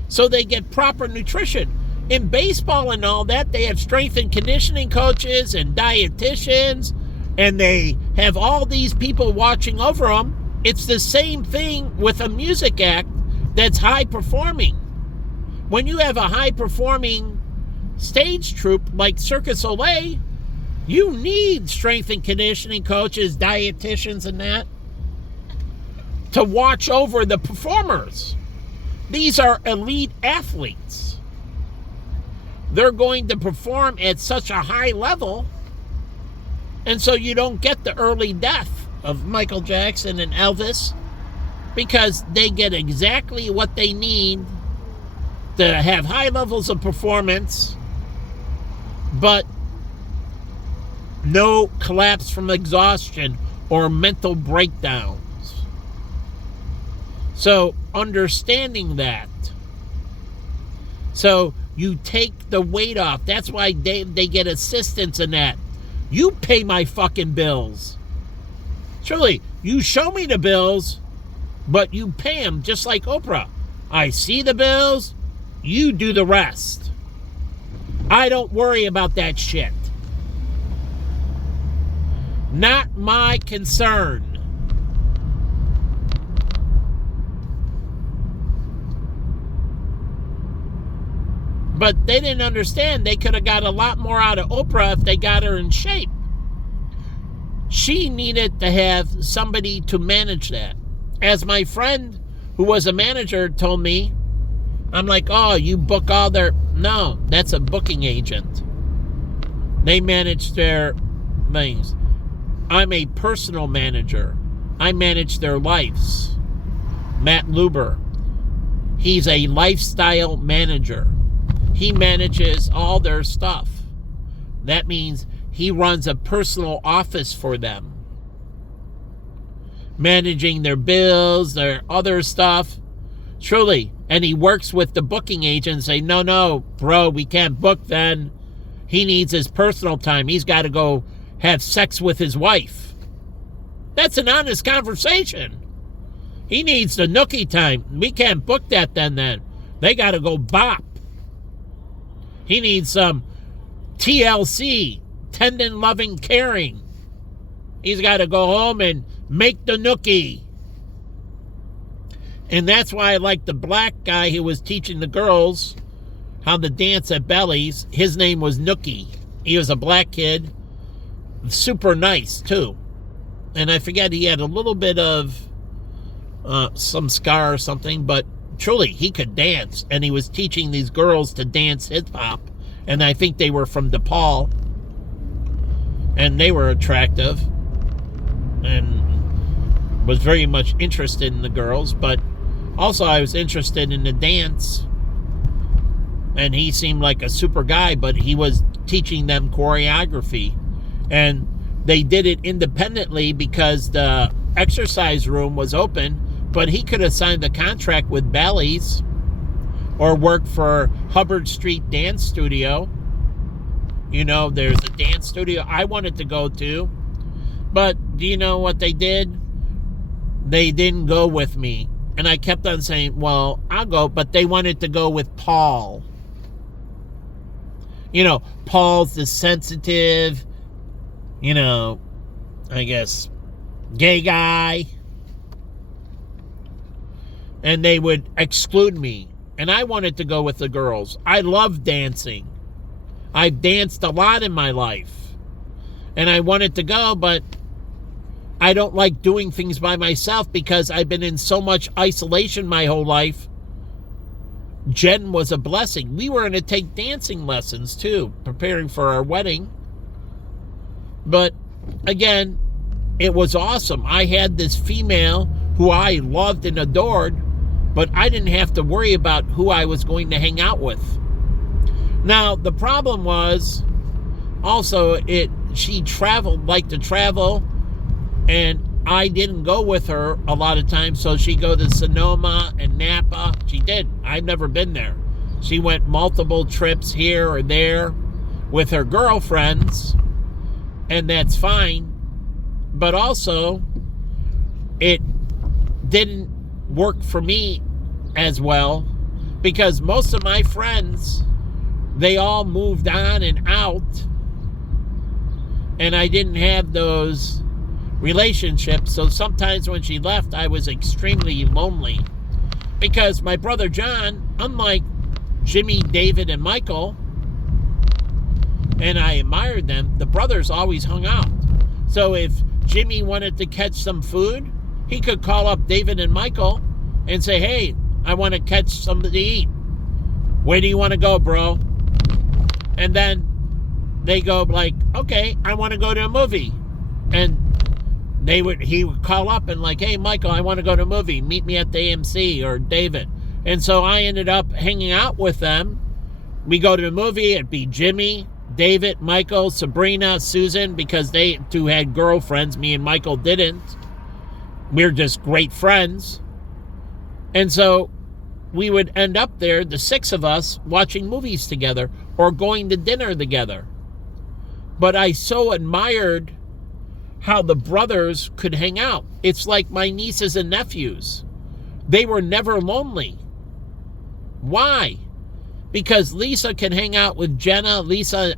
so they get proper nutrition. In baseball and all that, they have strength and conditioning coaches and dietitians, and they have all these people watching over them. It's the same thing with a music act that's high performing. When you have a high performing stage troupe like Cirque du Soleil, you need strength and conditioning coaches, dietitians, and that to watch over the performers. These are elite athletes. They're going to perform at such a high level, and so you don't get the early death of Michael Jackson and Elvis, because they get exactly what they need to have high levels of performance, but no collapse from exhaustion or mental breakdowns. So understanding that. So you take the weight off. That's why they get assistance in that. You pay my fucking bills. Truly, you show me the bills, but you pay them just like Oprah. I see the bills, you do the rest. I don't worry about that shit. Not my concern. But they didn't understand. They could have got a lot more out of Oprah if they got her in shape. She needed to have somebody to manage that. As my friend who was a manager told me, I'm like, oh, you book all their... No, that's a booking agent. They manage their things. I'm a personal manager. I manage their lives. Matt Luber. He's a lifestyle manager. He manages all their stuff. That means he runs a personal office for them. Managing their bills, their other stuff. Truly. And he works with the booking agent and say, no, bro, we can't book then. He needs his personal time. He's got to go have sex with his wife. That's an honest conversation. He needs the nookie time. We can't book that then. They got to go bop. He needs some TLC, tendon loving caring. He's got to go home and make the nookie. And that's why I like the black guy who was teaching the girls how to dance at Belly's. His name was Nookie. He was a black kid. Super nice, too. And I forget, he had a little bit of some scar or something, but truly, he could dance. And he was teaching these girls to dance hip-hop. And I think they were from DePaul. And they were attractive. And was very much interested in the girls. But also, I was interested in the dance. And he seemed like a super guy, but he was teaching them choreography. And they did it independently because the exercise room was open, but he could have signed the contract with Bally's or worked for Hubbard Street Dance Studio. You know, there's a dance studio I wanted to go to. But do you know what they did? They didn't go with me. And I kept on saying, well, I'll go. But they wanted to go with Paul. You know, Paul's the sensitive, you know, I guess, gay guy. And they would exclude me. And I wanted to go with the girls. I love dancing. I've danced a lot in my life. And I wanted to go, but I don't like doing things by myself because I've been in so much isolation my whole life. Jen was a blessing. We were going to take dancing lessons, too, preparing for our wedding. But, again, it was awesome. I had this female who I loved and adored, but I didn't have to worry about who I was going to hang out with. Now, the problem was also she liked to travel, and I didn't go with her a lot of times, so she'd go to Sonoma and Napa. She did. I've never been there. She went multiple trips here or there with her girlfriends, and that's fine. But also, it didn't work for me as well, because most of my friends, they all moved on and out, and I didn't have those relationships. So sometimes when she left, I was extremely lonely, because my brother John, unlike Jimmy, David, and Michael, and I admired them, the brothers always hung out. So if Jimmy wanted to catch some food, he could call up David and Michael and say, hey, I want to catch something to eat. Where do you want to go, bro? And then they go like, okay, I want to go to a movie. And he would call up and like, hey, Michael, I want to go to a movie. Meet me at the AMC, or David. And so I ended up hanging out with them. We go to the movie. It'd be Jimmy, David, Michael, Sabrina, Susan, because they two had girlfriends. Me and Michael didn't. We're just great friends. And so we would end up there, the six of us, watching movies together or going to dinner together. But I so admired how the brothers could hang out. It's like my nieces and nephews. They were never lonely. Why? Because Lisa can hang out with Jenna. Lisa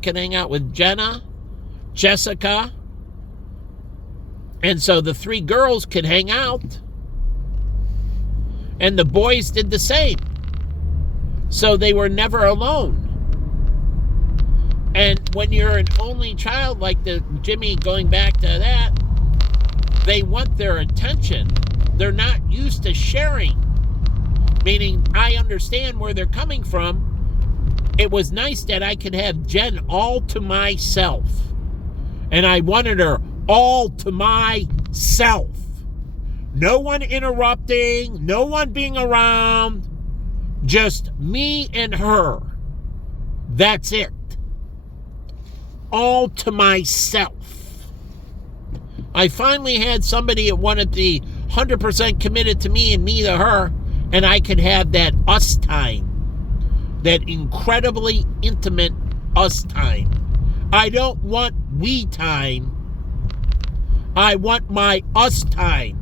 can hang out with Jenna, Jessica. And so the three girls could hang out. And the boys did the same. So they were never alone. And when you're an only child, like the Jimmy, going back to that, they want their attention. They're not used to sharing. Meaning, I understand where they're coming from. It was nice that I could have Jen all to myself. And I wanted her all to myself. No one interrupting, no one being around. Just me and her. That's it. All to myself. I finally had somebody that wanted to be 100% committed to me and me to her, and I could have that us time. That incredibly intimate us time. I don't want we time. I want my us time.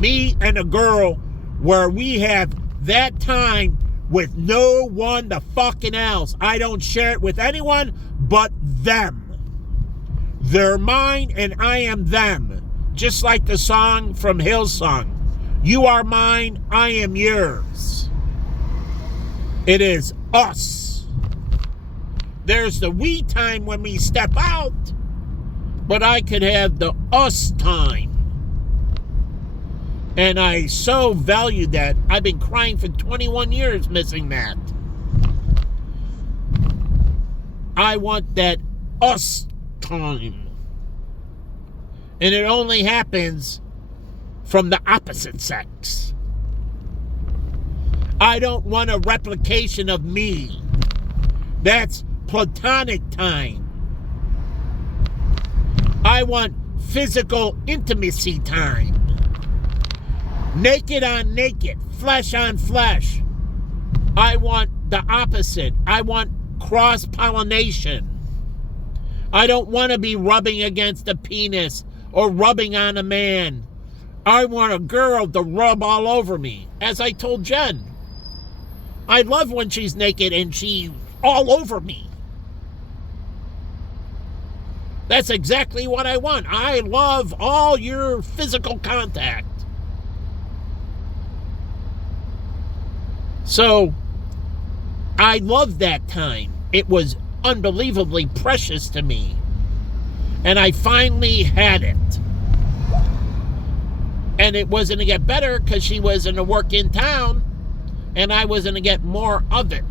Me and a girl where we have that time with no one the fucking else. I don't share it with anyone but them. They're mine and I am them. Just like the song from Hillsong. You are mine, I am yours. It is us. There's the we time when we step out, but I could have the us time. And I so value that. I've been crying for 21 years missing that. I want that us time. And it only happens from the opposite sex. I don't want a replication of me. That's platonic time. I want physical intimacy time. Naked on naked, flesh on flesh. I want the opposite. I want cross-pollination. I don't want to be rubbing against a penis or rubbing on a man. I want a girl to rub all over me. As I told Jen, I love when she's naked and she's all over me. That's exactly what I want. I love all your physical contact. So, I loved that time. It was unbelievably precious to me. And I finally had it. And it was going to get better because she was going to work in town and I was going to get more of it.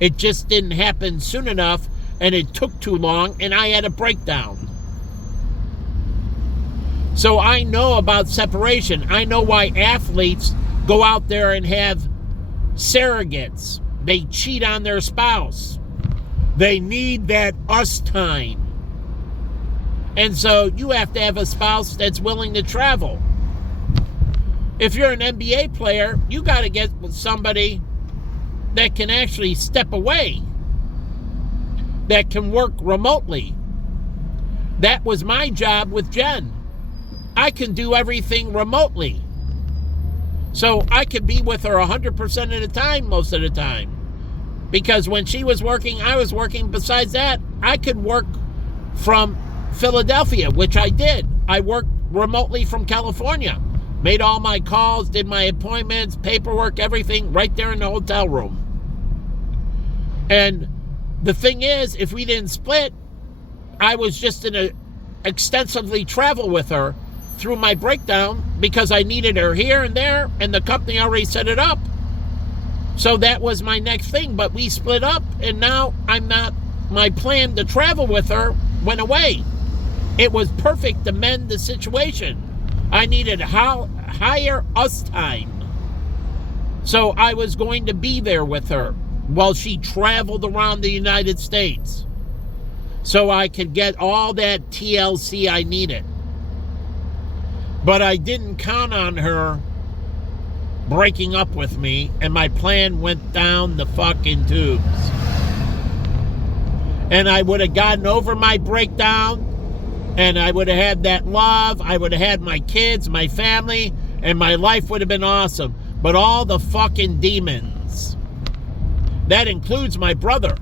It just didn't happen soon enough and it took too long and I had a breakdown. So I know about separation. I know why athletes go out there and have surrogates. They cheat on their spouse. They need that us time. And so you have to have a spouse that's willing to travel. If you're an NBA player, you got to get with somebody that can actually step away, that can work remotely. That was my job with Jen. I can do everything remotely. So I could be with her 100% of the time, most of the time. Because when she was working, I was working. Besides that, I could work from Philadelphia, which I did. I worked remotely from California. Made all my calls, did my appointments, paperwork, everything right there in the hotel room. And the thing is, if we didn't split, I was just in a extensively travel with her through my breakdown because I needed her here and there, and the company already set it up. So that was my next thing, but we split up, and now my plan to travel with her went away. It was perfect to mend the situation. I needed higher us time. So I was going to be there with her while she traveled around the United States, so I could get all that TLC I needed. But I didn't count on her breaking up with me, and my plan went down the fucking tubes. And I would have gotten over my breakdown, and I would have had that love. I would have had my kids, my family, and my life would have been awesome. But all the fucking demons, that includes my brother,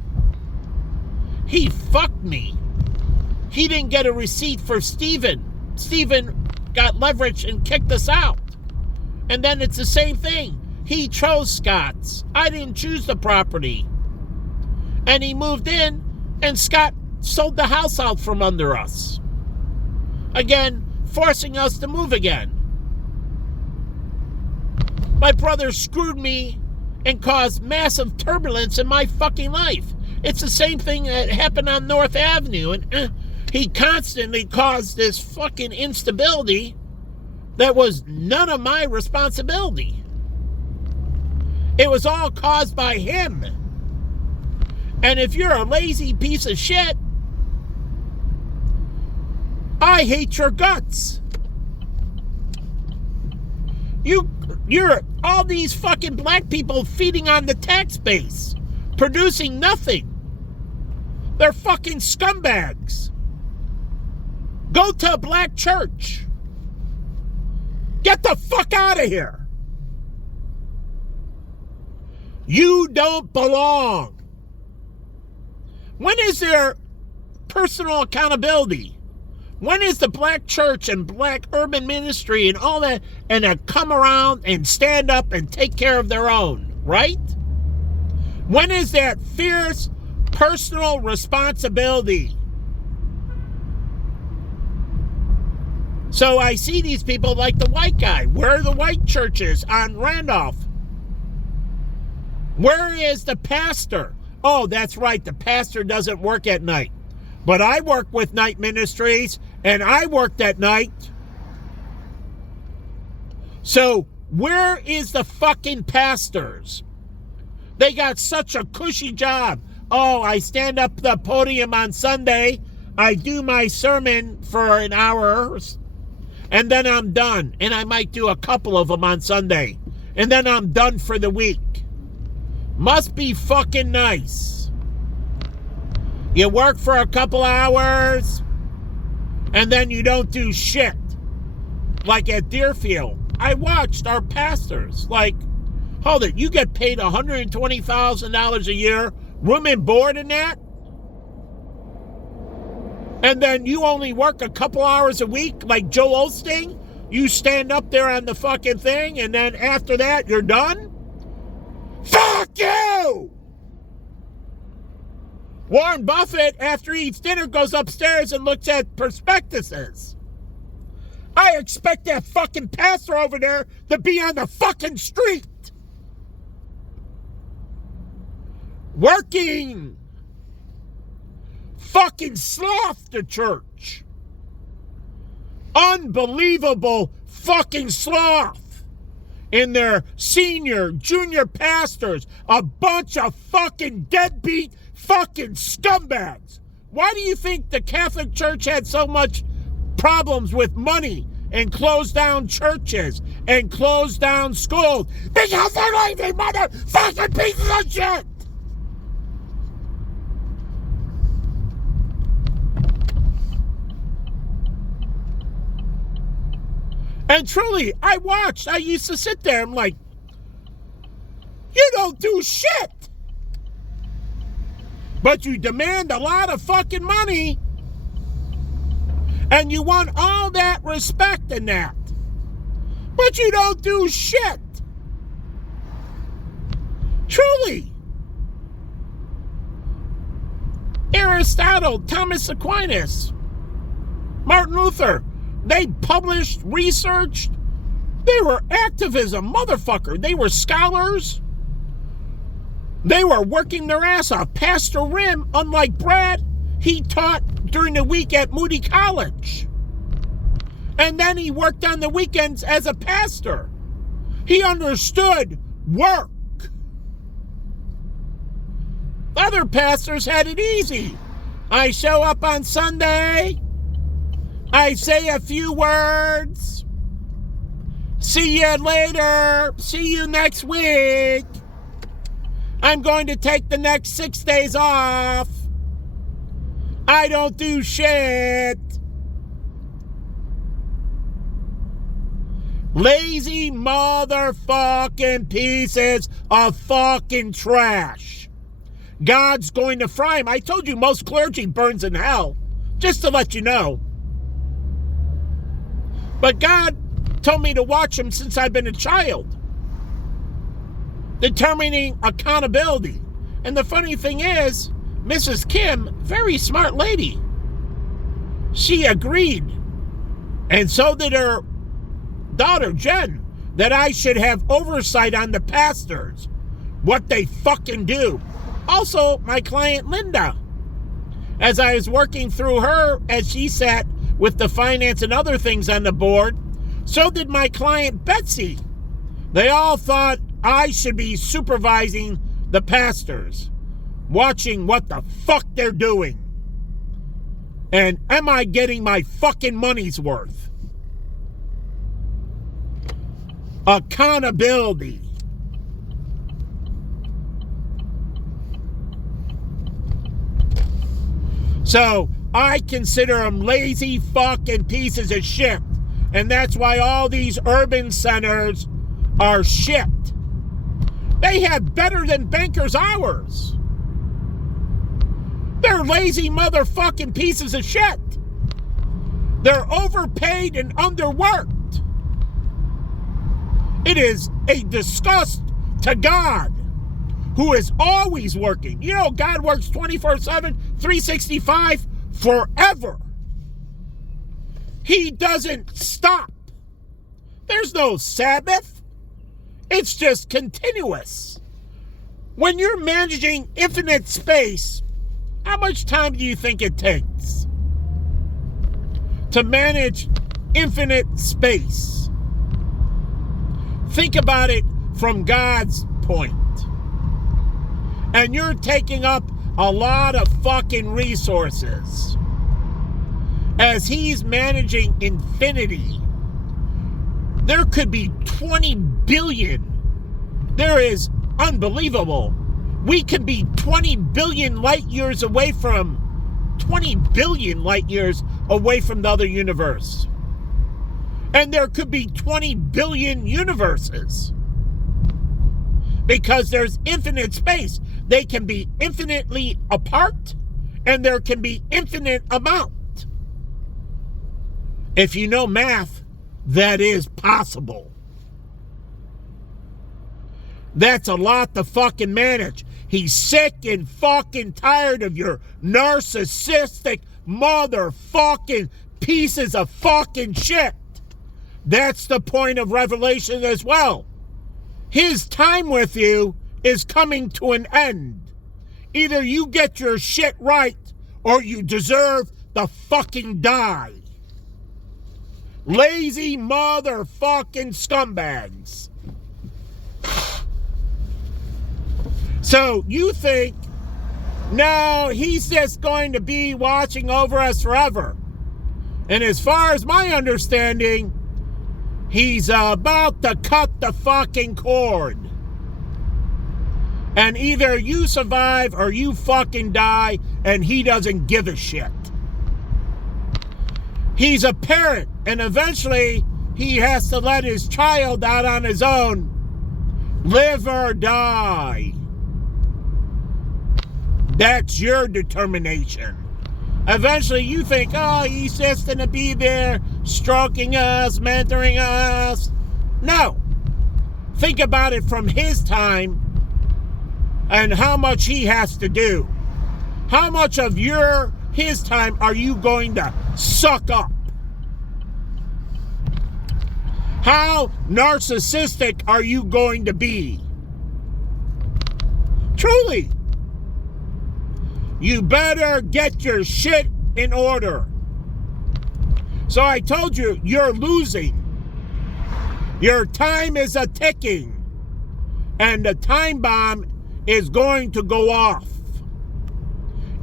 he fucked me. He didn't get a receipt for Steven. Steven got leverage and kicked us out. And then it's the same thing. He chose Scott's. I didn't choose the property. And he moved in, and Scott sold the house out from under us. Again, forcing us to move again. My brother screwed me and caused massive turbulence in my fucking life. It's the same thing that happened on North Avenue, and he constantly caused this fucking instability that was none of my responsibility. It was all caused by him. And if you're a lazy piece of shit, I hate your guts. You're all these fucking black people feeding on the tax base, producing nothing. They're fucking scumbags. Go to a black church. Get the fuck out of here. You don't belong. When is there personal accountability? When is the black church and black urban ministry and all that, and they come around and stand up and take care of their own, right? When is that fierce personal responsibility? So I see these people like the white guy. Where are the white churches on Randolph? Where is the pastor? Oh, that's right, the pastor doesn't work at night. But I work with night ministries, and I worked at night. So where is the fucking pastors? They got such a cushy job. Oh, I stand up the podium on Sunday, I do my sermon for an hour, and then I'm done. And I might do a couple of them on Sunday. And then I'm done for the week. Must be fucking nice. You work for a couple hours, and then you don't do shit. Like at Deerfield, I watched our pastors. Like, hold it, you get paid $120,000 a year, room and board and that? And then you only work a couple hours a week, like Joel Osteen? You stand up there on the fucking thing, and then after that, you're done? Fuck you! Warren Buffett, after he eats dinner, goes upstairs and looks at prospectuses. I expect that fucking pastor over there to be on the fucking street. Working. Fucking sloth to church. Unbelievable fucking sloth. in their senior, junior pastors, a bunch of fucking deadbeat fucking scumbags. Why do you think the Catholic Church had so much problems with money and closed down churches and closed down schools? Because they're lazy motherfucking pieces of shit! And truly, I used to sit there, I'm like, you don't do shit! But you demand a lot of fucking money, and you want all that respect and that. But you don't do shit. Truly. Aristotle, Thomas Aquinas, Martin Luther, they published, researched. They were activism, motherfucker. They were scholars. They were working their ass off. Pastor Rim, unlike Brad, he taught during the week at Moody College. And then he worked on the weekends as a pastor. He understood work. Other pastors had it easy. I show up on Sunday. I say a few words. See you later. See you next week. I'm going to take the next 6 days off. I don't do shit. Lazy motherfucking pieces of fucking trash. God's going to fry them. I told you most clergy burns in hell. Just to let you know. But God told me to watch them since I've been a child. Determining accountability. And the funny thing is, Mrs. Kim, very smart lady. She agreed. And so did her daughter, Jen, that I should have oversight on the pastors. What they fucking do. Also, my client, Linda. As I was working through her, as she sat with the finance and other things on the board, so did my client, Betsy. They all thought I should be supervising the pastors, watching what the fuck they're doing. And am I getting my fucking money's worth? Accountability. So I consider them lazy fucking pieces of shit. And that's why all these urban centers are shit. They have better than bankers' hours. They're lazy motherfucking pieces of shit. They're overpaid and underworked. It is a disgust to God, who is always working. You know, God works 24/7, 365, forever. He doesn't stop. There's no Sabbath. It's just continuous. When you're managing infinite space, how much time do you think it takes to manage infinite space? Think about it from God's point. And you're taking up a lot of fucking resources. As he's managing infinity, there could be 20 billion. There is unbelievable. We can be 20 billion light years away from 20 billion light years away from the other universe. And there could be 20 billion universes. Because there's infinite space. They can be infinitely apart, and there can be infinite amount. If you know math, that is possible. That's a lot to fucking manage. He's sick and fucking tired of your narcissistic motherfucking pieces of fucking shit. That's the point of Revelation as well. His time with you is coming to an end. Either you get your shit right or you deserve to fucking die. Lazy motherfucking scumbags. So you think, no, he's just going to be watching over us forever. And as far as my understanding, he's about to cut the fucking cord. And either you survive or you fucking die, and he doesn't give a shit. He's a parent, and eventually he has to let his child out on his own. Live or die. That's your determination. Eventually you think, oh, he's just going to be there stroking us, mentoring us. No. Think about it from his time and how much he has to do. How much of his time are you going to suck up? How narcissistic are you going to be? Truly. You better get your shit in order. So I told you, you're losing. Your time is a ticking. And the time bomb is going to go off.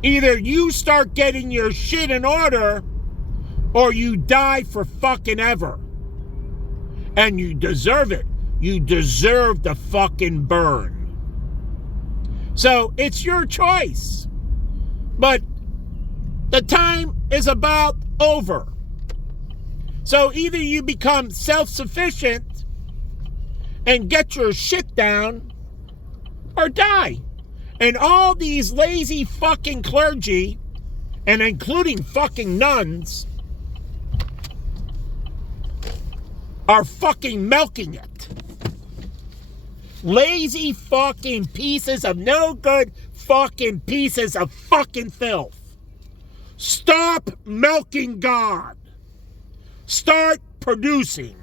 Either you start getting your shit in order, or you die for fucking ever. And you deserve it. You deserve the fucking burn. So it's your choice. But the time is about over. So either you become self-sufficient and get your shit down, or die. And all these lazy fucking clergy, and including fucking nuns, are fucking milking it. Lazy fucking pieces of no good fucking pieces of fucking filth. Stop milking God. Start producing.